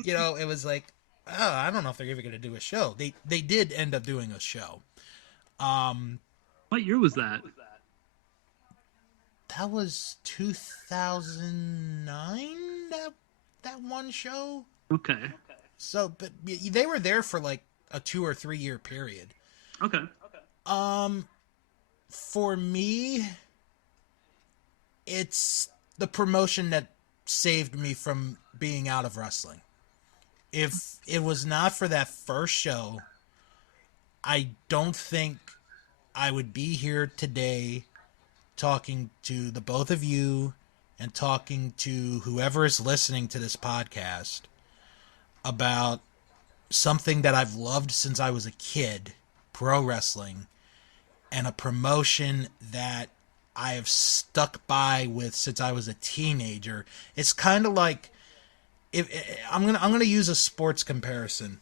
it was like, I don't know if they're even going to do a show. They did end up doing a show. What year was that? That was 2009, that one show. Okay. So, but they were there for like a 2 or 3 year period. Okay. For me, it's the promotion that saved me from being out of wrestling. If it was not for that first show, I don't think I would be here today talking to the both of you and talking to whoever is listening to this podcast about something that I've loved since I was a kid, pro wrestling, and a promotion that I have stuck by with since I was a teenager. It's kind of like, I'm gonna use a sports comparison.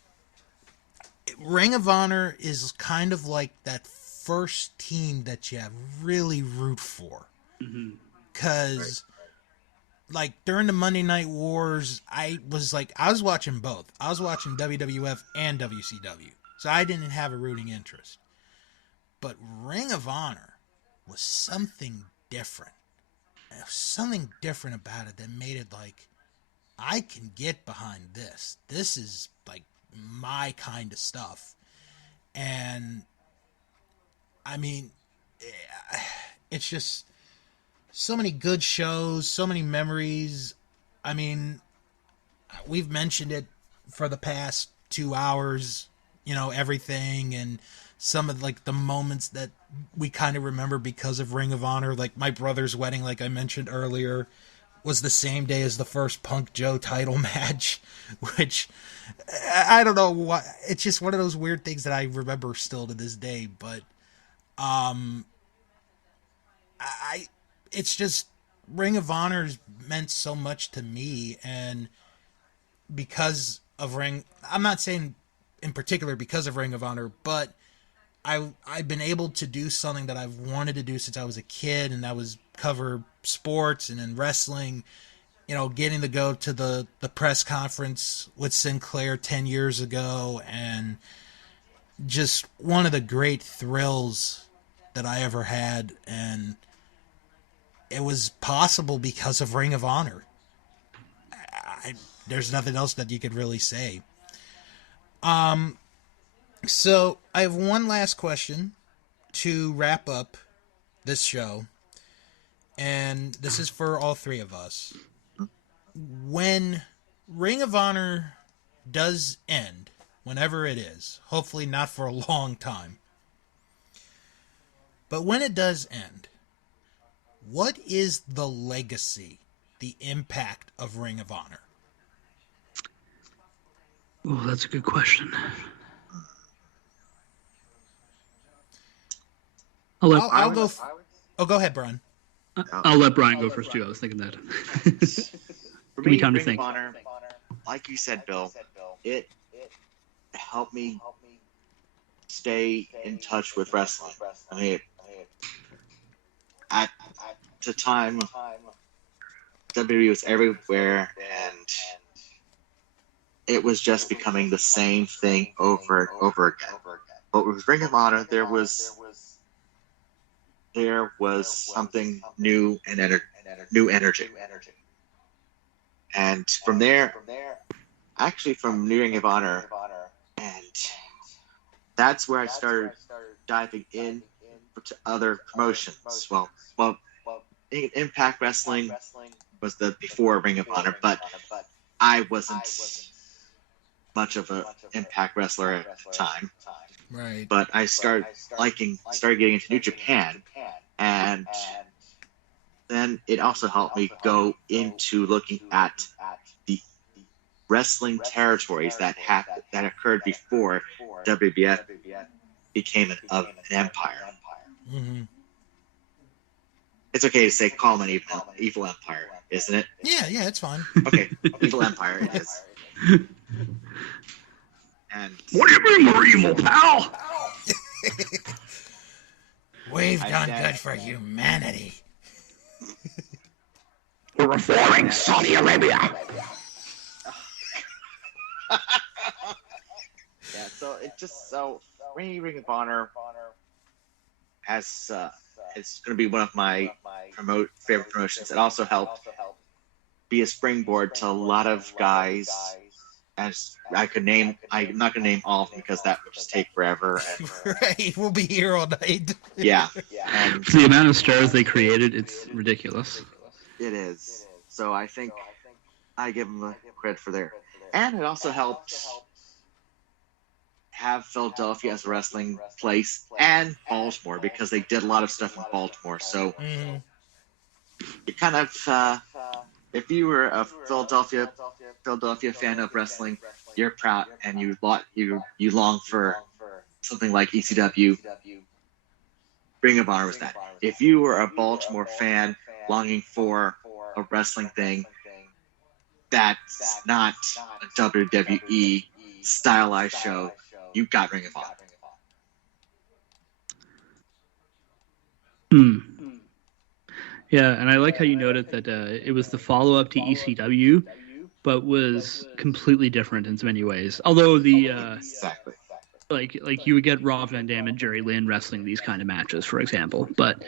Ring of Honor is kind of like that first team that you really root for, because like during the Monday Night Wars, I was watching both. I was watching WWF and WCW, so I didn't have a rooting interest. But Ring of Honor was something different. There was something different about it that made it like, I can get behind this. This is like my kind of stuff. And I mean, it's just so many good shows, so many memories. I mean, we've mentioned it for the past 2 hours, everything, and some of like the moments that we kind of remember because of Ring of Honor. Like my brother's wedding, like I mentioned earlier, was the same day as the first Punk Joe title match, which I don't know what. It's just one of those weird things that I remember still to this day. But it's just Ring of Honor's meant so much to me, and because of I'm not saying in particular because of Ring of Honor, but I've been able to do something that I've wanted to do since I was a kid, and that was cover sports and then wrestling. Getting to go to the press conference with Sinclair 10 years ago, and just one of the great thrills that I ever had, and it was possible because of Ring of Honor. There's nothing else that you could really say. So I have one last question to wrap up this show, and this is for all three of us. When Ring of Honor does end, whenever it is, hopefully not for a long time, but when it does end, what is the legacy, the impact of Ring of Honor? Oh, that's a good question. I'll go. Go ahead, Brian. I'll let Brian go first too. I was thinking that. For Give me time to think. Ring of Honor, like you said, Bill, it helped me stay in touch with wrestling. I mean, at the time, WWE was everywhere, and it was just becoming the same thing over and over again. But with Ring of Honor, there was something new and new energy. And from there, actually from New Ring of Honor, and that's where I started diving in to other promotions. Well, Impact Wrestling was the before Ring of Honor, but I wasn't much of an Impact wrestler at the time. Right. But I started getting into New Japan, and then it also helped me go into looking at the wrestling territories that occurred before WWF became an empire. Mm-hmm. It's okay to say call him an evil empire, isn't it? Yeah, it's fine. Okay, evil empire it is. And what do you mean we're evil, pal? We've done good for humanity. We're reforming Saudi Arabia. Yeah, so it just Ring of Honor has it's going to be one of my favorite promotions. It also helped be a springboard to a lot of guys. As I could name, I'm not going to name all of them because that would just take forever. And, right, we'll be here all night. Yeah. And the amount of stars they created, it's ridiculous. It is. So I think I give them the credit for there. And it also helped have Philadelphia as a wrestling place and Baltimore because they did a lot of stuff in Baltimore. So it kind of, if you were a Philadelphia fan of wrestling, you're proud and you long for something like ECW. Ring of Honor was that. If you were a Baltimore fan longing for a wrestling thing that's not a WWE stylized show, you got Ring of Honor. Yeah, and I like how you noted that it was the follow-up to ECW, but was completely different in so many ways. Although the exactly. like you would get Rob Van Dam and Jerry Lynn wrestling these kind of matches, for example. But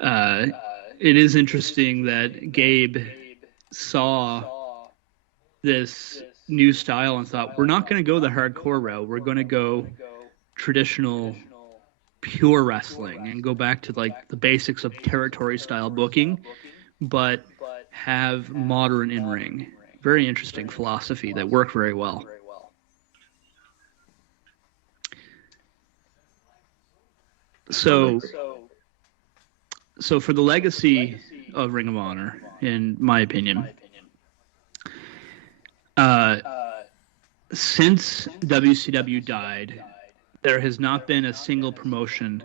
it is interesting that Gabe saw this new style and thought, we're not going to go the hardcore route. We're going to go traditional pure wrestling and go back to like the basics of territory style booking, but have modern in-ring. Very interesting philosophy that worked very well. So for the legacy of Ring of Honor, in my opinion, since WCW died, there has not been a single promotion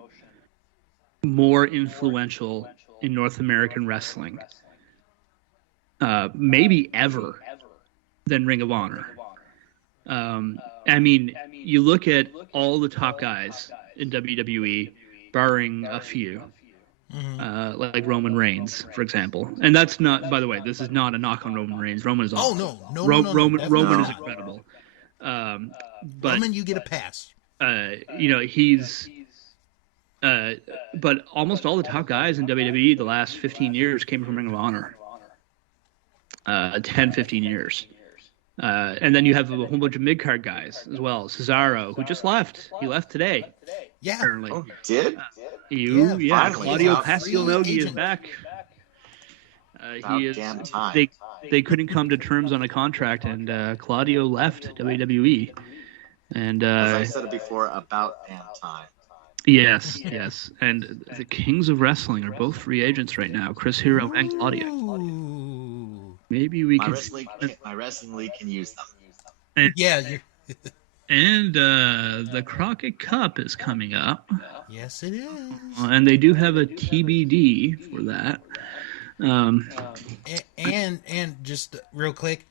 more influential in North American wrestling, maybe ever, than Ring of Honor. I mean, you look at all the top guys in WWE, barring a few, like Roman Reigns, for example. And that's not, by the way, this is not a knock on Roman Reigns. Roman is awesome. No, Roman is incredible. But Roman, you get a pass. He's but almost all the top guys in WWE the last 15 years came from Ring of Honor. 10, 15 years. And then you have a whole bunch of mid-card guys as well. Cesaro, who just left. He left today. Yeah. Apparently. Oh, did? Claudio Castagnoli is back. Damn time. They couldn't come to terms on a contract, and Claudio left WWE. And as I said it before, about damn time. Yes. And the kings of wrestling are both free agents right now, Chris Hero and Claudio. Maybe we can. My wrestling league can use them. And, and the Crockett Cup is coming up. Yes, it is. And they do have a TBD for that. And just real quick,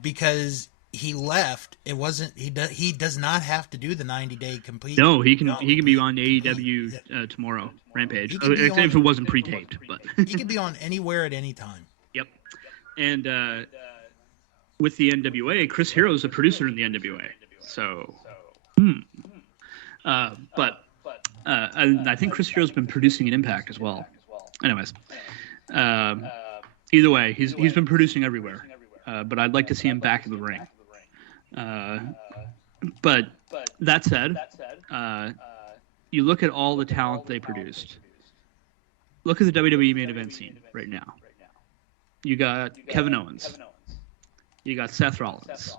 because he left, it wasn't he does not have to do the 90-day complete. No, he can be on AEW tomorrow, Rampage. If it wasn't pre-taped, but he could be on anywhere at any time. Yep. And with the NWA, Chris Hero is a producer in the NWA. So, but I think Chris Hero's been producing an Impact as well. Anyways, either way, he's been producing everywhere. But I'd like to see him back in the ring. But that said, you look at all the talent they produced. Look at the WWE main event scene right now. You got Kevin Owens. You got Seth Rollins.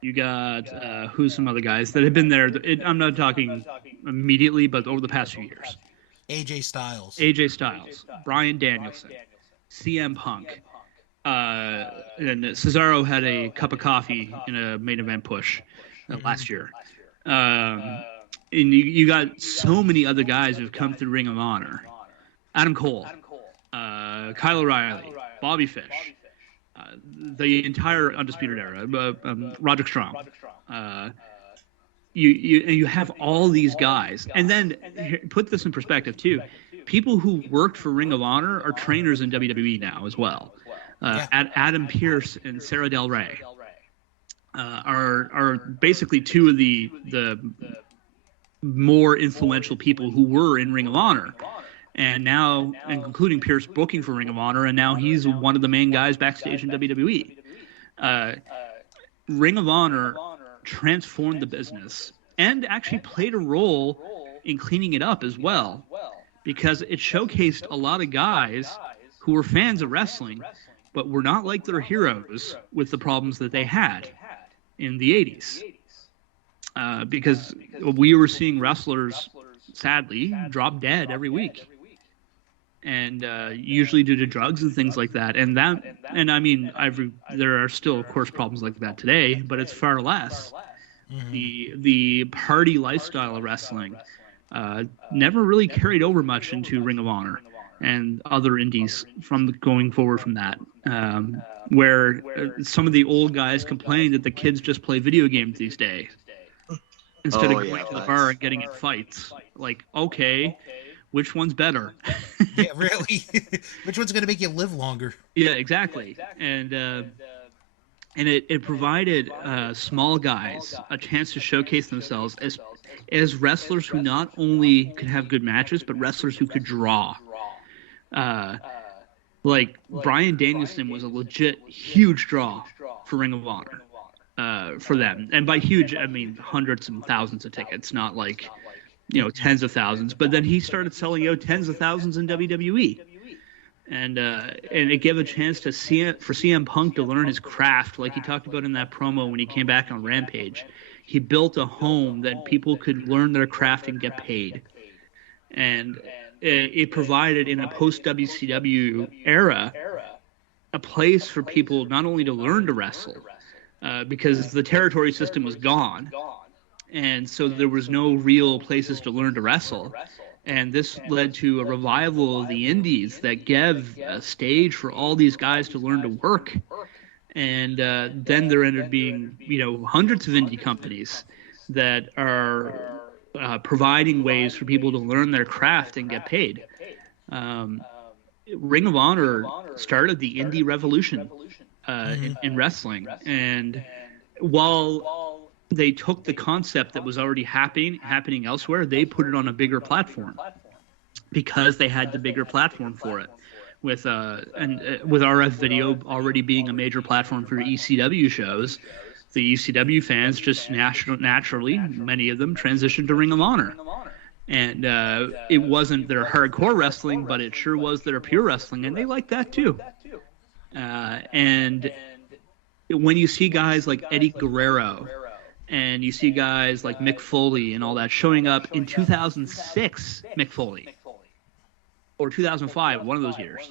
You got who's some other guys that have been there. I'm not talking immediately, but over the past few years. AJ Styles, Bryan Danielson, CM Punk, and Cesaro had a cup of coffee in a main event push last year. And you got so many other guys who've come through Ring of Honor. Adam Cole, Kyle O'Reilly, Bobby Fish, the entire Undisputed Era, Roderick Strong. You have all these guys, and then put this in perspective too. People who worked for Ring of Honor are trainers in WWE now as well. Adam Pearce and Sarah Del Rey are basically two of the more influential people who were in Ring of Honor, and now, including Pearce booking for Ring of Honor, and now he's one of the main guys backstage in WWE. Ring of Honor transformed the business and actually played a role in cleaning it up as well, because it showcased a lot of guys who were fans of wrestling but were not like their heroes with the problems that they had in the 80s. Because we were seeing wrestlers, sadly, drop dead every week, and usually due to drugs and things like that. And I mean, there are still, of course, problems like that today, but it's far less. Mm-hmm. The party lifestyle of wrestling never really carried over much into Ring of Honor and other indies from going forward from that, where some of the old guys complain that the kids just play video games these days instead of going to the bar and getting in fights. Like, okay, which one's better? Yeah, really? Which one's going to make you live longer? Yeah, exactly. And it provided small guys a chance to showcase themselves as wrestlers who not only could have good matches, but wrestlers who could draw. Like Bryan Danielson was a legit huge draw for Ring of Honor for them. And by huge, I mean hundreds and thousands of tickets, not like, tens of thousands. But then he started selling out tens of thousands in WWE. And it gave a chance for CM Punk to learn his craft, like he talked about in that promo when he came back on Rampage. He built a home that people could learn their craft and get paid. And it provided, in a post-WCW era, a place for people not only to learn to wrestle, because the territory system was gone, and so there was no real places to learn to wrestle. And this led to a revival of the indies that gave a stage for all these guys to learn to work. And then there ended up being, hundreds of indie companies that are providing ways for people to learn their craft and get paid. Ring of Honor started the indie revolution in wrestling. And while they took the concept that was already happening elsewhere, they put it on a bigger platform because they had the bigger platform for it. With RF Video already being a major platform for ECW shows, the ECW fans just naturally, many of them transitioned to Ring of Honor. And it wasn't their hardcore wrestling, but it sure was their pure wrestling, and they liked that too. And when you see guys like Eddie Guerrero, and you see guys like Mick Foley and all that showing up in 2006, Mick Foley, or 2005, one of those years,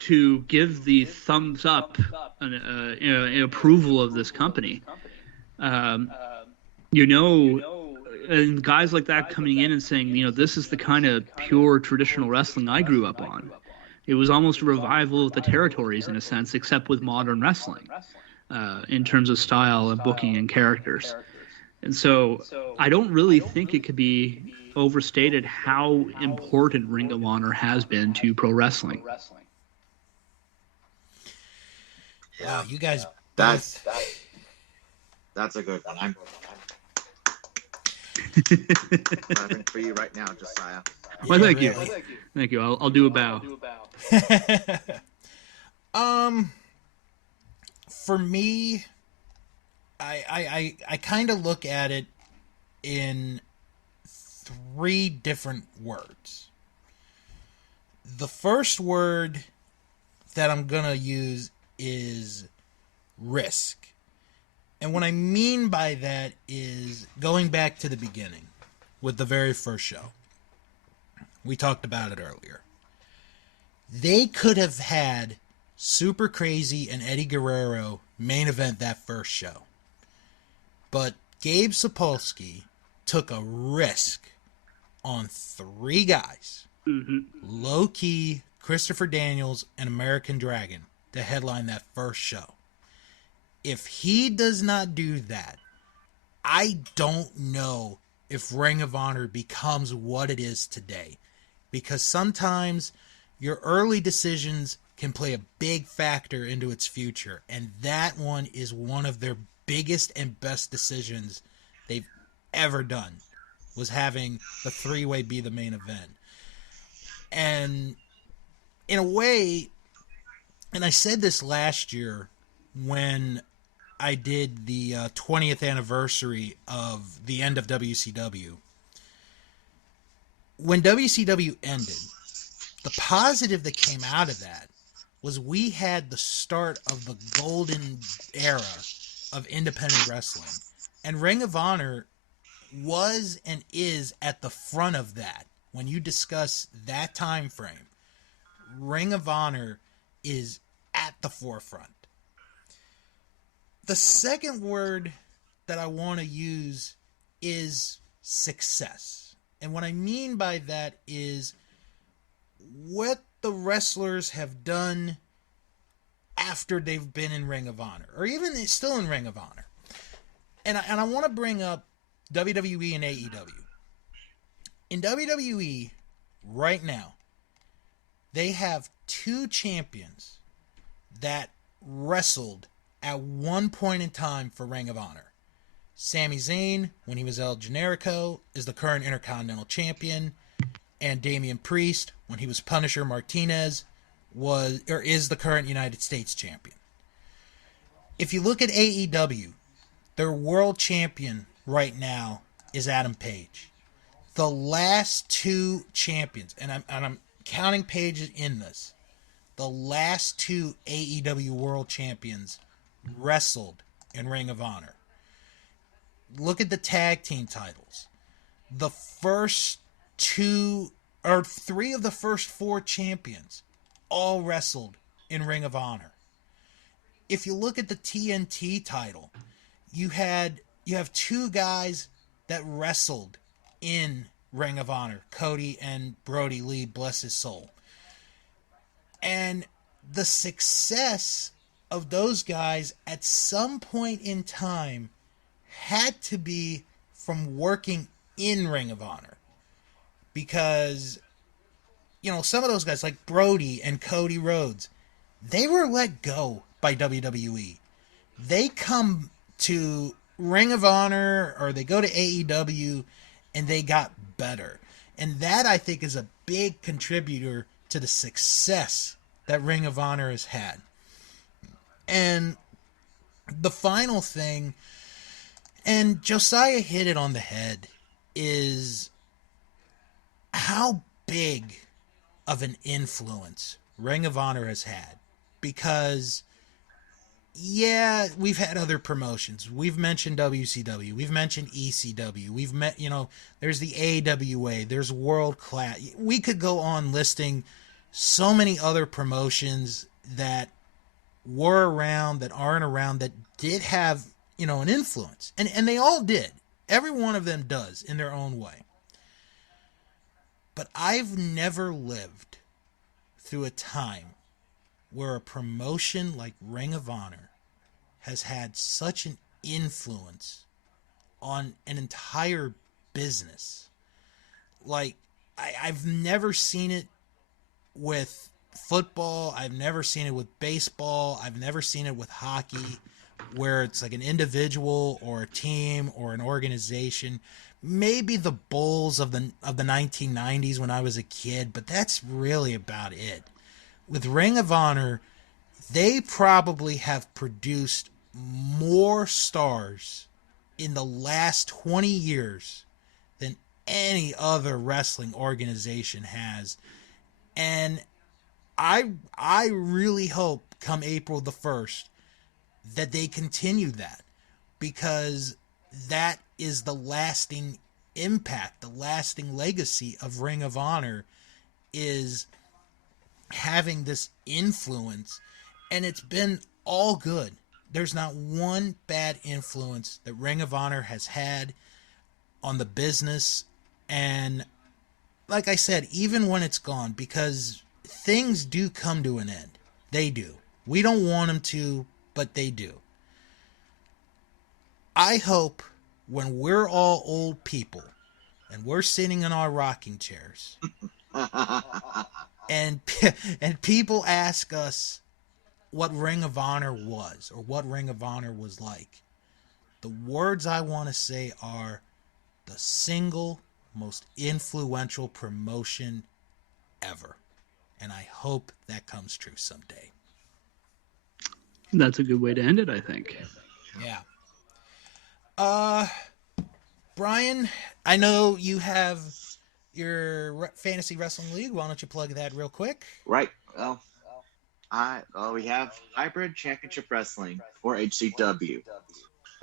to give the thumbs up and approval of this company. And guys like that coming in and saying, this is the kind of pure traditional wrestling I grew up on. It was almost a revival of the territories in a sense, except with modern wrestling. In terms of style and booking and characters. And so I don't really think it could be overstated how important Ring of Honor has been to pro wrestling. Wow, you guys that's a good one. I'm clapping for you right now, Josiah. Well, thank you. Thank you. I'll do a bow. For me, I kind of look at it in three different words. The first word that I'm going to use is risk. And what I mean by that is going back to the beginning with the very first show. We talked about it earlier. They could have had Super Crazy and Eddie Guerrero main event that first show. But Gabe Sapolsky took a risk on three guys Low-key, Christopher Daniels and American Dragon to headline that first show. If he does not do that, I don't know if Ring of Honor becomes what it is today. Because sometimes your early decisions can play a big factor into its future. And that one is one of their biggest and best decisions they've ever done, was having the three-way be the main event. And in a way, and I said this last year when I did the 20th anniversary of the end of WCW. When WCW ended, the positive that came out of that was we had the start of the golden era of independent wrestling. And Ring of Honor was and is at the front of that. When you discuss that time frame, Ring of Honor is at the forefront. The second word that I want to use is success. And what I mean by that is what the wrestlers have done after they've been in Ring of Honor, or even still in Ring of Honor. And I want to bring up WWE and AEW. In WWE, right now, they have two champions that wrestled at one point in time for Ring of Honor. Sami Zayn, when he was El Generico, is the current Intercontinental Champion, and Damian Priest, when he was Punisher Martinez, is the current United States Champion. If you look at AEW, their world champion right now is Adam Page. The last two champions, and I'm counting Page in this, the last two AEW world champions wrestled in Ring of Honor. Look at the tag team titles. The first three of the first four champions all wrestled in Ring of Honor. If you look at the TNT title, you have two guys that wrestled in Ring of Honor, Cody and Brody Lee, bless his soul. And the success of those guys at some point in time had to be from working in Ring of Honor. Because, some of those guys like Brody and Cody Rhodes, they were let go by WWE. They come to Ring of Honor or they go to AEW and they got better. And that, I think, is a big contributor to the success that Ring of Honor has had. And the final thing, and Josiah hit it on the head, is how big of an influence Ring of Honor has had. Because, yeah, we've had other promotions. We've mentioned WCW. We've mentioned ECW. We've met, there's the AWA. There's World Class. We could go on listing so many other promotions that were around, that aren't around, that did have, an influence. And they all did. Every one of them does in their own way. But I've never lived through a time where a promotion like Ring of Honor has had such an influence on an entire business. Like, I've never seen it with football. I've never seen it with baseball. I've never seen it with hockey, where it's like an individual or a team or an organization. Maybe the Bulls of the 1990s when I was a kid, but that's really about it. With Ring of Honor, they probably have produced more stars in the last 20 years than any other wrestling organization has. And I really hope come April the 1st that they continue that, because that is the lasting impact, the lasting legacy of Ring of Honor, is having this influence, and it's been all good. There's not one bad influence that Ring of Honor has had on the business, and like I said, even when it's gone, because things do come to an end. They do. We don't want them to, but they do. I hope when we're all old people and we're sitting in our rocking chairs and people ask us what Ring of Honor was or what Ring of Honor was like, the words I want to say are the single most influential promotion ever. And I hope that comes true someday. That's a good way to end it, I think. Yeah. Brian, I know you have your fantasy wrestling league. Why don't you plug that real quick? Right. Well, we have Hybrid Championship Wrestling, or HCW.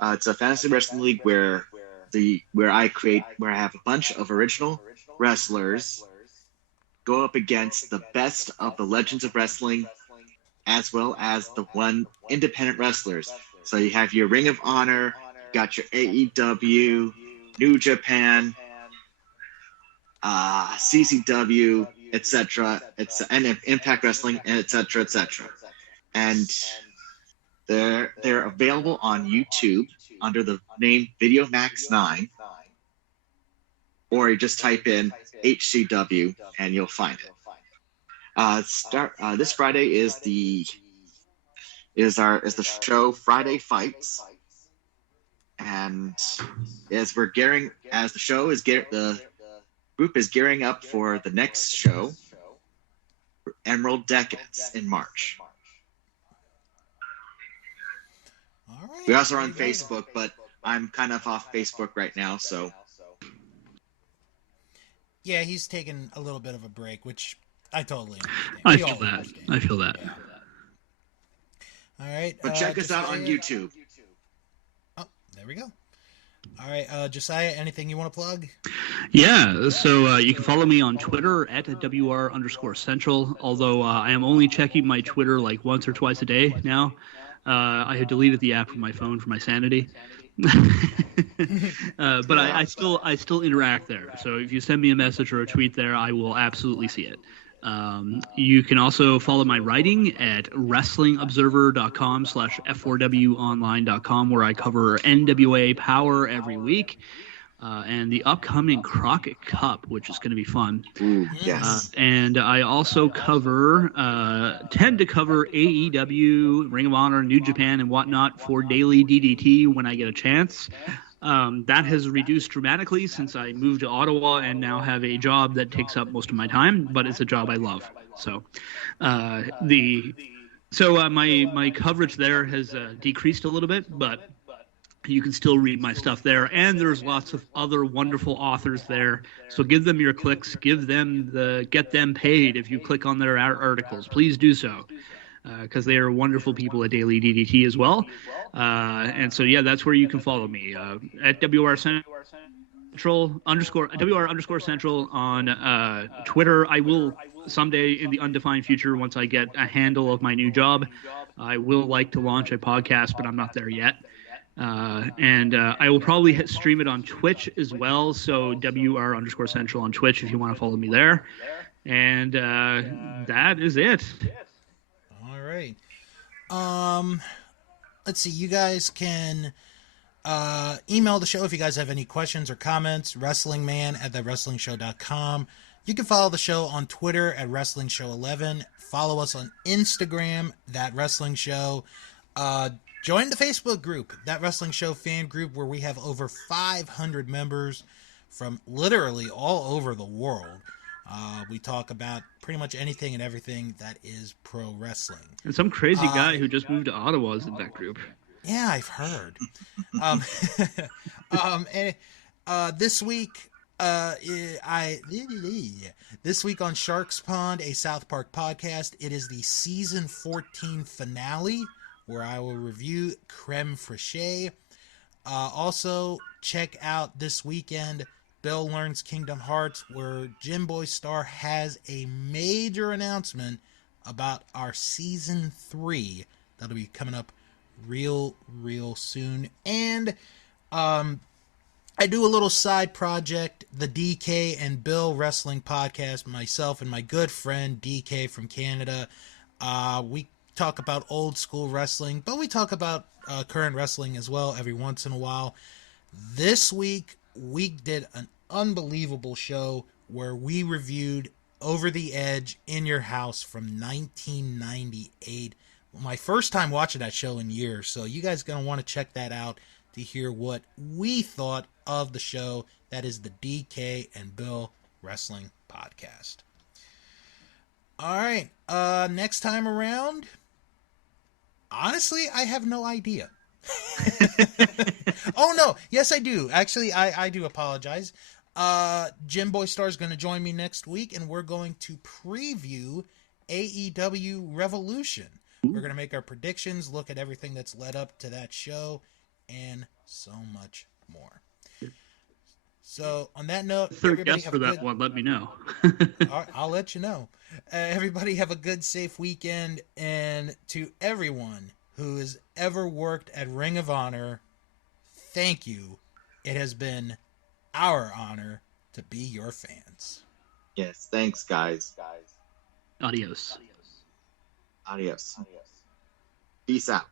It's a fantasy wrestling league where I have a bunch of original wrestlers go up against the best of the legends of wrestling, as well as the one independent wrestlers. So you have your Ring of Honor, you got your AEW, New Japan, CCW, etc., and Impact Wrestling, and etc., etc. And they're available on YouTube under the name Video Max 9, or you just type in HCW and you'll find it. This Friday is the show Friday Fights, and the group is gearing up for the next show, Emerald Decades, in March. All right. We also are on Facebook, but I'm kind of off Facebook right now, so. Yeah, he's taking a little bit of a break, which I totally understand. I feel that. Yeah. All right. But check us out on YouTube. Oh, there we go. All right, Josiah, anything you want to plug? Yeah, so you can follow me on Twitter at WR_Central, although I am only checking my Twitter like once or twice a day now. I had deleted the app from my phone for my sanity. But I still interact there. So if you send me a message or a tweet there, I will absolutely see it. You can also follow my writing at wrestlingobserver.com/f4wonline.com, where I cover NWA Power every week. And the upcoming Crockett Cup, which is going to be fun. Ooh, yes. And I also tend to cover AEW, Ring of Honor, New Japan, and whatnot for daily DDT when I get a chance. That has reduced dramatically since I moved to Ottawa and now have a job that takes up most of my time, but it's a job I love. So my coverage there has decreased a little bit, but you can still read my stuff there, and there's lots of other wonderful authors there. So give them your clicks, get them paid if you click on their articles. Please do so, because they are wonderful people at Daily DDT as well. And so yeah, that's where you can follow me at WR_Central on Twitter. I will someday in the undefined future, once I get a handle of my new job, I will like to launch a podcast, but I'm not there yet. And I will probably stream it on Twitch as well. So WR_Central on Twitch if you want to follow me there. And that is it. All right. Let's see. You guys can email the show if you guys have any questions or comments. WrestlingMan@TheWrestlingShow.com. You can follow the show on Twitter at WrestlingShow11. Follow us on Instagram, That Wrestling Show. Join the Facebook group, That Wrestling Show fan group, where we have over 500 members from literally all over the world. We talk about pretty much anything and everything that is pro wrestling. And some crazy guy who just moved to Ottawa is in that group. Yeah, I've heard. This week, this week on Sharks Pond, a South Park podcast, it is the season 14 finale, where I will review Creme Fraiche. Also, check out this weekend, Bill Learns Kingdom Hearts, where Jim Boy Star has a major announcement about our season 3 that'll be coming up real soon. And I do a little side project, the DK and Bill Wrestling Podcast, myself and my good friend DK from Canada. We talk about old school wrestling, but we talk about current wrestling as well every once in a while. This week, we did an unbelievable show where we reviewed Over the Edge in Your House from 1998. My first time watching that show in years, so you guys are going to want to check that out to hear what we thought of the show. That is the DK and Bill Wrestling Podcast. All right, next time around, honestly, I have no idea. Oh no, yes I do. Actually, I do apologize. Jim Boy Star is going to join me next week, and we're going to preview AEW Revolution. We're going to make our predictions, look at everything that's led up to that show, and so much more. So, on that note, third guest for that one, let me know. I'll let you know. Everybody have a good, safe weekend, and to everyone who has ever worked at Ring of Honor, thank you. It has been our honor to be your fans. Yes, thanks, guys. Adios. Adios. Peace out.